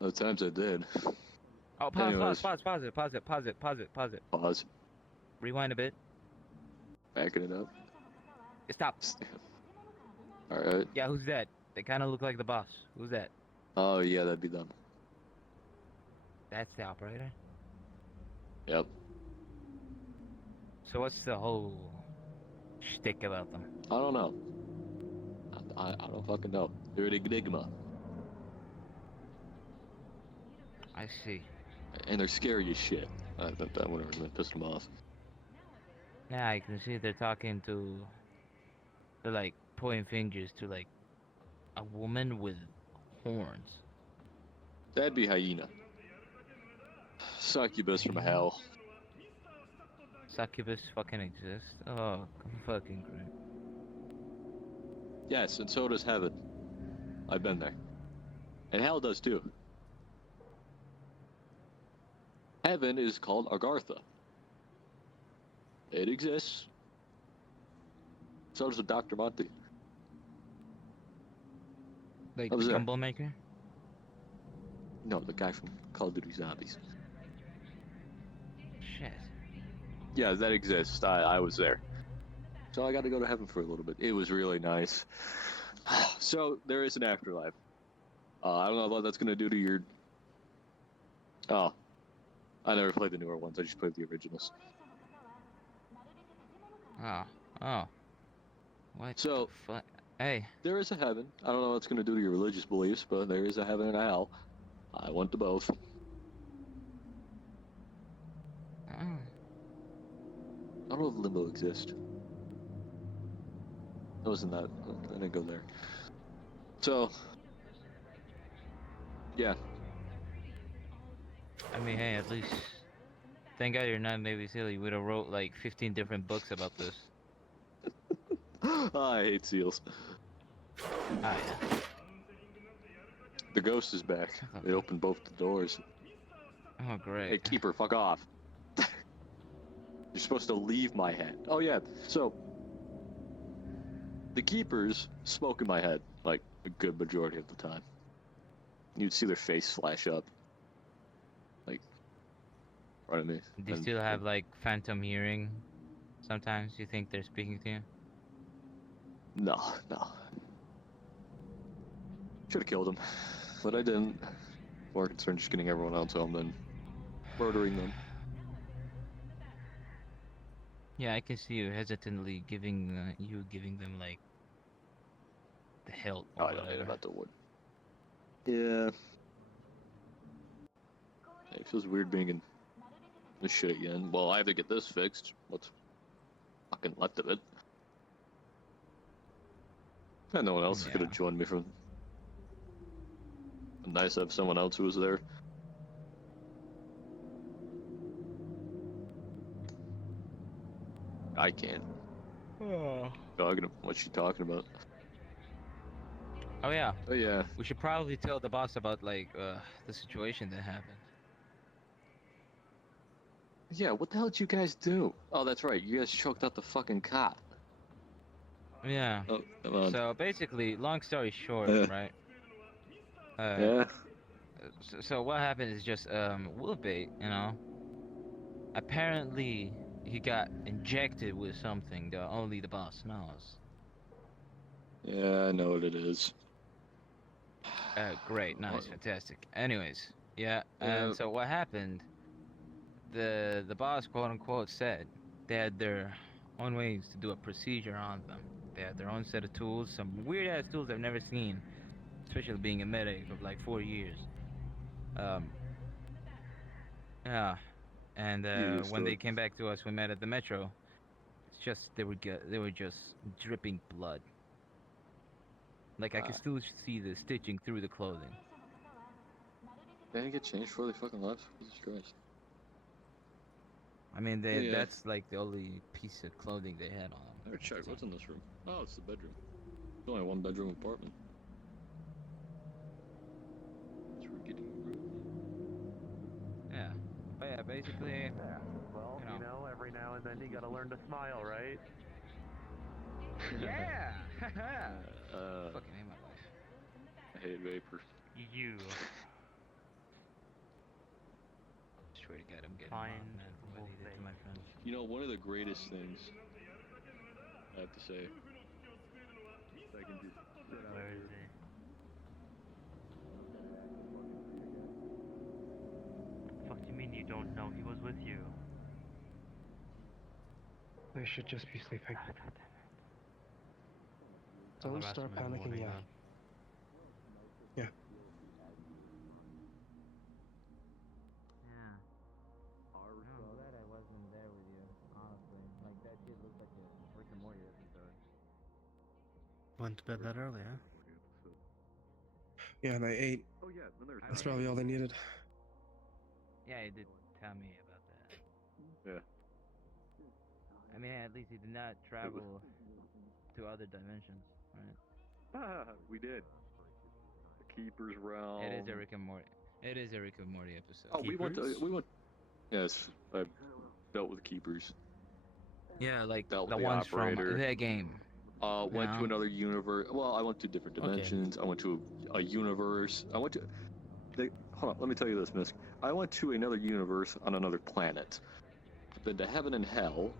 The times I did. Oh, Anyways. pause it. Pause. Rewind a bit. Backing it up. Stop. Alright. Yeah, who's that? They kind of look like the boss. Who's that? Oh, yeah, that'd be them. That's the operator. Yep. So what's the whole shtick about them? I don't know. I don't fucking know. They're an enigma. I see. And they're scary as shit. I think that would have pissed them off. Yeah, I can see they're talking to... They're like pointing fingers to like a woman with horns. That'd be Hyena. Succubus from hell. Succubus fucking exists? Oh, fucking great. Yes, and so does Heaven. I've been there. And hell does too. Heaven is called Agartha. It exists. So does Dr. Monty. Like I was the there. gumball maker? No, the guy from Call of Duty Zombies. Shit. Yeah, that exists. I was there. So I got to go to heaven for a little bit. It was really nice. So there is an afterlife. I don't know what that's gonna do to your. Oh, I never played the newer ones. I just played the originals. Oh. What So- the fuck? Hey. There is a heaven. I don't know what it's gonna do to your religious beliefs, but there is a heaven and a hell. I went to both. Oh. I don't know if limbo exists. I wasn't that. I didn't go there. So, yeah. I mean, hey, at least Thank God you're not Navy SEAL. You would have wrote like 15 different books about this. I hate seals. Ah, yeah. The ghost is back. They opened both the doors. Oh, great. Hey, keeper, fuck off. You're supposed to leave my head. Oh, yeah. So, the keepers smoke in my head, like, a good majority of the time. You'd see their face flash up. Like, in front of me. Do you And- still have like phantom hearing? Sometimes you think they're speaking to you? No. Should've killed him. But I didn't. More concerned just getting everyone else home than murdering them. Yeah, I can see you hesitantly giving them like the help or Oh, I don't whatever. know about the wood. Yeah. It feels weird being in this shit again. Well, I have to get this fixed. What's fucking left of it? And no one else could have Yeah. joined me from. Nice to have someone else who was there. I can't. What's she talking about? Oh yeah. Oh yeah. We should probably tell the boss about like the situation that happened. Yeah, what the hell did you guys do? Oh, that's right. You guys choked out the fucking cop. Yeah. Oh, come on. So basically, long story short, right? Yeah. So what happened is just Will-Bait, you know. Apparently, he got injected with something that only the boss knows. Yeah, I know what it is. Great, nice, fantastic. Anyways, yeah, and so what happened? The boss, quote unquote, said they had their own ways to do a procedure on them. They had their own set of tools, some weird ass tools I've never seen, especially being a medic of like 4 years. Yeah, and when they came back to us, we met at the metro. It's just they were just dripping blood. Like I could still see the stitching through the clothing. They didn't get changed before they fucking left. Jesus Christ. I mean, Yeah. that's like the only piece of clothing they had on them. I gotta check. What's in this room? Oh, it's the bedroom. It's only a one-bedroom apartment. It's we're getting rude. Yeah. But yeah, basically. Well, you know, every now and then you gotta learn to smile, right? Yeah. Fucking hate my life. I hate vapor. You. Swear to God, I'm getting Fine, off, man, from what they did to my friends. You know, one of the greatest things I have to say. If I can just get out Where of is here. he? Fuck do you mean you don't know he was with you? They should just be sleeping. I'll Don't harass start them in the panicking morning, yet. then. Yeah. Yeah. I'm glad I wasn't there with you, honestly. Like, that shit looked like a Rick and Morty episode. Went to bed that early, huh? Yeah, they ate. Oh yeah, then there's That's probably all they needed. Yeah, he did tell me about that. Yeah. I mean, at least he did not travel to other dimensions, right? We did. The Keeper's Realm. It is a Rick and Morty. It is a Rick and Morty episode. Oh, we went. Yes, I dealt with Keepers. Yeah, like Dealt the with the ones operator. from the game. Went Yeah. to another universe. Well, I went to different dimensions. I went to a universe. I went to. Hold on, let me tell you this, Misk. I went to another universe on another planet. Been to heaven and hell.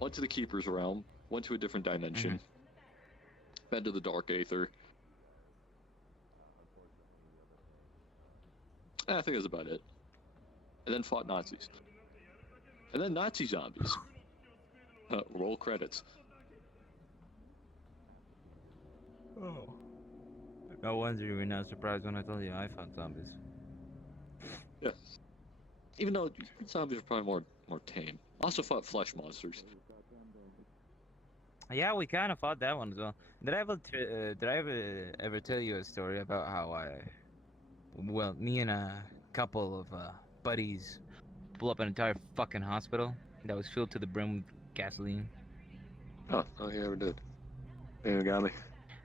Went to the Keeper's Realm. Went to a different dimension. Been to the Dark Aether. I think that's about it. And then fought Nazis. And then Nazi zombies. Roll credits. Oh. No wonder you were not surprised when I told you I fought zombies. Yeah. Even though zombies are probably more tame. Also fought flesh monsters. Yeah, we kind of fought that one as well. Did I ever tell you a story about how me and a couple of buddies blew up an entire fucking hospital that was filled to the brim with gasoline. Oh, yeah, we did. Yeah, you got me.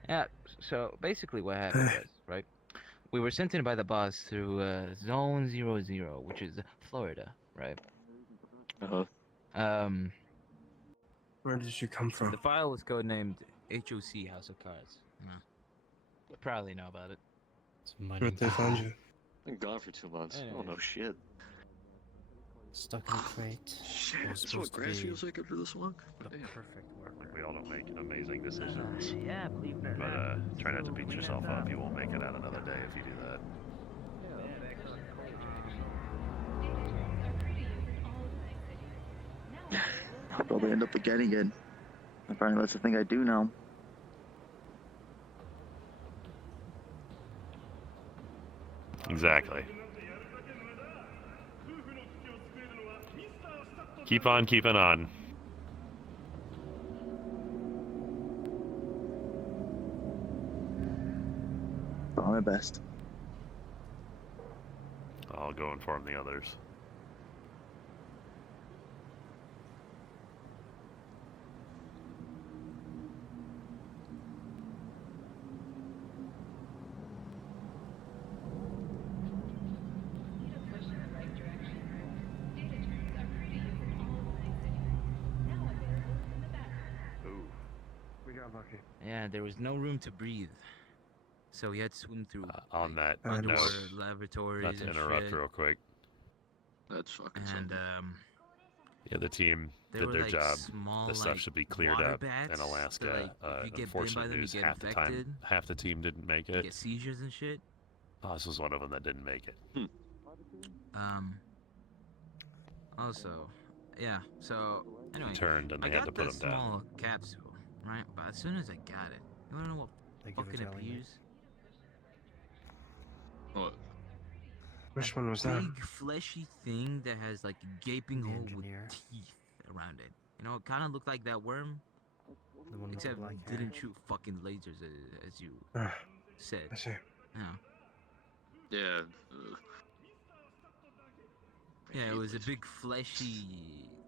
Yeah, so basically what happened was, right? We were sent in by the boss through Zone 00, which is Florida, right? Where did you come from? The file was codenamed HOC House of Cards. You probably know about it. It's mining. Where'd they find you? I've been gone for 2 months. I don't know shit. Stuck in a crate. Shit, It was that's what supposed to grass be feels like after this long. the Damn. perfect worker. We all don't make amazing decisions. Yeah, believe it or But not. try not to beat yourself up. You won't make it out another day if you do that. I'll probably end up forgetting it. Apparently that's the thing I do now. Exactly. Keep on keeping on. Try my best. I'll go inform the others. We got lucky. Yeah, there was no room to breathe. So we had to swim through On that underwater note, laboratories not to and interrupt shit. real quick. That's fucking And something. Yeah, the team there did were their like job. small, The stuff like, should be cleared water up bats in Alaska. that, like, if you get bitten by Unfortunate them, you news, get half the infected. time, half the team didn't make You it. get seizures and shit. Oh, this was one of them that didn't make it. Also, yeah. So anyway, Turned and they I had got to put the them down. small capsule, right? But as soon as I got it, you wanna know what Thank you for fucking telling me. appears? What? Which one was that? Big fleshy thing that has like a gaping The hole engineer. with teeth around it. You know, it kind of looked like that worm, The one with except the black it hair. didn't shoot fucking lasers as you Ah, said. I see. Yeah. Yeah. Yeah, it was a big fleshy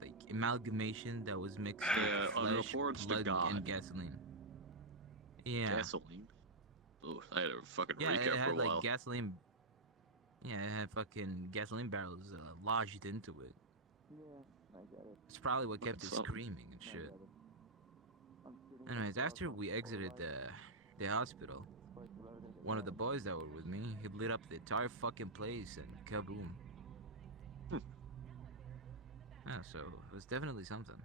like amalgamation that was mixed Yeah, with on flesh, reports to blood, God. and gasoline. Yeah. Gasoline? Oh, I had a fucking Yeah, it recap for had a while. like gasoline. Yeah, it had fucking gasoline barrels lodged into it. It's probably what kept it Something. screaming and shit. Anyways, after we exited the hospital, one of the boys that were with me, he lit up the entire fucking place and kaboom. Yeah, so it was definitely something.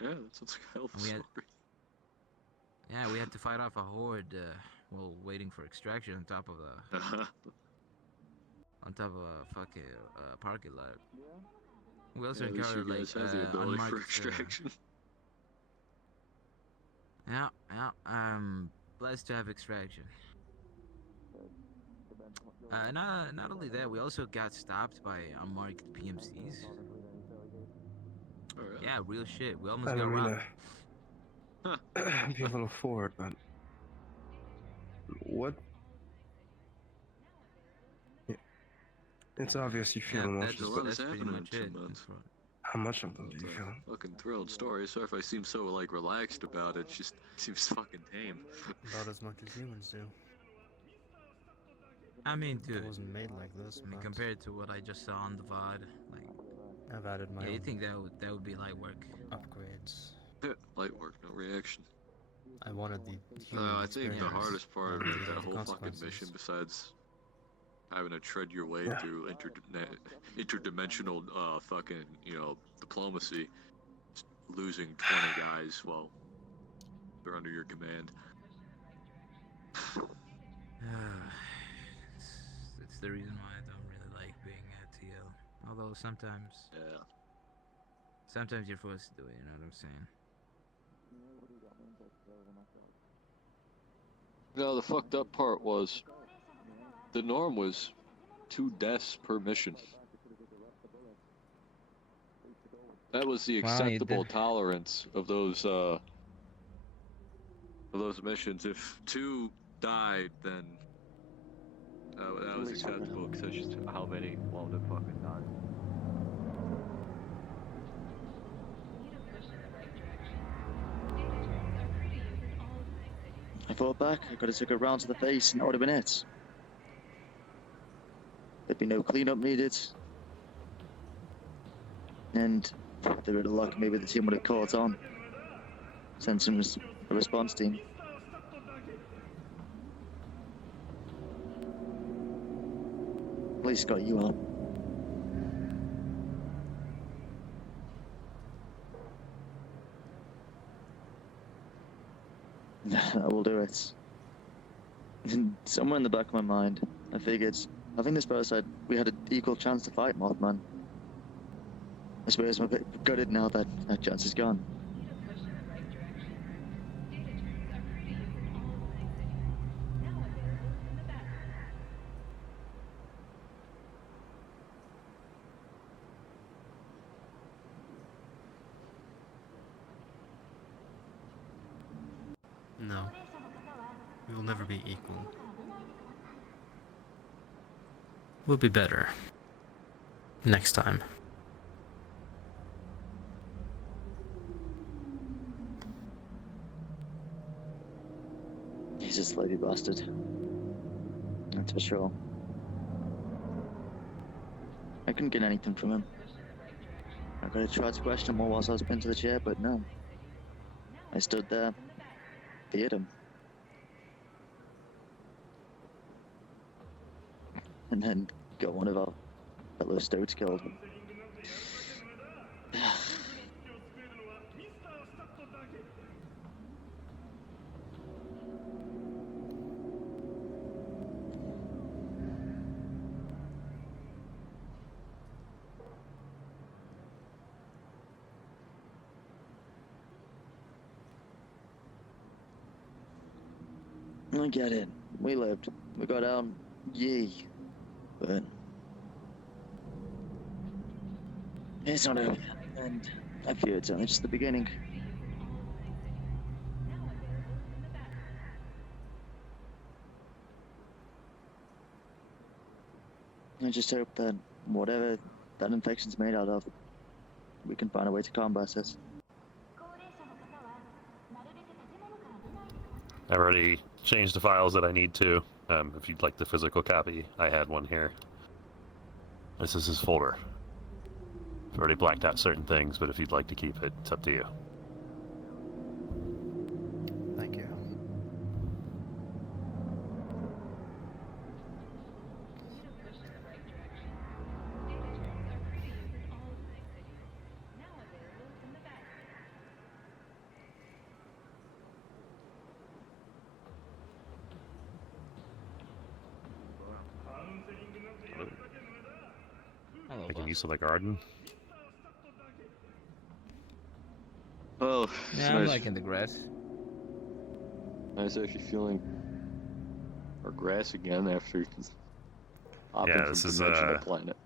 Yeah, that sounds like a hell of a And we had- story. Yeah, we had to fight off a horde while waiting for extraction on top of a fucking parking lot. We also Yeah, at least you encountered guys like have the ability for unmarked. extraction. Yeah, I'm blessed to have extraction. Not only that, we also got stopped by unmarked PMCs. Oh, really? Yeah, real shit. We almost I got don't mean robbed. to be a little forward, but what? Yeah. It's obvious you feel Yeah, emotions, a lot but has that's pretty happened in much 2 it. months. how much of them do It's you a feel? fucking thrilled story. Sorry if I seem so like relaxed about it. It just seems fucking tame. About as much as humans do. I mean, It dude, wasn't made like this, I mean, but compared to what I just saw on the VOD, like, I've added my yeah, you own think that would be light work? upgrades. Light work, no reaction. I wanted the human I think the experience hardest part rather of than that the whole fucking consequences. mission, besides having to tread your way Yeah. through interdimensional fucking, diplomacy, just losing 20 guys while they're under your command. It's the reason why I don't really like being at TL. Although sometimes you're forced to do it, you know what I'm saying? No, the fucked up part was the norm was 2 deaths per mission. That was the Wow, you acceptable did- tolerance of those missions. If 2 died, then that was acceptable because that's just how many wound up fucking dying. fought back, I could have took a round to the face and that would have been it. There'd be no cleanup needed. And with a bit of luck, maybe the team would have caught on. Sent some a response team. At least got you out. I will do it. And somewhere in the back of my mind, I figured, having this parasite, we had an equal chance to fight Mothman. I suppose I'm a bit gutted now that that chance is gone. No. We will never be equal. We'll be better. Next time. He's a slavey bastard. That's for sure. I couldn't get anything from him. I could have tried to question him more whilst I was pinned to the chair, but no. I stood there, feared him. And then got one of our fellow stoats killed. I get it. We lived. We got out. Yay. But it's not over. And I fear it's only just the beginning. I just hope that whatever that infection's made out of, we can find a way to combat it. I already changed the files that I need to. If you'd like the physical copy, I had one here. This is his folder. I've already blacked out certain things, but if you'd like to keep it, it's up to you. Thank you. Hello, Making boss. use of the garden. Oh, it's Yeah, I'm nice. liking the grass. Nice actually feeling our grass again after hopping Yeah, from this is, dimension to planet.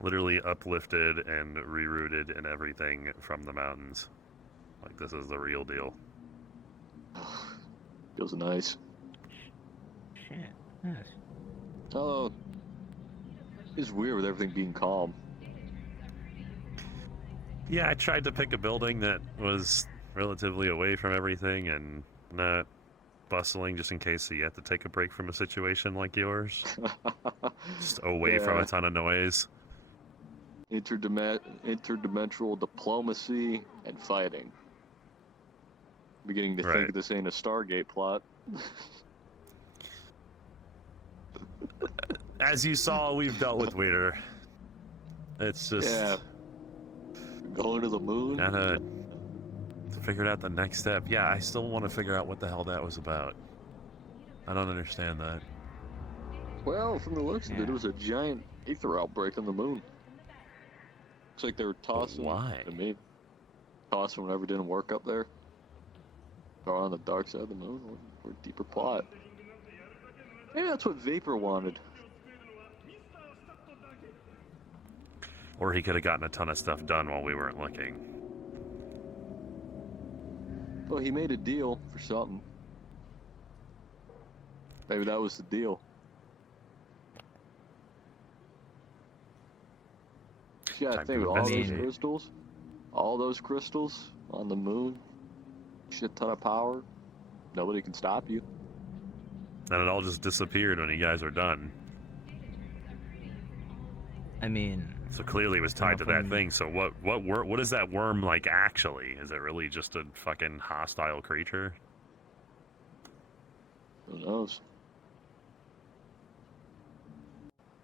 Literally uplifted and rerouted and everything from the mountains. Like, this is the real deal. Feels nice. Shit. Nice. Oh, it's weird with everything being calm. Yeah, I tried to pick a building that was relatively away from everything and not bustling, just in case you have to take a break from a situation like yours. Just away from Yeah. a ton of noise. Interdimensional diplomacy and fighting. Beginning to Right. think this ain't a Stargate plot. As you saw, we've dealt with Waiter. It's just Yeah. Going to the moon? gotta figure out the next step. Yeah, I still want to figure out what the hell that was about. I don't understand that. Well, from the looks of it, it was a giant ether outbreak on the moon. Looks like they were tossing. why? To me, tossing whatever didn't work up there. Or on the dark side of the moon, or a deeper plot. Maybe that's what Vapor wanted. Or he could have gotten a ton of stuff done while we weren't looking. Well, he made a deal for something. Maybe that was the deal. Yeah, I Time think to with all those investigate. crystals on the moon, shit ton of power. Nobody can stop you. And it all just disappeared when you guys were done. I mean, So clearly it was tied to that thing. So what is that worm like actually? Is it really just a fucking hostile creature? Who knows?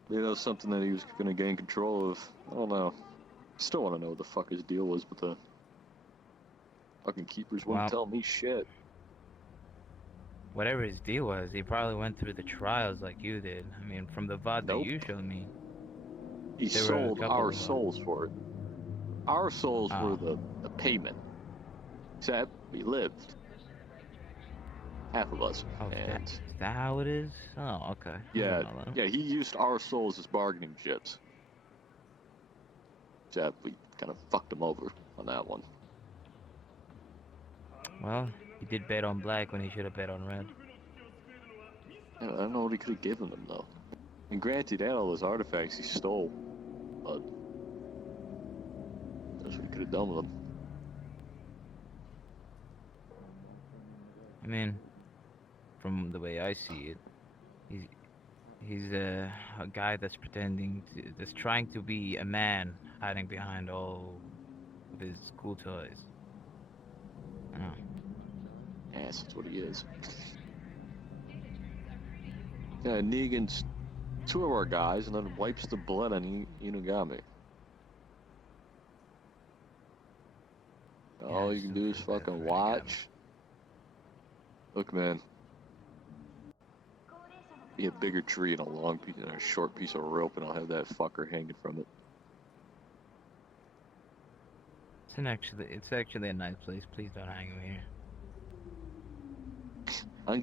Maybe that was something that he was going to gain control of. I don't know. Still want to know what the fuck his deal was, but the fucking keepers wouldn't tell me shit. Whatever his deal was, he probably went through the trials like you did. I mean, from the VOD that you showed me. He there were a sold couple our of them. souls for it. Our souls were the payment. Except we lived. Half of us. Oh, and is that how it is? Oh, okay. I yeah, didn't know that. yeah, he used our souls as bargaining chips. Except we kind of fucked him over on that one. Well, he did bet on black when he should have bet on red. Yeah, I don't know what he could have given them though. And granted, he had all those artifacts he stole, but that's what he could have done with them. I mean, from the way I see it, he's a guy that's that's trying to be a man, hiding behind all of his cool toys. I know. Yes, that's what he is. Yeah, Negan's two of our guys and then wipes the blood on Inugami. All you can do is fucking watch. Look, man. Be a bigger tree and a short piece of rope, and I'll have that fucker hanging from it. It's actually a nice place. Please don't hang him here. I'm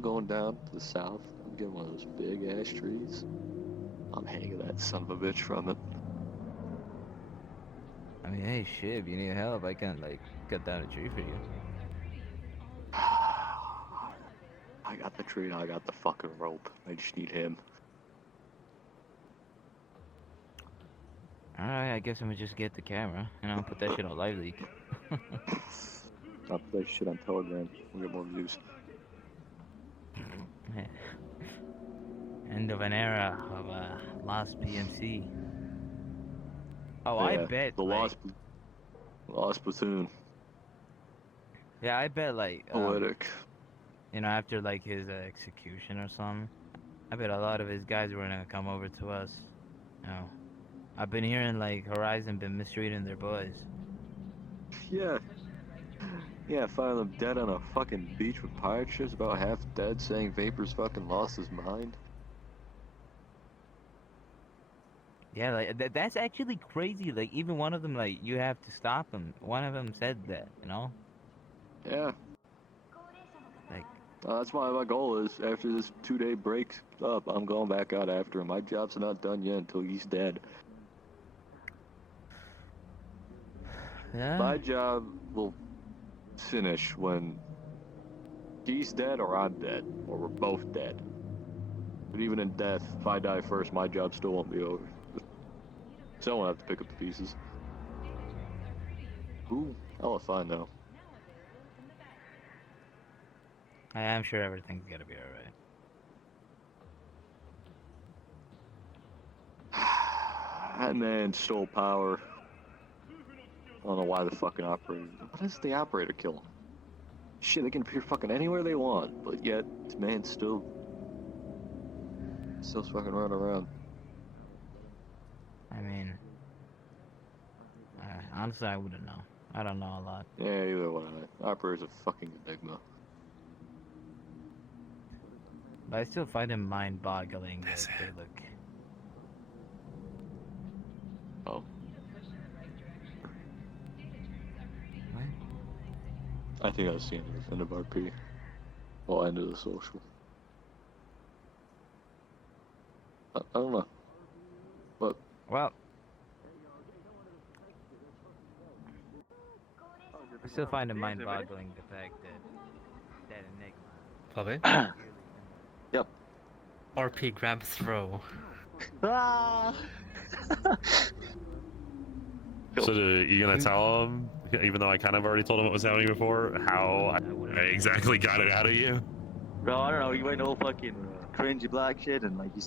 going down to the south. I'm getting one of those big ass trees. I'm hanging that son of a bitch from it. I mean, hey, shit, if you need help, I can, like, cut down a tree for you. I got the tree and I got the fucking rope. I just need him. Alright, I guess I'm gonna just get the camera, and I'll put that shit on Live Leak. I'll put that shit on Telegram. We'll get more views. End of an era of lost PMC. Oh, yeah, I bet the like, lost platoon. Yeah, I bet like Poetic. You know, after like his execution or something, I bet a lot of his guys were gonna come over to us. You know, I've been hearing like Horizon been mistreating their boys. Yeah. Yeah, finding them dead on a fucking beach with pirate ships, about half dead, saying Vapor's fucking lost his mind. Yeah, like that's actually crazy. Like even one of them, like you have to stop him. One of them said that, you know. Yeah. Like. That's why my goal is after this 2-day break up, I'm going back out after him. My job's not done yet until he's dead. Yeah. My job will finish when he's dead or I'm dead, or we're both dead. But even in death, if I die first, my job still won't be over. Someone will have to pick up the pieces. Who? I'll find out. I'm sure everything's gonna be alright. That man stole power. I don't know why the fucking operator... What does the operator kill him? Shit, they can appear fucking anywhere they want, but yet, this man's still fucking running around. I mean, honestly, I wouldn't know. I don't know a lot. Yeah, either way. Operator's a fucking enigma. But I still find him mind-boggling that they look. Oh. What? I think I've seen the end of RP. Well, end of the social. I don't know. But... Well... I still find it mind-boggling the fact that enigma... Bobby? Yep. RP grab throw. Ah! So you gonna tell him, even though I kind of already told him what was happening before, how I exactly got it out of you? Bro, I don't know. You went all fucking cringy black shit and like you